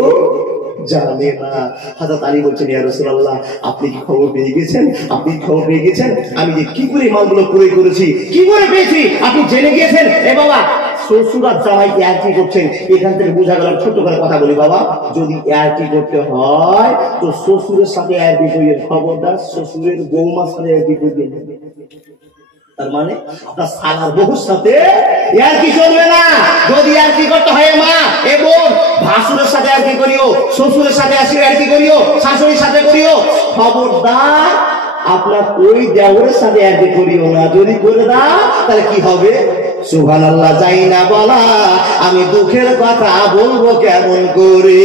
জানে না। হযরত আলী বলছেন, ইয়া রাসূলুল্লাহ আপনি কি খবর পেয়ে গেছেন? আপনি খবর পেয়ে গেছেন আমি যে কি করে মালগুলো ক্রয় করেছি, কি করে পেয়েছি আপনি জেনে গিয়েছেন? এ বাবা শ্বশুর আর জামাই কি করছেন এখান থেকে বোঝা গেল। ছোট্ট করে কথা বলি বাবা, যদি কি করতে হয় তো শ্বশুরের সাথে করিয়ে, খবরদার শ্বশুরের বৌমার সাথে করিয়ে। তার মানে আপনার সালার বহুর সাথে কি চলবে না। যদি কি করতে হয় মা এ বোন, ভাসুরের সাথে কি করিও, শ্বশুরের সাথে কি করিও, শাশুড়ির সাথে করিও, খবরদার আপনার ওই দেওরের সাথে কি করিও না। যদি করে দাও তাহলে কি হবে? সুবহানাল্লাহ। যাই না বলা আমি দুঃখের কথা বলবো কেমন করে।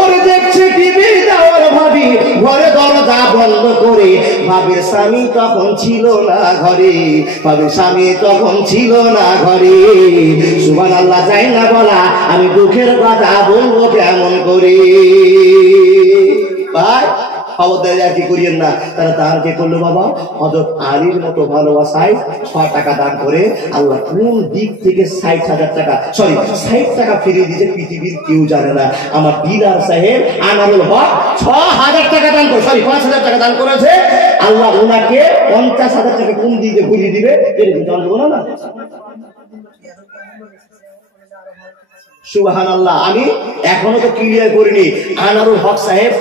ওরে দেখছে টিভি দেওয়ার ভাবি ঘরে দরজা বন্ধ করে, ভাবির স্বামী তখন ছিল না ঘরে, ভাবির স্বামী তখন ছিল না ঘরে। সুবহানাল্লাহ। যাই না বলা আমি দুঃখের কথা বলবো কেমন করে। ভাই খবরদার কি করিয়েন না। তারা দান কে করলো বাবা? হযরত আলীর মতো ভালোবাসায় 6 টাকা দান করে আল্লাহ কোন দিক থেকে 60,000 টাকা 60 টাকা ফিরিয়ে দিয়েছে, পৃথিবীর কেউ জানে না। আমার দিদার সাহেব আনারুল হক 6,000 টাকা দান করে 5,000 টাকা দান করেছে। আল্লাহ ওনাকে 50,000 টাকা কোন দিকে ঘুরিয়ে দিবে এটা জানবো না। সুবহানাল্লাহ। আমি এখনো তো ক্লিয়ার করিনি। আনারুল হক সাহেব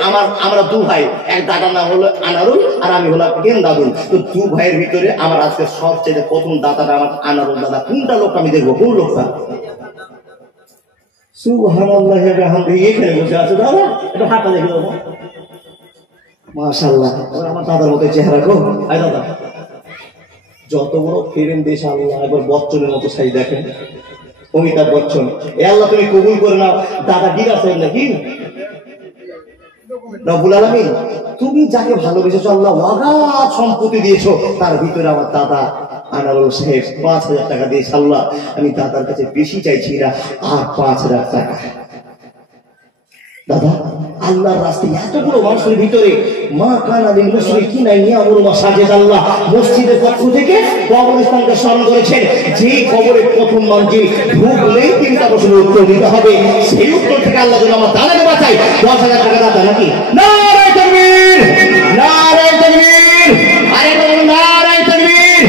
আমরা দু ভাই, এক দাদার নাম হলো আনারুল আর আমি হলাম দাদুল। তো দু ভাইয়ের ভিতরে আমার আজকে সবচেয়ে প্রথম দাদাটা আমার আনারুল দাদা। কোনটা লোকটা আমি দেখবো, কোন লোকটা? সুবহানাল্লাহ। এখানে বসে আছে দাদা, একটু হাতটা দেখে দেবো। মাশাআল্লাহ আমার দাদার মতো চেহারা গো। আয় দাদা, যত বড় ফেরেন দেশ আল্লাহ, একবার বচ্চনের মতো সাইজ দেখেন, অমিতাভ বচ্চন। এ আল্লাহ তুমি কবুল করে নাও। দাদা দিদা সাহেব নাকি রব্বুল আলামিন, তুমি যাকে ভালোবেসেছো আল্লাহ অগাধ সম্পত্তি দিয়েছো, তার ভিতরে আমার দাদা আনারুল সাহেব 5,000 টাকা দিয়েছে। আল্লাহ আমি দাদার কাছে বেশি চাইছি না, আর 5,000 টাকা। দাদা আল্লাহর রাস্তায় এতগুলো মানুষের ভিতরে মা কানা লিল মুশরিকিনা ইয়ামুরু মাসাজিদ আল্লাহ, মসজিদের পক্ষ থেকে কবরস্থানকে স্মরণ করেছেন। যে কবরে প্রথম মঞ্জিল ঢুকলেই 3টা প্রশ্নের উত্তর দিতে হবে, সেই উত্তর থেকে আল্লাহ যেন আমার দাদাকে বাঁচায়। 10,000 টাকা দাদা নাকি? নারে তাকবীর, নারে তাকবীর, আরে বলুন নারে তাকবীর।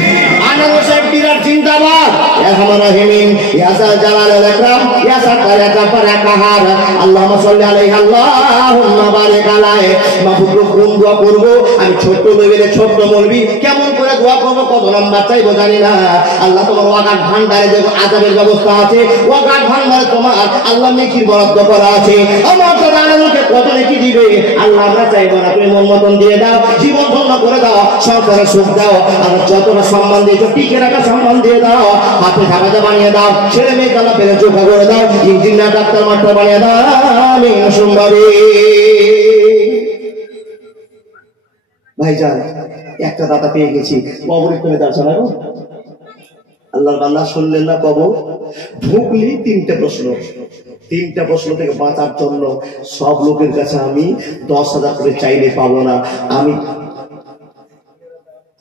আনারুল সাহেব বিরাট জিন্দাবাদ। রহমানিন ইয়াসা জালাল আকরাম ইয়াসা তারাকা ফারাকাহার আল্লাহুম্মা সাল্লি আলাইহি আল্লাহুম্মা বারিক আলাইহি। মাহবুব কোন দোয়া করব আমি? ছোট লেভেলে ছোট বলবি, কেমন করে দোয়া করব, কত নাম্বার চাইবো জানি না। আল্লাহ তোমার ওয়াগাত ভান্ডারে যে আযাবের ব্যবস্থা আছে, ওয়াগাত ভান্ডারে তোমার আল্লাহ নেকির বরাদ্দ করা আছে। আমার তো আনারুলকে কত নেকি দিবে আল্লাহ আমরা চাইবো না, তুমি মন মতন দিয়ে দাও, জীবন ধন্য করে দাও, সংসারে সুখ দাও, আর যতটা সম্মান দিয়েছো টিকে রাখা সম্মান দিয়ে দাও, হাতে ঝাঁকাতে বানিয়ে দাও, ছেলে মেয়ে কালা পেলে চোখা করে দাও, ইঞ্জিনিয়ার ডাক্তার মাস্টার বানিয়ে দাও। আমি সুন্দরী ভাইজান একটা দাতা পেয়ে গেছি, কবরে তুমি দাঁড়াচ্ছ না গো। আল্লাহর বান্দা শুনলেন না? কবর ঢুকলি 3টা প্রশ্ন, 3টা প্রশ্ন থেকে বাঁচার জন্য সব লোকের কাছে আমি 10,000 করে চাইলে পাবো না।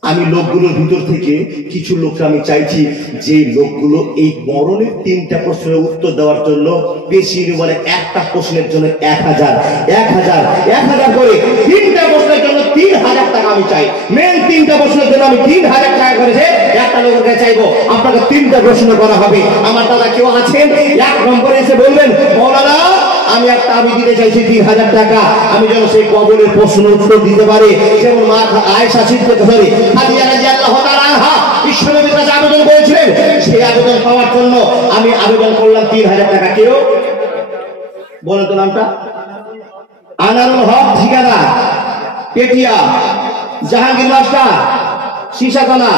আমি লোকগুলোর ভিতর থেকে কিছু লোককে আমি চাইছি, যে লোকগুলো এই মরণের 3টা প্রশ্নের উত্তর দেওয়ার জন্য বেশি বলে একটা প্রশ্নের জন্য 1,000 করে 3টা প্রশ্নের জন্য 3,000 টাকা আমি চাই। মেন 3টা প্রশ্নের জন্য আমি 3,000 টাকা করেছে একটা লোকের কাছে চাইবো। আপনাকে 3টা প্রশ্ন করা হবে। আমার দাদা কেউ আছেন 1 নম্বরে এসে বলবেন, মৌলানা আমি দিতে চাইছি 3000 টাকা, আমি যেন সেই কবরের প্রশ্ন উত্তর দিতে পারি। যেমন মা আয়েশা সিদ্দিকাতুল খাদিজা রাদিয়াল্লাহু তাআলা আনহা বিশ্বনবীর কাছে আবেদন করেছিলেন, সেই আবেদন পাওয়ার জন্য আমি আবেদন করলাম 3000 টাকা। কেউ বলেন তো নামটা? আনারুল হক ঠিকাদার, পেটিয়া, জাহাঙ্গীর মাস্টার সীসাতলা,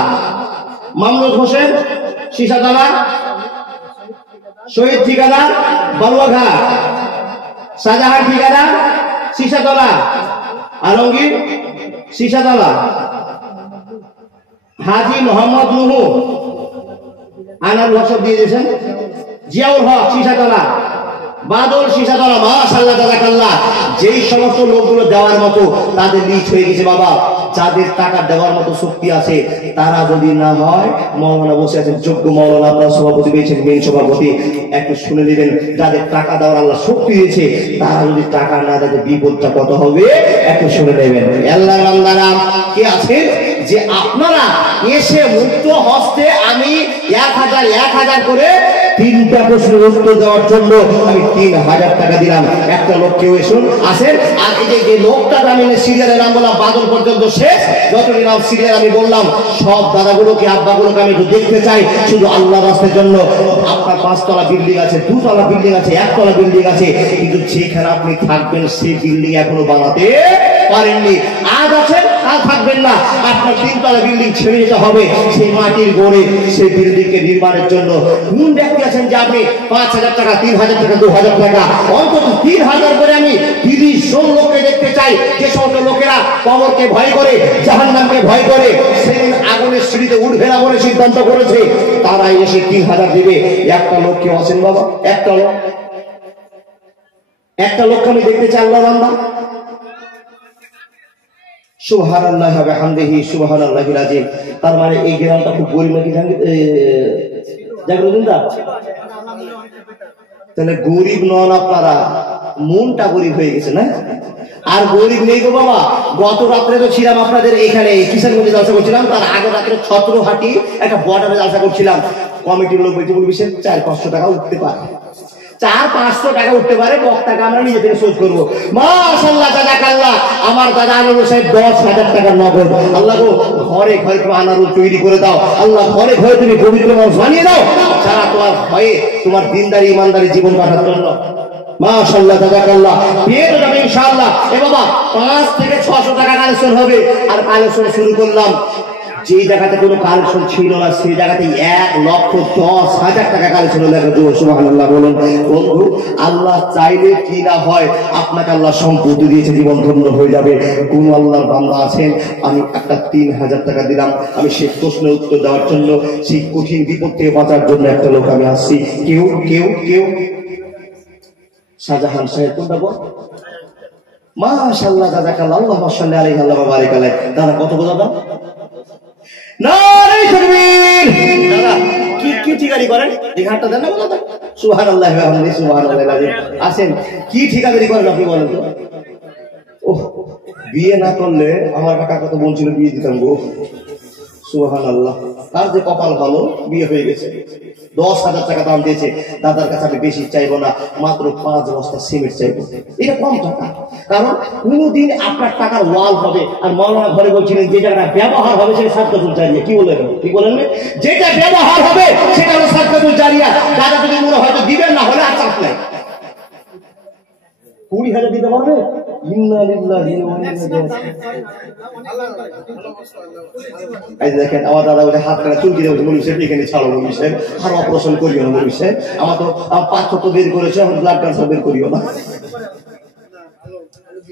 মামলুক হোসেন সীসাতলা, শহীদ ঠিকাদার বালুয়াঘাট, শাহজাহান ঠিকাদার সীসাতলা, আলমগীর সীসাতলা, হাজি মোহাম্মদ নুহু আনারুল হক দিয়ে দিয়েছেন, জিয়াউল হক সীসাতলা, বাদল সীসাতলা। মাশাআল্লাহ তাবারাকাল্লাহ। যেই সমস্ত লোকগুলো দেওয়ার মতো তাদের লিস্ট হয়ে গেছে বাবা। যাদের টাকা দেওয়ার মতো শক্তি আছে তারা যদি না হয়, মাওলানা বসে আছেন যোগ্য মাওলানা, আপনারা সভাপতি পেয়েছেন, মেন সভাপতি, একটু শুনে নেবেন। যাদের টাকা দেওয়ার আল্লাহ শক্তি দিয়েছে তারা যদি টাকা না দেয় বিপদটা কত হবে একটু শুনে নেবেন। আল্লাহর বান্দারা কে আছেন যে আপনারা এসে মুক্ত হস্তে আমি 1000 করে 3টা প্রশ্নের উত্তর দেওয়ার জন্য আমি 3000 টাকা দিলাম। একটা লোক কেউ এসুন আসেন। আর এই যে লোকটা আমি সিরিয়ালের নাম বললাম বাদল পর্যন্ত শেষ, যতটি নাম সিরিয়াল আমি বললাম সব দাদাগুলোকে আব্বাগুলোকে আমি একটু দেখতে চাই শুধু আল্লাহ রাস্তার জন্য। আপনার 5 তলা বিল্ডিং আছে, 2 তলা বিল্ডিং আছে, 1 তলা বিল্ডিং আছে, কিন্তু যেখানে আপনি থাকবেন সেই বিল্ডিং এখনো বানাতে পারেননি। আজ আছেন কাল থাকবেন না, আপনার 3 তলা বিল্ডিং ছেড়ে যেতে হবে সেই মাটির গড়ে সেই বিল্ডিং কে নির্মাণের জন্য। কোন ব্যক্তি আছেন যে আপনি 5000 টাকা, 3000 টাকা, 2000 টাকা, অন্তত 3000 করে আমি 30 জন লোককে দেখতে চাই যে সমস্ত লোকেরা কবরকে ভয় করে, জাহান্নামকে ভয় করে, সেদিন আগুনের সিঁড়িতে উঠবে না বলে সিদ্ধান্ত করেছে, তারা এসে 3000 দেবে। একটা লোক কেউ আছেন বাবা? একটা লোককে আমি দেখতে চাই আল্লাহ বান্দা। সুবহানাল্লাহি ওয়া বিহামদিহি সুবহানাল্লাহিল আযীম। তার মানে এই গ্রামটা খুব গরিব নাকি জাগরুদ্দিনদা? তাহলে গরিব নন আপনারা, মনটা গরিব হয়ে গেছে না? আর গরিব নেই গো বাবা। গত রাত্রে তো ছিলাম আপনাদের এখানে কিষানগঞ্জে জালসা করছিলাম, তার আগের রাত্রে ছত্রহাটি একটা বর্ডারে জালসা করছিলাম। কমিটির লোক বলছে 400-500 টাকা উঠতে পারে, 400-500 টাকা উঠতে পারে, বক্তাকে আমরা নিজে থেকে শোধ করবো। মাশাআল্লাহ জাযাকাল্লাহ। আমার দাদা আনারুল সাহেব 10,000 টাকা নগদ। আল্লাহ গো ঘরে ঘরে তুমি আনারুল তৈরি করে দাও, আল্লাহ ঘরে ঘরে তুমি পবিত্র মানুষ বানিয়ে দাও, যারা তোমার ভয়ে তোমার দিনদারি ইমানদারি জীবন কাটার জন্য। মাশাআল্লাহ জাযাকাল্লাহ। পেয়ে তো যাবে ইনশাআল্লাহ। এ বাবা 5 থেকে 600 টাকা কালেকশন হবে। আর কালেকশন শুরু করলাম যে জায়গাতে কোনো কালেকশন ছিল না সেই জায়গাতে 1,10,000 টাকা কালেকশন হলো। সুবহানাল্লাহ বলুন। বন্ধু আল্লাহ চাইলে কি না হয়, আপনাকে আল্লাহ সম্পত্তি দিয়েছে, জীবন ধন্য হয়ে যাবে। কোন আল্লাহর বান্দা আছেন আমি একটা 3000 টাকা দিলাম, আমি সেই প্রশ্নের উত্তর দেওয়ার জন্য, সেই কঠিন বিপদ থেকে বাঁচার জন্য একটা লোক আমি আসছি। কেউ শাহজাহান সাহেব কোনটা বল? মাশাআল্লাহ জাযাকাল্লাহ। আল্লাহুম্মা সাল্লি আলাইহি ওয়া বারিক আলাইহি। দাদা কত বলো দাদা? নারে তাকবীর। দাদা কি ঠিকারি করেন? এই হাতটা দেন না দাদা। সুবহানাল্লাহি ওয়া বিহামদিহি সুবহানাল্লাহিল আযীম। আসেন কি ঠিকাদারি করেন আপনি বলেন তো? ওহ, বিয়ে না করলে আমার কাকা কত বলছিল বিয়ে দিতাম গো। সুবহানাল্লাহ। তার যে কপাল ভালো, বিয়ে হয়ে গেছে। 10,000 টাকা দাম দিয়েছে। দাদার কাছে আমি বেশি চাইবো না, মাত্র 5 বস্তা সিমেন্ট চাইবো। এটা কম টাকা, কারণ কোনদিন আপনার টাকার ওয়াল হবে। আর মাওলানা ঘরে বলছিলেন যে জায়গাটা ব্যবহার হবে সেটা সাদকাতুল জারিয়া। কি বলেন? যেটা ব্যবহার হবে সেটা হলো সাদকাতুল জারিয়া। দাদা যদি মনে হয়তো দিবেন, না হলে আর চাপ নাই। 20,000 দিতে পারবে? ইন্না লিল্লাহি ওয়া ইন্না ইলাইহি রাজিউন। এই দেখেন আমার দাদা ওটা হাত কাটা চুলকি দেওয়া বলি সাহেব, এখানে ছাড়ো বলি সাহেব, আর অপারেশন করিও না বলি সাহেব, আমার তো পাথর তো বের করেছে, এখন ব্লাড ক্যান্সার বের করিও না।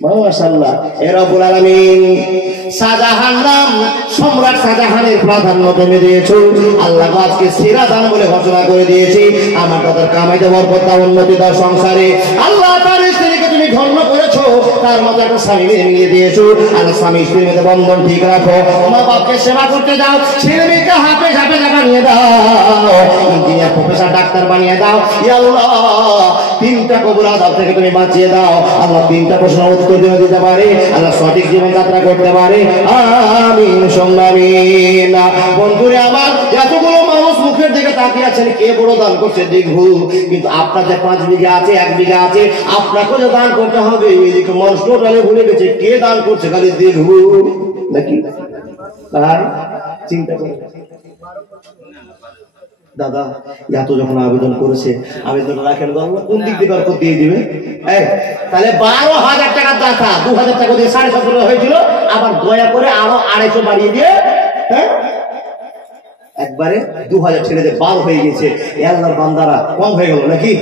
মাশাআল্লাহ। এ রব্বুল আলামিন শাহজাহান নাম সম্রাট শাহজাহানের প্রাধান্য তুমি দিয়েছো আল্লাহ। আজকে সেরা দান বলে ঘোষণা করে দিয়েছি। আমার দাদার কামাইতে বরকত দাও, উন্নতি দাও সংসারে। আল্লাহ তার স্ত্রীকে তুমি ধন্য করেছো, তার মতো একটা স্বামী মিলিয়ে দিয়েছো। আর স্বামী স্ত্রীর মধ্যে বন্ধন ঠিক রাখো। মা বাপকে সেবা করতে দাও, ছেলে মেয়েকে হাতে ঝাপে বানিয়ে দাও, ইঞ্জিনিয়ার প্রফেসর ডাক্তার বানিয়ে দাও। ইয়া আল্লাহ 3টা কবর আযাব থেকে তুমি বাঁচিয়ে দাও। আল্লাহ 3টা প্রশ্নের উত্তর দিতে পারে, আল্লাহ সঠিক জীবন যাত্রা করতে পারে। আমিন সুম্মা আমিন। বন্ধুরে আমার, এতগুলো মানুষ মুখের দিকে তাকিয়ে আছেন কে বড় দান করছে দেখবো, কিন্তু আপনার যে 5 বিঘা আছে 1 বিঘা আছে আপনাকে যে দান করতে হবে এদিকে মানুষ টোটালে ভুলে গেছে কে দান করছে খালি দেখবো নাকি। তাই চিন্তা করে দাদা এত যখন আবেদন করেছে আবেদন রাখেন কোন দিক দিয়ে বরকত দিয়ে দিবে। তাহলে 12,000 টাকার দাতা 2,000 টাকা দিয়ে 17.5 হয়েছিল, আবার দয়া করে আরো 250 বাড়িয়ে দিয়ে একবারে 2,000 ছেড়ে দিয়ে 12 হয়ে গেছে। আল্লাহর বান্দারা কম হয়ে গেল নাকি?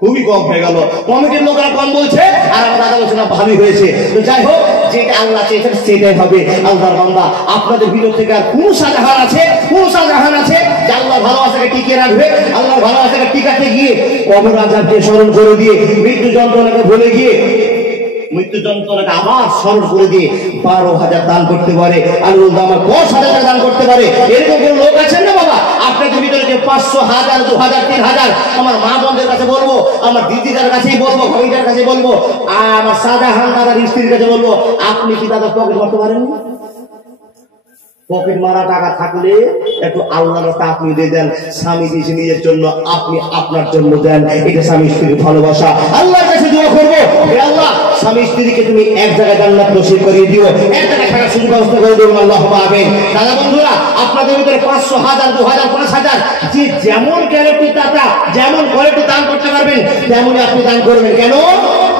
খুবই কম হয়ে গেল। কমিটির লোকরা কম বলছে আর আমার দাদা বলছে না ভালোই হয়েছে। তো যাই হোক যেটা আল্লাহ চেয়েছেন সেটাই হবে। আল্লাহর বান্দা আপনাদের ভিতর থেকে আর কোন শাহজাহান আছে, কোন শাহজাহান আছে যে আল্লাহর ভালোবাসাকে টিকিয়ে রাখবে? আল্লাহর ভালোবাসাকে টিকাতে গিয়ে কবর আযাবকে স্মরণ করে দিয়ে মৃত্যু যন্ত্রণাকে ভুলে গিয়ে মৃত্যু যন্ত্রণাকে আবার স্মরণ করে দিয়ে 12,000 দান করতে পারে, আল্লাহ আমার 10,000 টাকা দান করতে পারে। এরকম কোন লোক আছেন না বাবা? আপনাদের ভিতরে যে 500, 1000, 2000, 3000 আমার মা বোনদের কাছে বলবো, আমার দিদিদের কাছেই বলবো, ভাইদের কাছে বলবো, আমার শাহজাহান দাদার স্ত্রীর কাছে বলবো, আপনি কি দাদা পকেট মারতে পারেন? পকেট মারা টাকা থাকলে একটু আল্লাহর রাস্তায় আপনি দিয়ে দেন। স্বামী দিয়েছে নিজের জন্য, আপনি আপনার জন্য দেন। এটা স্বামী স্ত্রীর ভালোবাসা। আল্লাহর কাছে দোয়া করবো, হে আল্লাহ স্বামী স্ত্রীকে তুমি এক জায়গায় জান্নাত নসিব করিয়ে দিও, এক জায়গায় থাকার সুযোগ ব্যবস্থা করে দিও। আল্লাহুম্মা আমিন। দাদা বন্ধুরা আপনাদের ভিতরে 500, 1000, 2000, 5000 যে যেমন ক্যারেক্টার দাতা যেমন কোয়ালিটি দান করতে পারবেন তেমনই আপনি দান করবেন। কেন?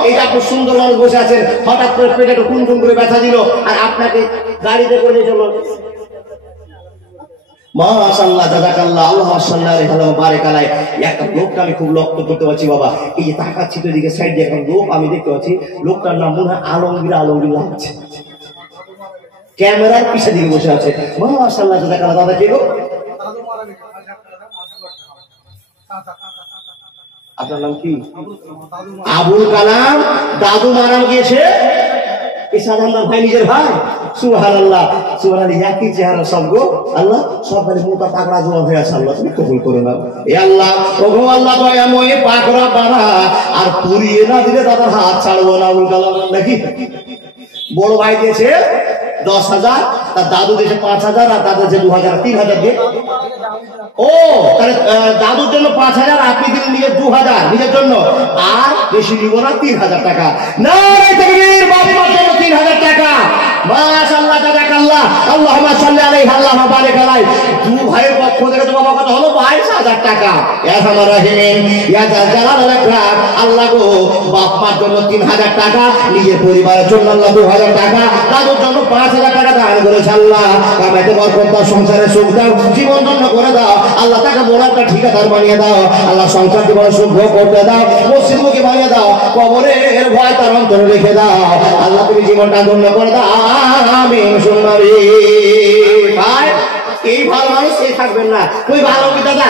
এই যে আপনি সুন্দর মানুষ বসে আছেন, হঠাৎ করে পেটে একটু কুনকুন করে ব্যথা দিল আর আপনাকে গাড়িতে করে নিয়ে চলো, মাশাআল্লাহ জাযাকাল্লাহ আল্লাহুম্মা সাল্লি আলাইহি ওয়া বারিক আলাইহি। একটা লোককে আমি খুব লক্ষ্য করতে পারছি বাবা, এই যে তাকাচ্ছি তো এদিকে সাইড দিয়ে, এখন লোক আমি দেখতে পাচ্ছি লোকটার নাম মনে হয় আলমগীর লাগছে, ক্যামেরার পিছে দিকে বসে আছে। মাশাআল্লাহ জাযাকাল্লাহ। দাদা কে গো? আপনার নাম কি? আবুল কালাম। দাদু মারা গিয়েছে, এই সাধারণ ভাই নিজের ভাই। সুবহানাল্লাহ সুবহানাল্লাহ, একই চেহারা সব গো। আল্লাহ সব খালি মোটা পাকড়া জমা হয়ে আছে, আল্লাহ তুমি কবুল করে নাও। এ আল্লাহ ওগো আল্লাহ দয়াময় পাকড়া পাড়া আর পুরিয়ে না দিলে দাদার হাত ছাড়বো না। আবুল কালাম নাকি বড় ভাই দিয়েছে 10,000, তার দাদু দিয়েছে 5,000 আর দাদা দিয়েছে 2,000, 3,000 দিয়ে। ও তাহলে দাদুর জন্য 5,000, আপনি দিলেন নিজের 2,000 নিজের জন্য, আর বেশি নিব না 3,000 টাকা। নারে তাকবীর, বাবার জন্য 3,000 টাকা। মাশাআল্লাহ জাযাকাল্লাহ আল্লাহুম্মা সাল্লি আলাইহি আল্লাহুম্মা বারিক আলাইহি। দুই ভাইয়ের পক্ষ থেকে তো বাবা কত হলো? 22,000 টাকা। ইয়া সামার রহিম ইয়া জালাল আল আকরাম। আল্লাহ গো বাপ মার জন্য 3,000 টাকা, নিজের পরিবারের জন্য আল্লাহ 2,000 টাকা, দাদুর জন্য 5,000 টাকা দান করেছে। আল্লাহ কামাইতে বরকত দাও, সংসারে সুখ দাও, জীবন ধন্য করে দাও। আল্লাহ তাকে বড় একটা ঠিকাদার বানিয়ে দাও। আল্লাহ সংসার জীবনে সুখ ভোগ করতে দাও, মসজিদমুখী বানিয়ে দাও, কবরের ভয় তার অন্তরে রেখে দাও। আল্লাহ তুমি জীবনটা ধন্য করে দাও। আমিন সুন্নারি ভাই। এই ভালো মানুষ এই থাকবেন না, ওই ভালো দাদা